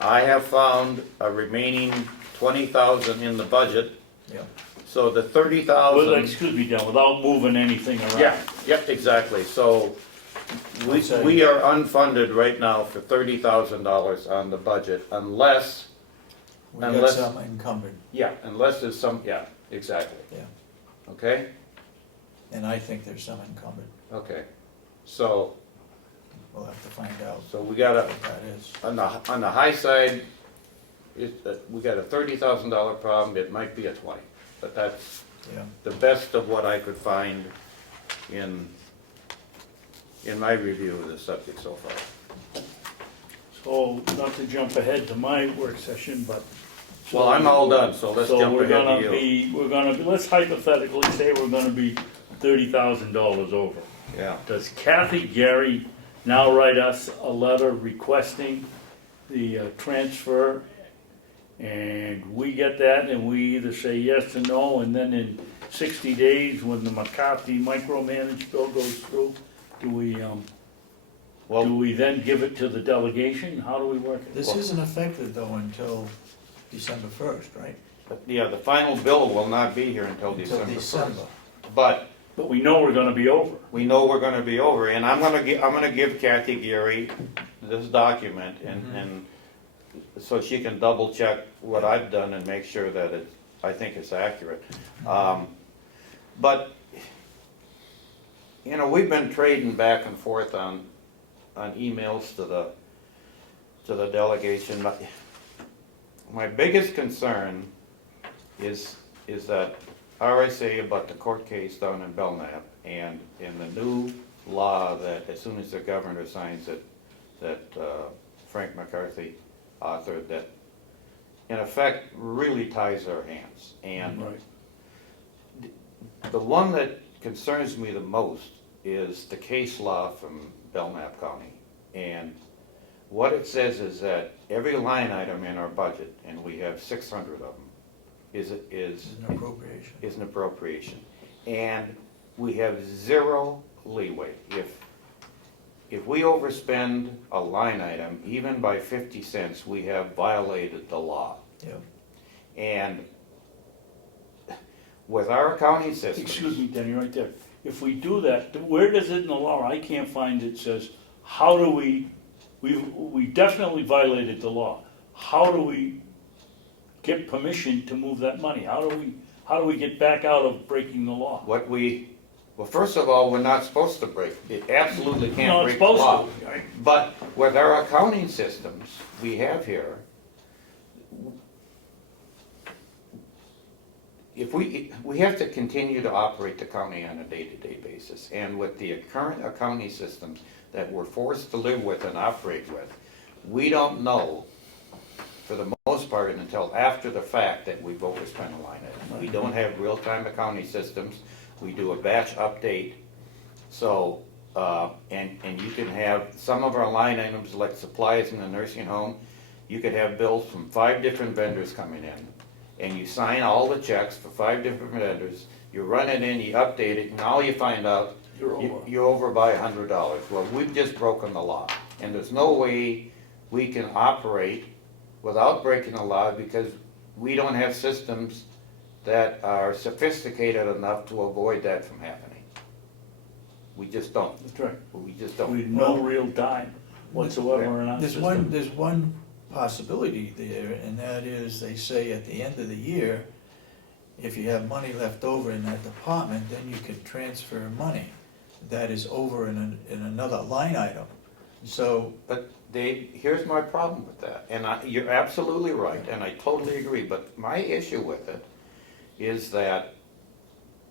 I have found a remaining 20,000 in the budget, Yeah. so the Well, 30,000. excuse me, Dan, without moving anything around. Yeah, yep, exactly, so Okay. we are unfunded right now for $30,000 on the budget unless, We got Unless- some encumbered, unless there's some, yeah, exactly. Yeah. Okay, and I think there's some encumbered. okay, so We'll have to find out we got a, what that is. on the high side, we got a $30,000 problem, it might be a 20, but that's Yeah. the best of what I could find in my review of the subject so far. So, not to jump ahead to my work session, but. Well, I'm all done, so let's So jump we're ahead gonna to you. be, let's hypothetically say we're gonna be $30,000 over. Yeah, Does Kathy Gary now write us a letter requesting the transfer? And we get that and we either say yes or no, and then in 60 days, when the McCarthy micromanaged bill goes through, do we then give it to the delegation? How do we work it? This isn't effective though until December 1st, right? yeah, the final bill will not be here until Until December 1st. December. But But we know we're gonna be over. we know we're gonna be over, and I'm gonna give Kathy Gary this document, and so she can double check what I've done and make sure that I think it's accurate. But, you know, we've been trading back and forth on emails to the delegation. My biggest concern is that RSA about the court case down in Belknap, and in the new law that as soon as the governor signs it, that Frank McCarthy authored, that in effect really ties our hands. And Right. the one that concerns me the most is the case law from Belknap County. And what it says is that every line item in our budget, and we have 600 of them, is An appropriation. an appropriation. And we have zero leeway. If we overspend a line item, even by 50 cents, we have violated the law. Yeah. And with our accounting system. Excuse me, Denny, right there. If we do that, where does it in the law, I can't find it, says, how do we definitely violated the law. How do we get permission to move that money? How do we get back out of breaking the law? Well, first of all, we're not supposed to break, it absolutely can't No, it's break the law. supposed to, right? But with our accounting systems we have here, if we have to continue to operate the county on a day-to-day basis, and with the current accounting systems that we're forced to live with and operate with, we don't know, for the most part, until after the fact that we've overspent a line item. We don't have real-time accounting systems, we do a batch update, so, and you can have some of our line items, like supplies in the nursing home, you could have bills from 5 different vendors coming in, and you sign all the checks for 5 different vendors, you run it in, you update it, and all you find out, you're over by $100. Well, we've just broken the law, and there's no way we can operate without breaking the law, because we don't have systems that are sophisticated enough to avoid that from happening. We just don't. That's right. We just don't. With no real dime whatsoever in our There's system. there's one possibility there, and that is, they say at the end of the year, if you have money left over in that department, then you can transfer money that is over in another line item. So, But Dave, here's my problem with that, and you're absolutely right, and I totally agree, but my issue with it is that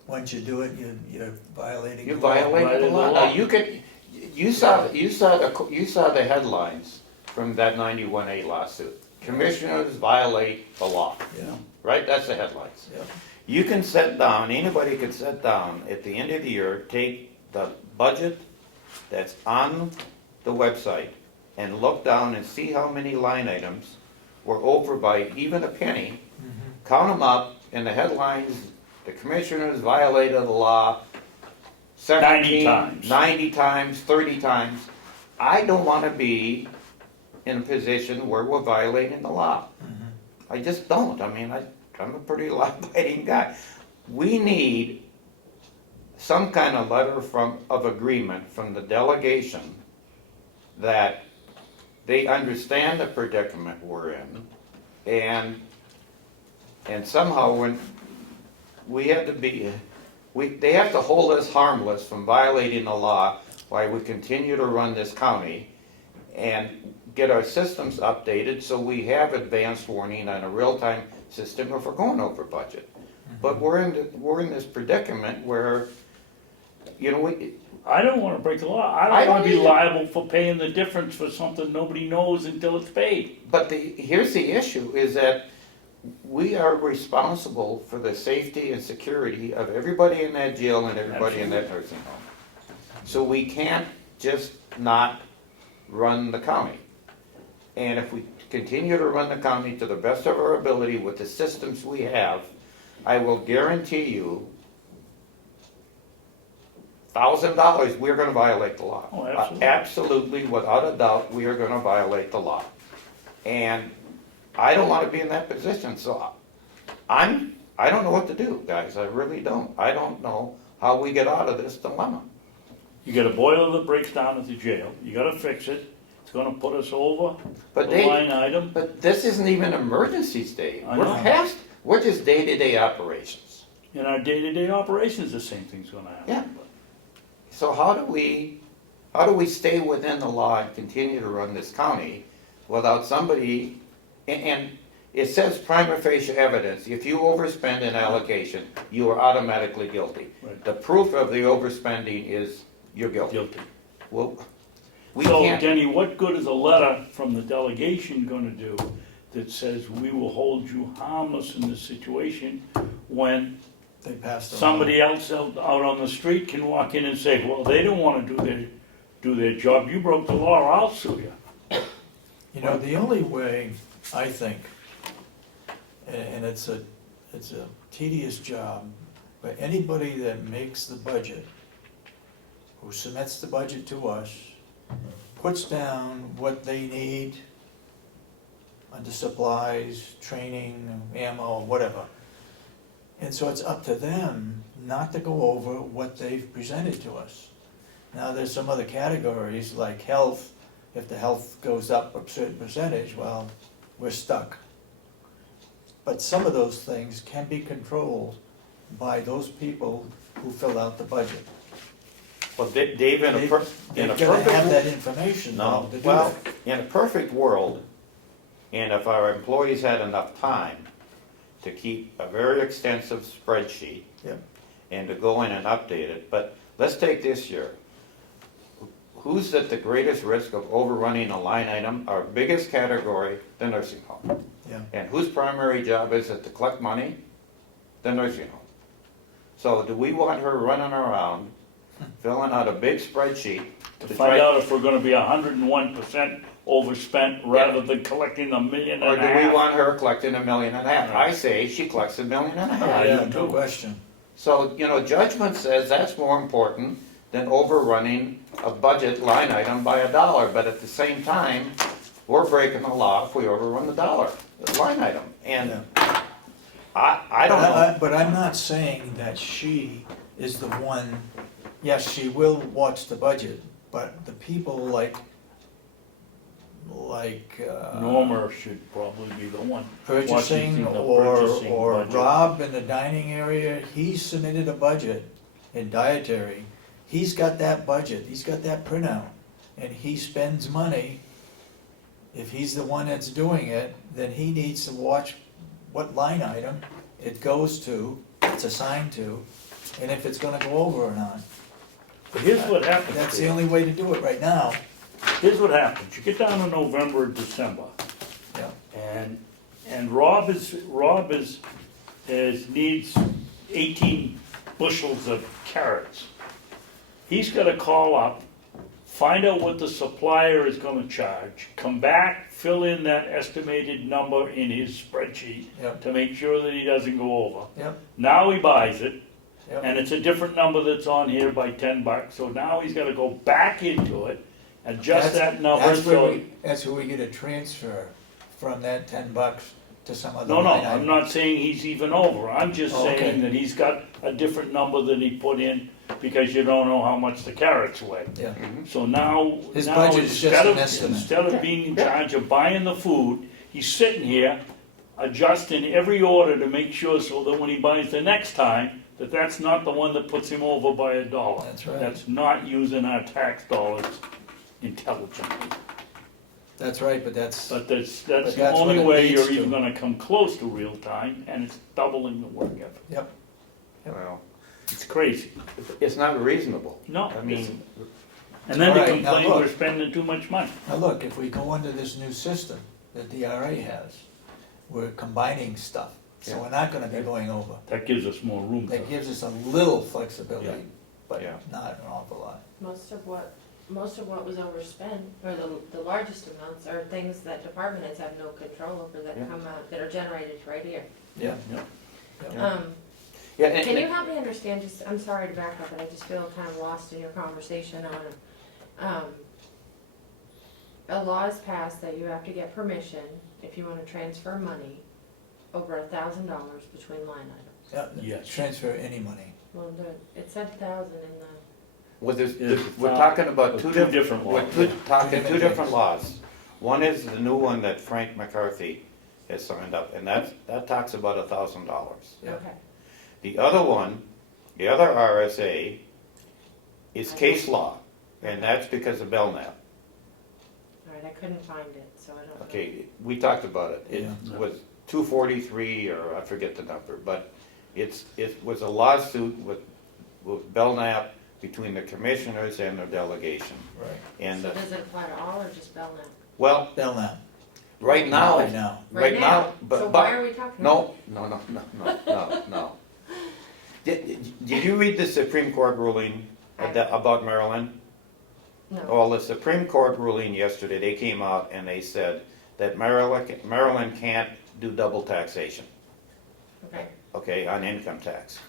once you do it, you're violating. you the law. violate the law. Now, you saw the headlines from that 91A lawsuit. Commissioners violate the law, Yeah, right? That's the headlines. yeah. You can sit down, anybody can sit down at the end of the year, take the budget that's on the website and look down and see how many line items were over by even a penny, count them up, and the headlines, the commissioners violated the law 90 17, times. 90 times, 30 times. I don't wanna be in a position where we're violating the law. I just don't. I mean, I'm a pretty law-abiding guy. We need some kind of letter of agreement from the delegation that they understand the predicament we're in, and somehow when we have to be, they have to hold us harmless from violating the law while we continue to run this county and get our systems updated so we have advanced warning on a real-time system if we're going over budget. But we're in this predicament where, you know, I don't wanna break the law, I I don't wanna don't be either. liable for paying the difference for something nobody knows until it's paid. but here's the issue, is that we are responsible for the safety and security of everybody in that jail and everybody in that nursing home. So we can't just not run the county. And if we continue to run the county to the best of our ability with the systems we have, I will guarantee you $1,000, we're gonna violate the law. Oh, absolutely. Absolutely, without a doubt, we are gonna violate the law. And I don't wanna be in that position, so I don't know what to do, guys, I really don't. I don't know how we get out of this dilemma. You got a boiler that breaks down at the jail, you gotta fix it, it's gonna put us over But the line item. But this isn't even emergencies, Dave. I We're know. past, we're just day-to-day operations. In our day-to-day operations, the same thing's gonna Yeah. happen. So how do we stay within the law and continue to run this county without somebody, and it says prima facie evidence, if you overspend an allocation, you are automatically guilty. Right. The proof of the overspending is you're guilty. Guilty. Well, we So can't, Denny, what good is a letter from the delegation gonna do that says we will hold you harmless in this situation when They passed the law. somebody else out on the street can walk in and say, well, they don't wanna do their job, you broke the law, I'll sue you. You know, the only way, I think, and it's a tedious job, but anybody that makes the budget, who submits the budget to us, puts down what they need under supplies, training, ammo, whatever. And so it's up to them not to go over what they've presented to us. Now, there's some other categories like health. If the health goes up a certain percentage, well, we're stuck. But some of those things can be controlled by those people who fill out the budget. well, Dave, in a They've perfect. gotta have that information now No, to do well, that. in a perfect world, and if our employees had enough time to keep a very extensive spreadsheet Yep. and to go in and update it, but let's take this year. Who's at the greatest risk of overrunning a line item? Our biggest category, the nursing home. Yeah. And whose primary job is it to collect money? The nursing home. So do we want her running around, filling out a big spreadsheet To to find try, out if we're gonna be 101% overspent rather than collecting $1.5 million. or do we want her collecting $1.5 million? I say she collects $1.5 million. Yeah, no question. So, you know, judgment says that's more important than overrunning a budget line item by $1, but at the same time, we're breaking the law if we overrun the line item. And Yeah. I don't know. But I'm not saying that she is the one, yes, she will watch the budget, but the people like Norma should probably be the one. purchasing watching the or, purchasing or budget. Rob in the dining area, he submitted a budget in dietary. He's got that budget, he's got that printout, and he spends money. If he's the one that's doing it, then he needs to watch what line item it goes to, it's assigned to, and if it's gonna go over or not. But here's what happens. That's the Dave. only way to do it right now. Here's what happens, you get down to November or December, Yeah. and Rob needs 18 bushels of carrots. He's gotta call up, find out what the supplier is gonna charge, come back, fill in that estimated number in his spreadsheet Yep. to make sure that he doesn't go over. Yep. Now he buys it, Yep. and it's a different number that's on here by $10, so now he's gotta go back into it, adjust that number, so. That's where we get a transfer from that $10 to some other No, no, line I'm item. not saying he's even over, I'm just Oh, okay. saying that he's got a different number than he put in, because you don't know how much the carrots weigh. Yeah, So now, His now budget is just instead an of, estimate. instead of being in charge of buying the food, he's sitting here adjusting every order to make sure so that when he buys the next time, that that's not the one that puts him over by $1. That's right. That's not using our tax dollars intelligently. that's right, but that's, But that's But the that's only what it way leads you're to. even gonna come close to real time, and it's doubling the work effort. yep, Well, It's crazy. it's not reasonable. No, I mean, and then All they right, now complain look. we're spending too much money. now look, if we go into this new system that DRA has, we're combining stuff, so Yeah. we're not gonna be going over. That gives us more room to. That gives us a little flexibility, but Yeah. not an awful lot. Most of what was overspent, or the largest amounts, are things that department heads have no control over that Yeah. come out, that are generated right here. Yeah. Yeah. Yeah, and- Can you help me understand, just, I'm sorry to back up, but I just feel kind of lost in your conversation on, a law is passed that you have to get permission if you wanna transfer money over $1,000 between line items. Yeah, Yes. transfer any money. Well, it said 1,000 in the, well, It's we're not- talking about two two different we're laws. talking Two two different different things. laws. One is the new one that Frank McCarthy has signed up, and that talks about $1,000. Yeah. okay. The other one, the other RSA is case law, and that's because of Belknap. Alright, I couldn't find it, so I don't know. Okay, we talked about it. It Yeah. was 243, or I forget the number, but it was a lawsuit with Belknap between the commissioners and their delegation. Right. And, So does it apply to all or just Belknap? well, Belknap. right now, Right now. right now, So but, why are we talking about no. Did you read the Supreme Court ruling about Maryland? No. Well, the Supreme Court ruling yesterday, they came out and they said that Maryland can't do double taxation, Okay, okay, on income tax.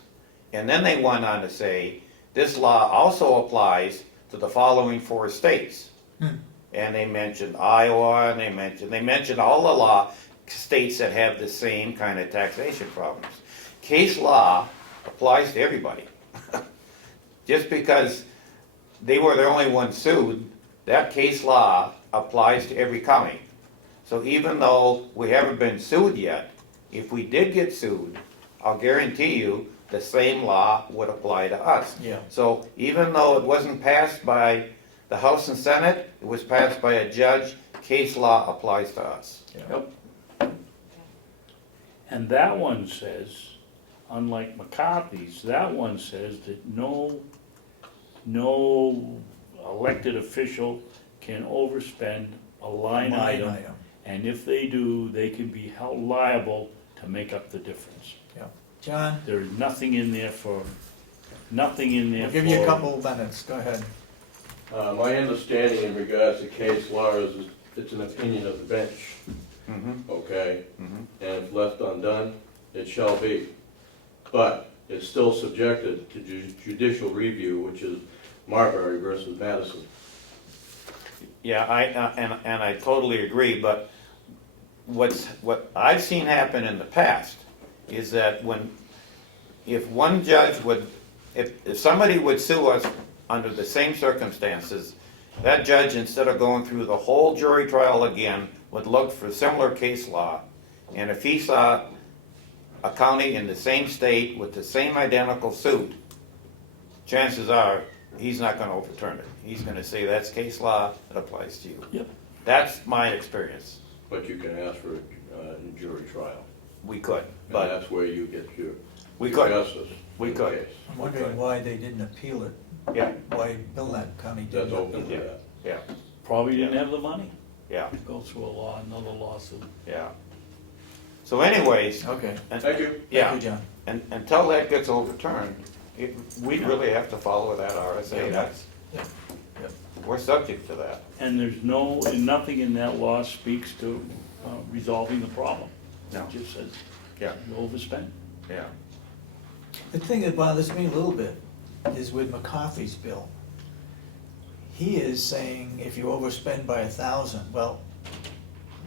And then they went on to say, this law also applies to the following 4 states. And they mentioned Iowa, and they mentioned all the states that have the same kind of taxation problems. Case law applies to everybody. Just because they were the only ones sued, that case law applies to every county. So even though we haven't been sued yet, if we did get sued, I'll guarantee you the same law would apply to us. Yeah. So even though it wasn't passed by the House and Senate, it was passed by a judge, case law applies to us. Yep. And that one says, unlike McCarthy's, that one says that no elected official can overspend a line item. And if they do, they can be held liable to make up the difference. John, There is nothing in there for, nothing in there we'll for. give you a couple minutes, go ahead. My understanding in regards to case law is it's an opinion of the bench, Mhm, okay? mhm. And if left undone, it shall be. But it's still subjected to judicial review, which is Marbury versus Madison. Yeah, and I totally agree, but what I've seen happen in the past is that if one judge if somebody would sue us under the same circumstances, that judge, instead of going through the whole jury trial again, would look for similar case law. And if he saw a county in the same state with the same identical suit, chances are, he's not gonna overturn it. He's gonna say, that's case law, it applies to you. Yep. That's my experience. But you can ask for a jury trial. We could, And but that's where you get your we could, justice. we in the could. case. I'm wondering why they didn't appeal it, Yeah, why Belknap County That's didn't. open to Yeah. that. yeah, Probably didn't have the money yeah, to go through another lawsuit. yeah. So anyways, Okay, and- Thank you. thank yeah, you, John. and until that gets overturned, We really have to follow that RSA, that's, Yeah. Yeah. we're subject to that. And there's nothing in that law speaks to resolving the problem. No. It just says Yeah, you overspend. yeah. The thing that bothers me a little bit is with McCarthy's bill. He is saying if you overspend by 1,000, well,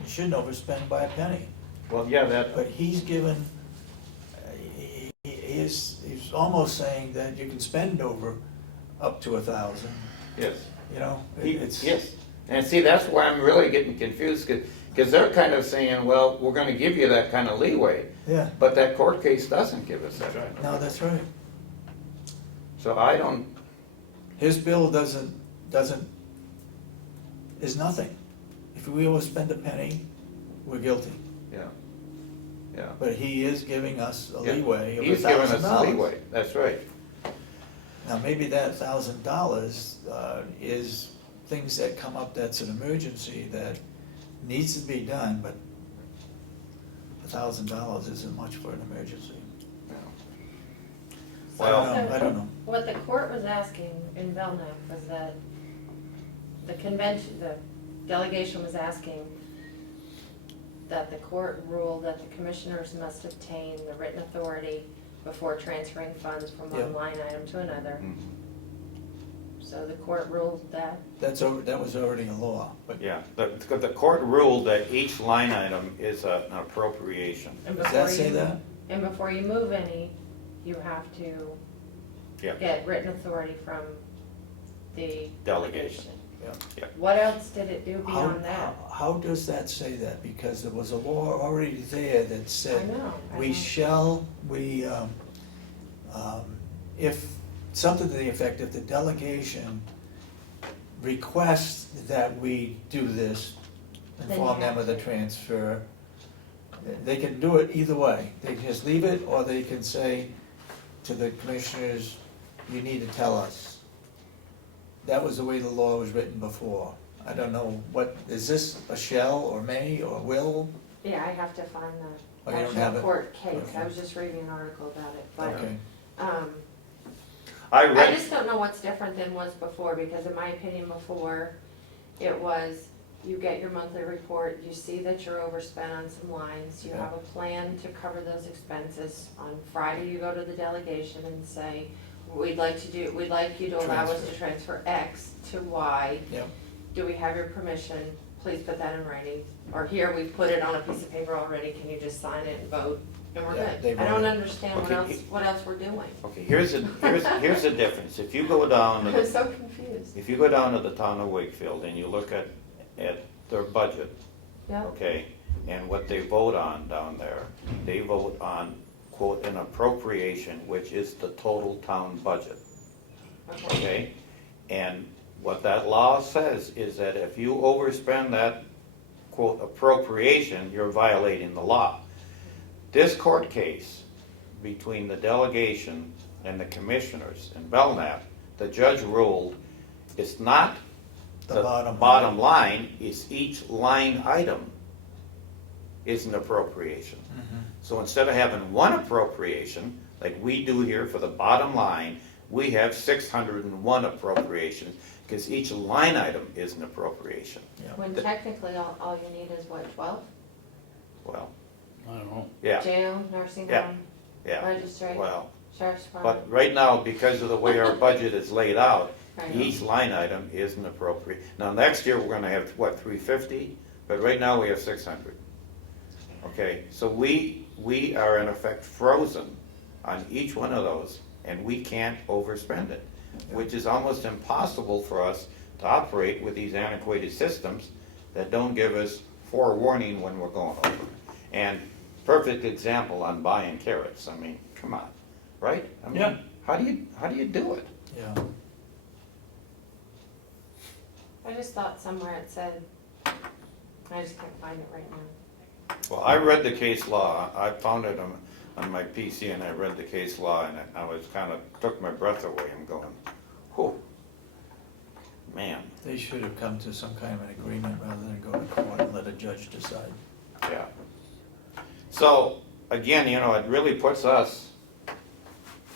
you shouldn't overspend by a penny. Well, yeah, that, But he's given, he's almost saying that you can spend over up to 1,000, yes. you know? It's Yes, and see, that's why I'm really getting confused, because they're kind of saying, well, we're gonna give you that kind of leeway, Yeah, but that court case doesn't give us that kind of no, leeway. that's right. So I don't, His bill is nothing. If we overspend a penny, we're guilty. yeah, yeah. But he is giving us a Yeah. leeway of He's giving us $1,000. leeway, that's right. Now, maybe that $1,000 is things that come up that's an emergency that needs to be done, but $1,000 isn't much for an emergency. Well, I don't know. What the court was asking in Belknap was that the convention, the delegation was asking that the court ruled that the commissioners must obtain the written authority before transferring funds from one Yeah. line item to another. Mhm. So the court ruled that, That was already a law, but Yeah, the court ruled that each line item is an appropriation. and does before that say you, that? and before you move any, you have to Yeah. get written authority from the Delegation. delegation. Yeah. Yeah. What else did it do How, beyond that? how does that say that? Because there was a law already there that I said, know. I we know. shall, if, something to the effect, if the delegation requests that we do this, Then you inform them have of the to. transfer, they can do it either way. They can just leave it, or they can say to the commissioners, you need to tell us. That was the way the law was written before. I don't know, is this a shall, or may, or will? Yeah, I have to find Oh, the you don't have actual it? court case. Okay. I was just reading an article about it, but, Okay. I I read, just don't know what's different than was before, because in my opinion, before, it was, you get your monthly report, you see that you're overspent on some lines, you Yeah. have a plan to cover those expenses. On Friday, you go to the delegation and say, we'd like you to allow us to transfer X to Y. Yeah, Do we have your permission? Please put that in writing. Or here, we put it on a piece of paper already, can you just sign it and vote? And we're Yeah, they good. I don't voted. understand Okay. what else we're doing. okay, here's the difference. If you go down to I'm the, so confused. if you go down to the town of Wakefield and you look at their budget, Yeah, okay, and what they vote on down there, they vote on, quote, an appropriation, which is the total town budget, okay. okay? And what that law says is that if you overspend that, quote, appropriation, you're violating the law. This court case between the delegation and the commissioners in Belknap, the judge ruled it's not The bottom bottom line, it's each line item is an appropriation. Mhm. So instead of having one appropriation, like we do here for the bottom line, we have 601 appropriations, because each line item is an appropriation. When technically, all you need is what, 12? Well, I don't know. yeah, Jail, nursing Yeah. home, yeah, registry, well, sheriff's department. but right now, because of the way our budget is laid out, Right. each line item is an appropriate. Now, next year, we're gonna have, what, 350? But right now, we have 600. Okay, so we are in effect frozen on each one of those, and we can't overspend it, which is almost impossible for us to operate with these antiquated systems that don't give us forewarning when we're going over. And perfect example on buying carrots, I mean, come on, right? I mean, Yeah. How do you do it? Yeah. I just thought somewhere it said, I just can't find it right now. Well, I read the case law, I found it on my PC, and I read the case law, and I was kind of, took my breath away. I'm going, whew, man, They should have come to some kind of an agreement rather than go to court and let a judge decide. yeah. So, again, you know, it really puts us,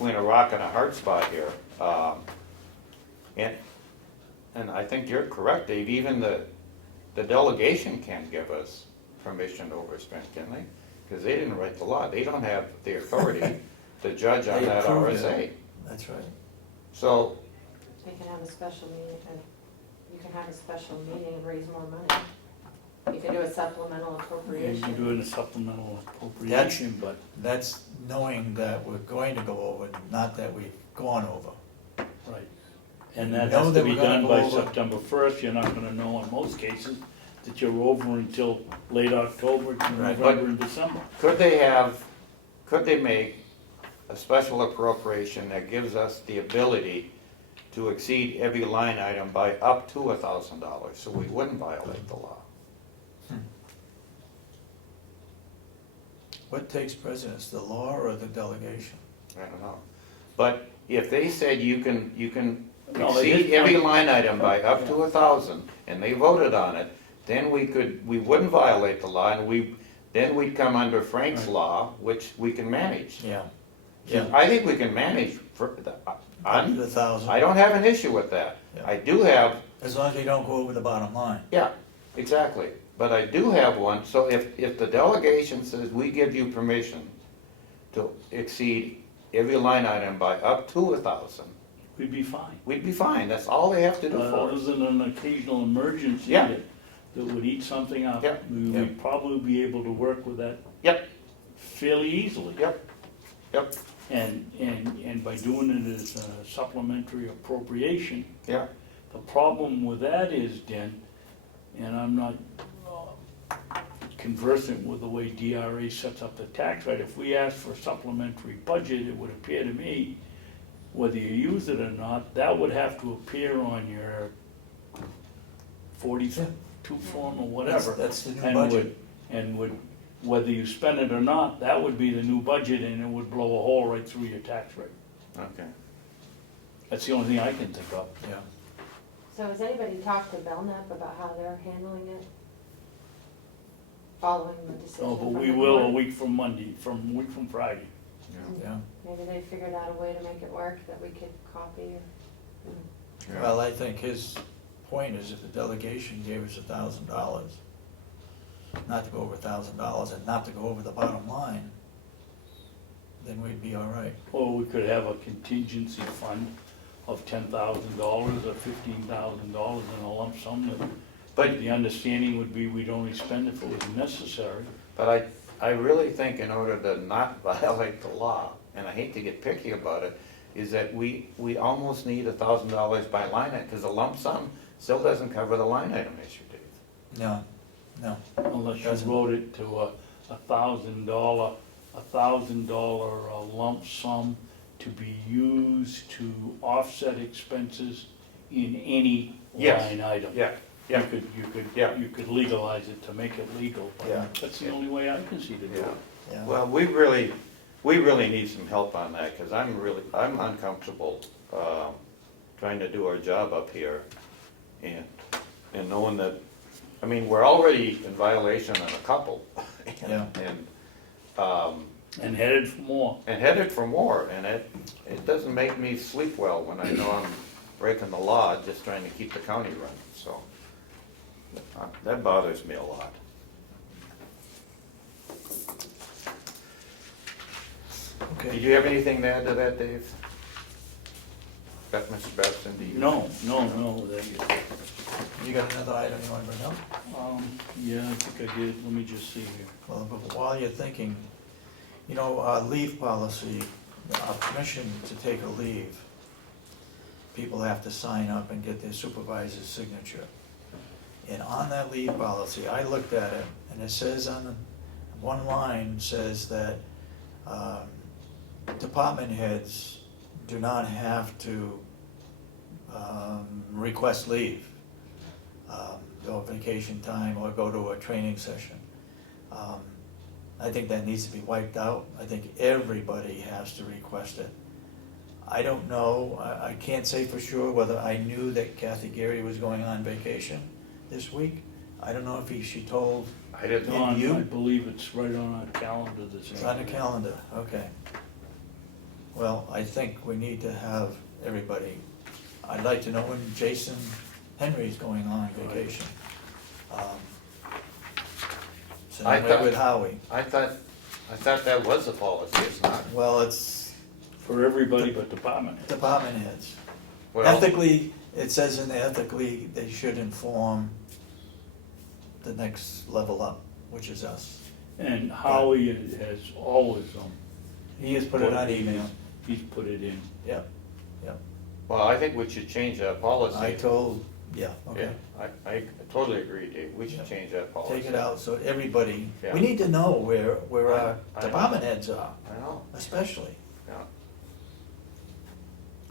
between a rock and a hard spot here. And I think you're correct, Dave, even the delegation can't give us permission to overspend, can they? Because they didn't write the law, they don't have the authority to judge on They that approved RSA. it. That's right. So, They can have a special meeting, and you can have a special meeting and raise more money. You can do a supplemental You're appropriation. doing a supplemental appropriation, but That's knowing that we're going to go over, not that we've gone over. right. And that Know has to that be we're gonna done go by over. September 1st. You're not gonna know in most cases that you're over until late October to Right. November and December. could they make a special appropriation that gives us the ability to exceed every line item by up to $1,000, so we wouldn't violate the law? What takes precedence, the law or the delegation? I don't know. But if they said you can No, they exceed did every come- line item by up to 1,000, and they voted on it, then we wouldn't violate the law, and then we'd come under Frank's Right. law, which we can manage. Yeah. Yeah. I think we can manage Up to I'm, 1,000. I don't have an issue with that. Yeah. I do have, As long as you don't go over the bottom line. yeah, exactly. But I do have one, so if the delegation says we give you permission to exceed every line item by up to 1,000, We'd be fine. we'd be fine. That's all they have to do for Other us. than an occasional emergency Yeah. that would eat something up. Yeah. We'd probably be able to work with that Yep, fairly easily. yep, yep, And by doing it as a supplementary appropriation, yeah. the problem with that is, Den, and I'm not conversant with the way DRA sets up the tax rate, if we ask for a supplementary budget, it would appear to me, whether you use it or not, that would have to appear on your 42 form or whatever. That's the new And budget. whether you spend it or not, that would be the new budget and it would blow a hole right through your tax rate. Okay. That's the only thing I can think of. Yeah. So has anybody talked to Belknap about how they're handling it? Following the decision Oh, but from we the will a board? week from Monday, a week from Friday. Yeah. Maybe they figured out a way to make it work that we could copy or. Well, I think his point is if the delegation gave us $1,000, not to go over $1,000 and not to go over the bottom line, then we'd be all right. Or we could have a contingency fund of $10,000 or $15,000 in a lump sum that, But- the understanding would be we'd only spend if it was necessary. But I really think in order to not violate the law, and I hate to get picky about it, is that we almost need $1,000 by line item, because the lump sum still doesn't cover the line item issue, Dave. No, no. Unless you Doesn't- wrote it to a $1,000 lump sum to be used to offset expenses in any Yes. line item. Yeah, yeah. Yeah. You could legalize it to make it legal, Yeah. but that's the only way I can see to do Yeah. it. Yeah. Well, we really need some help on that, because I'm uncomfortable, trying to do our job up here, and knowing that, I mean, we're already in violation on a couple. Yeah. And headed for more. And headed for more, and it doesn't make me sleep well when I know I'm breaking the law, just trying to keep the county running, so. That bothers me a lot. Did Okay. you have anything to add to that, Dave? Mr. Babson, do you? No, You got another item you want to bring up? yeah, I think I did, let me just see here. Well, but while you're thinking, leave policy, permission to take a leave, people have to sign up and get their supervisor's signature. And on that leave policy, I looked at it, and it says one line says that department heads do not have to request leave, go vacation time or go to a training session. I think that needs to be wiped out. I think everybody has to request it. I don't know, I can't say for sure whether I knew that Kathy Gary was going on vacation this week. I don't know if she told I didn't know. Don, you? I believe it's right on our calendar this It's on the evening. calendar, okay. Well, I think we need to have everybody, I'd like to know when Jason Henry's going on vacation. So I I'm thought- with Howie. I thought that was the policy, it's not. Well, it's For everybody but department heads. department heads. Well, Ethically, it says in there ethically, they should inform the next level up, which is us. And Howie has always, He has put it on email. he's put it in. Yep, well, I think we should change that policy. I told, yeah, okay. Yeah, I totally agree, Dave, we should Yeah. change that policy. Take it out, so everybody, Yeah. we need to know where our I know. department heads are, I know, especially. yeah.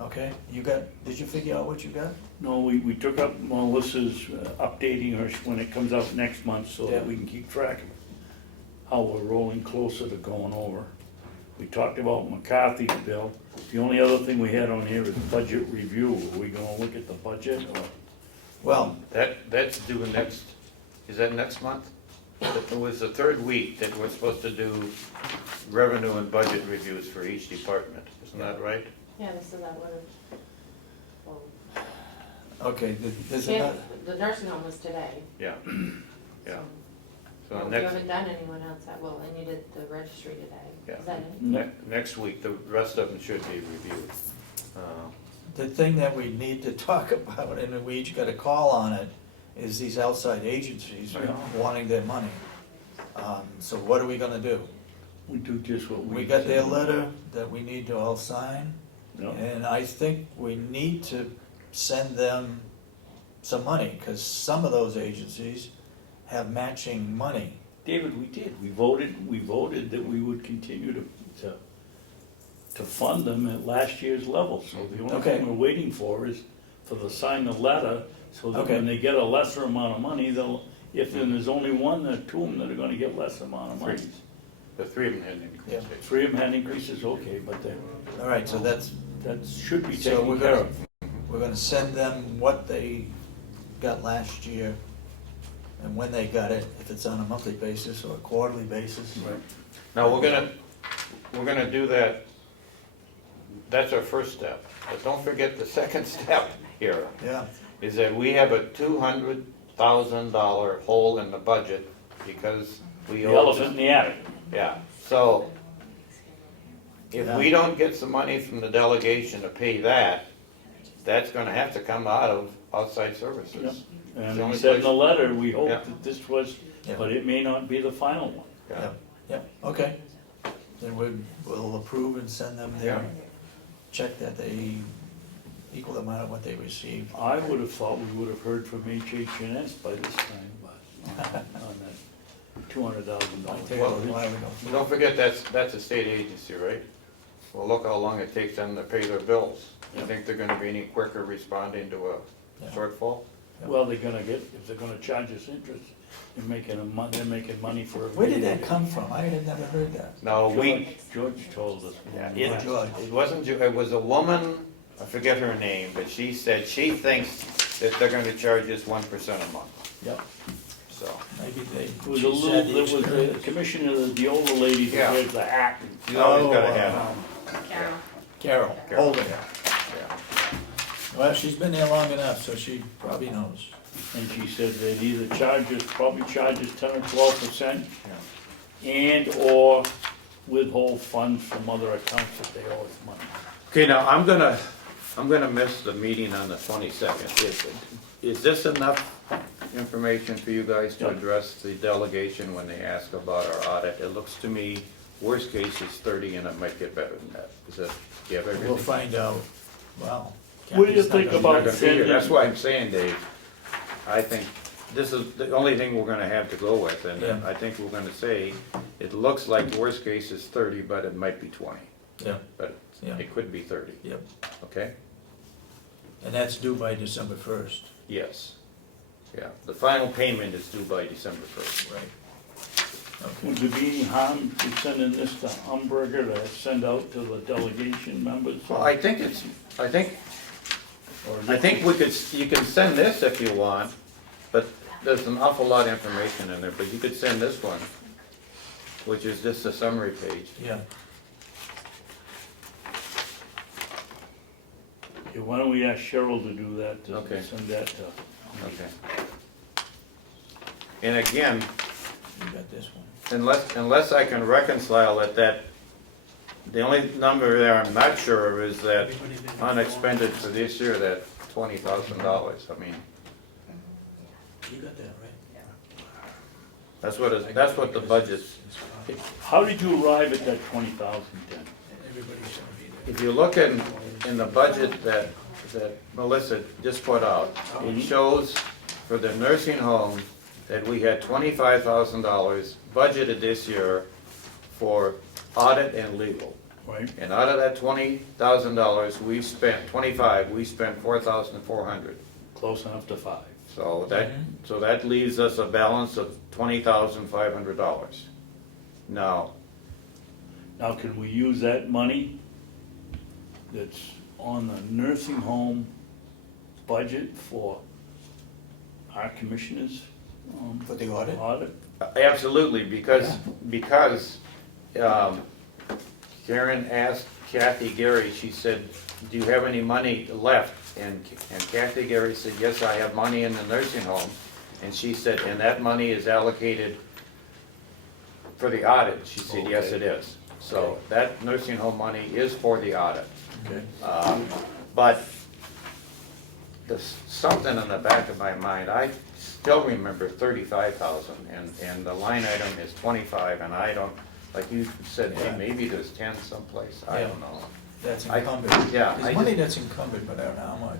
Okay, did you figure out what you got? No, we took up Melissa's updating her when it comes out next month so Yeah. that we can keep track of how we're rolling closer to going over. We talked about McCarthy's bill. The only other thing we had on here is budget review. Are we gonna look at the budget or? Well, That's due next, is that next month? It was the third week that we're supposed to do revenue and budget reviews for each department, isn't that right? Yeah, this is that one. okay, there's Yeah, another, the nursing home was today. Yeah, yeah. So You next, haven't done anyone else that, well, and you did the registry today. Yeah. Is that it? next week, the rest of them should be reviewed. the thing that we need to talk about, and we each got a call on it, is these outside agencies Yeah. wanting their money. So what are we gonna do? We do just what we. We got their letter that we need to all sign, No. and I think we need to send them some money, because some of those agencies have matching money. David, we did. We voted that we would continue to fund them at last year's level. So the only Okay. thing we're waiting for is for them to sign the letter so that Okay. when they get a lesser amount of money, they'll, if then there's only one or two of them that are gonna get less amount of money. The three of them had increased. Yeah. Three of them had increases, okay, but All right, so that should be So we're taken care gonna, of. we're gonna send them what they got last year and when they got it, if it's on a monthly basis or a quarterly basis. Right. Now, we're gonna do that, that's our first step. But don't forget the second step here, Yeah, is that we have a $200,000 hole in the budget because we The owe. elephant in the attic. Yeah, so if Yeah. we don't get some money from the delegation to pay that, that's gonna have to come out of outside services. And the we only said in the place- letter, we hope Yeah. that this was, Yeah. but it may not be the final one. Yeah. yeah, okay. Then we'll approve and send them their Yeah. check that they equal the amount of what they received. I would have thought we would have heard from HH&S by this time, but on that $200,000. Take a little while ago. Don't forget, that's a state agency, right? Well, look how long it takes them to pay their bills. You Yeah. think they're gonna be any quicker responding to a Yeah. shortfall? Well, they're gonna get, if they're gonna charge us interest, they're making they're making money for. Where did that come from? I had never heard that. No, George told us. Yeah, George. it wasn't, it was a woman, I forget her name, but she said she thinks that they're gonna charge us 1% a month, Yep, so. maybe they. It was a she little, said the there was the experience. commissioner, the older lady Yeah. that wears the hat. You always gotta Oh, have Carol. Carol, Carol. Holden. it, yeah. Well, she's been there long enough, so she probably knows. And she said they'd either probably charge us 10 or 12%, and/or withhold funds from other accounts if they owe us money. Okay, now, I'm gonna miss the meeting on the 22nd. Is this enough information for you guys to Yeah. address the delegation when they ask about our audit? It looks to me, worst case is 30, and it might get better than that. Is that, do you have everything? We'll find out, well. What do you Kathy's not think gonna- You're not about gonna be here. sending- That's why I'm saying, Dave, I think this is the only thing we're gonna have to go with, and Yeah. I think we're gonna say, it looks like the worst case is 30, but it might be 20, Yeah, but yeah, it could be 30, yep. okay? And that's due by December 1st. Yes. Yeah, the final payment is due by December 1st. Right. Would Okay. there be any harm to sending this to Umberger to send out to the delegation members? Well, I think we could, you can send this if you want, but there's an awful lot of information in there, but you could send this one, which is just a summary page. Yeah, Okay, why don't we ask Cheryl to do that, to Okay. send that to. Okay. And again, You got this one. unless I can reconcile it, that, the only number there I'm not sure of is that unexpended for this year, that $20,000. I mean, You got that, right? that's what the budget's. How did you arrive at that 20,000 then? Everybody's gonna be there. If you look in the budget that Melissa just put out, it shows for the nursing home that we had $25,000 budgeted this year for audit and legal. Right. And out of that $20,000, we spent $4,400. Close enough to 5. So that leaves us a balance of $20,500. Now, Now, can we use that money that's on the nursing home budget for our commissioners? For the audit? Audit? absolutely, because Karen asked Kathy Gary, she said, do you have any money left? And Kathy Gary said, yes, I have money in the nursing home. And she said, and that money is allocated for the audit. She said, yes, Okay. it is. So that nursing home money is for the audit. Okay. But there's something in the back of my mind, I still remember 35,000, and the line item is 25, and I don't, like you said, hey, maybe there's 10 someplace, I don't know. That's I- encumbered. yeah, There's money that's encumbered, but I don't know how much.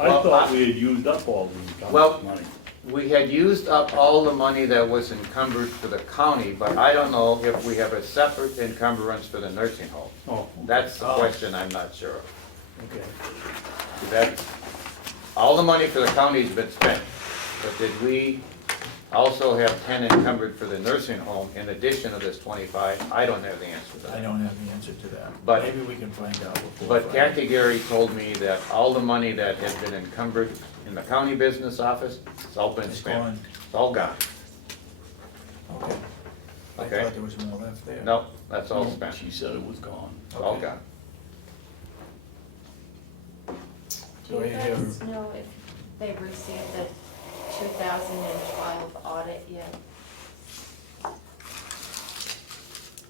I Well, thought we had used up all the Well- money. We had used up all the money that was encumbered for the county, but I don't know if we have a separate encumbrance for the nursing home. Oh, That's the question I'm not sure of. okay. That, all the money for the county's been spent, but did we also have 10 encumbered for the nursing home in addition to this 25? I don't have the answer to I that. don't have the answer to that. But- Maybe we can find out before. But Friday. Kathy Gary told me that all the money that had been encumbered in the county business office, it's all been It's spent. gone. It's all gone. Okay. I Okay. thought there was more left there. No, that's all spent. She said it was gone. It's all Okay. gone. Do So you I hear- guys know if they've received the 2012 audit yet?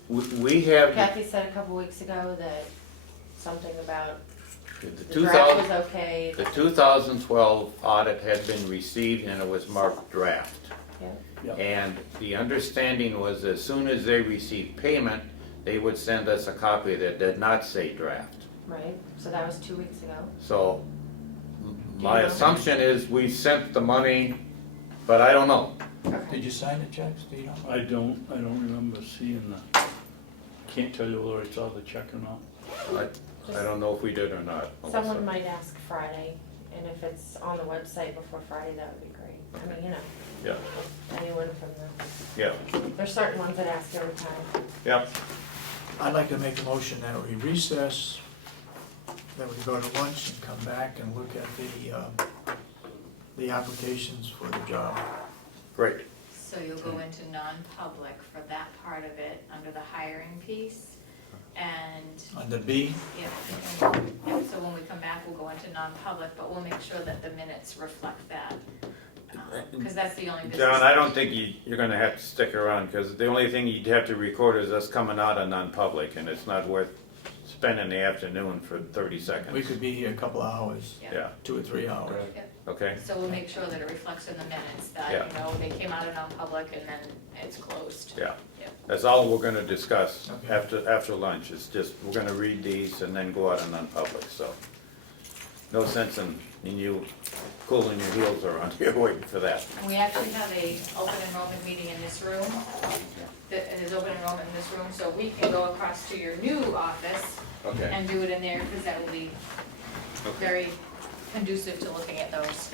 We have Kathy said a couple weeks ago that something about the the draft 2000, was okay. the 2012 audit had been received and it was marked draft. Yeah. Yeah. And the understanding was as soon as they received payment, they would send us a copy that did not say draft. Right, so that was 2 weeks ago. So my know? assumption is we sent the money, but I don't know. Did you sign the checks, do you know? I don't remember seeing the, can't tell you whether I saw the check or not. I don't know if we did or not. Someone might ask Friday, and if it's on the website before Friday, that would be great. I mean, you know, Yeah, anyone from the, yeah, there's certain ones that ask every time. yeah. I'd like to make a motion that we recess, that we go to lunch and come back and look at the applications for the job. Great. So you'll go into non-public for that part of it, under the hiring piece, and, Under B, yeah, so when we come back, we'll go into non-public, but we'll make sure that the minutes reflect that. Because that's the only business. John, I don't think you're gonna have to stick around, because the only thing you'd have to record is us coming out of non-public, and it's not worth spending the afternoon for 30 seconds. we could be here a couple of hours, Yeah, 2 or 3 hours. okay, So we'll make sure that it reflects in the minutes that, Yeah. you know, they came out of non-public and then it's closed. yeah. Yep. That's all we're gonna discuss Okay. after lunch, it's just, we're gonna read these and then go out of non-public, so. No sense in you cooling your heels around here waiting for that. And we actually have a open enrollment meeting in this room. There's open enrollment in this room, so we can go across to your new office Okay. and do it in there, because that will be very conducive to looking at those.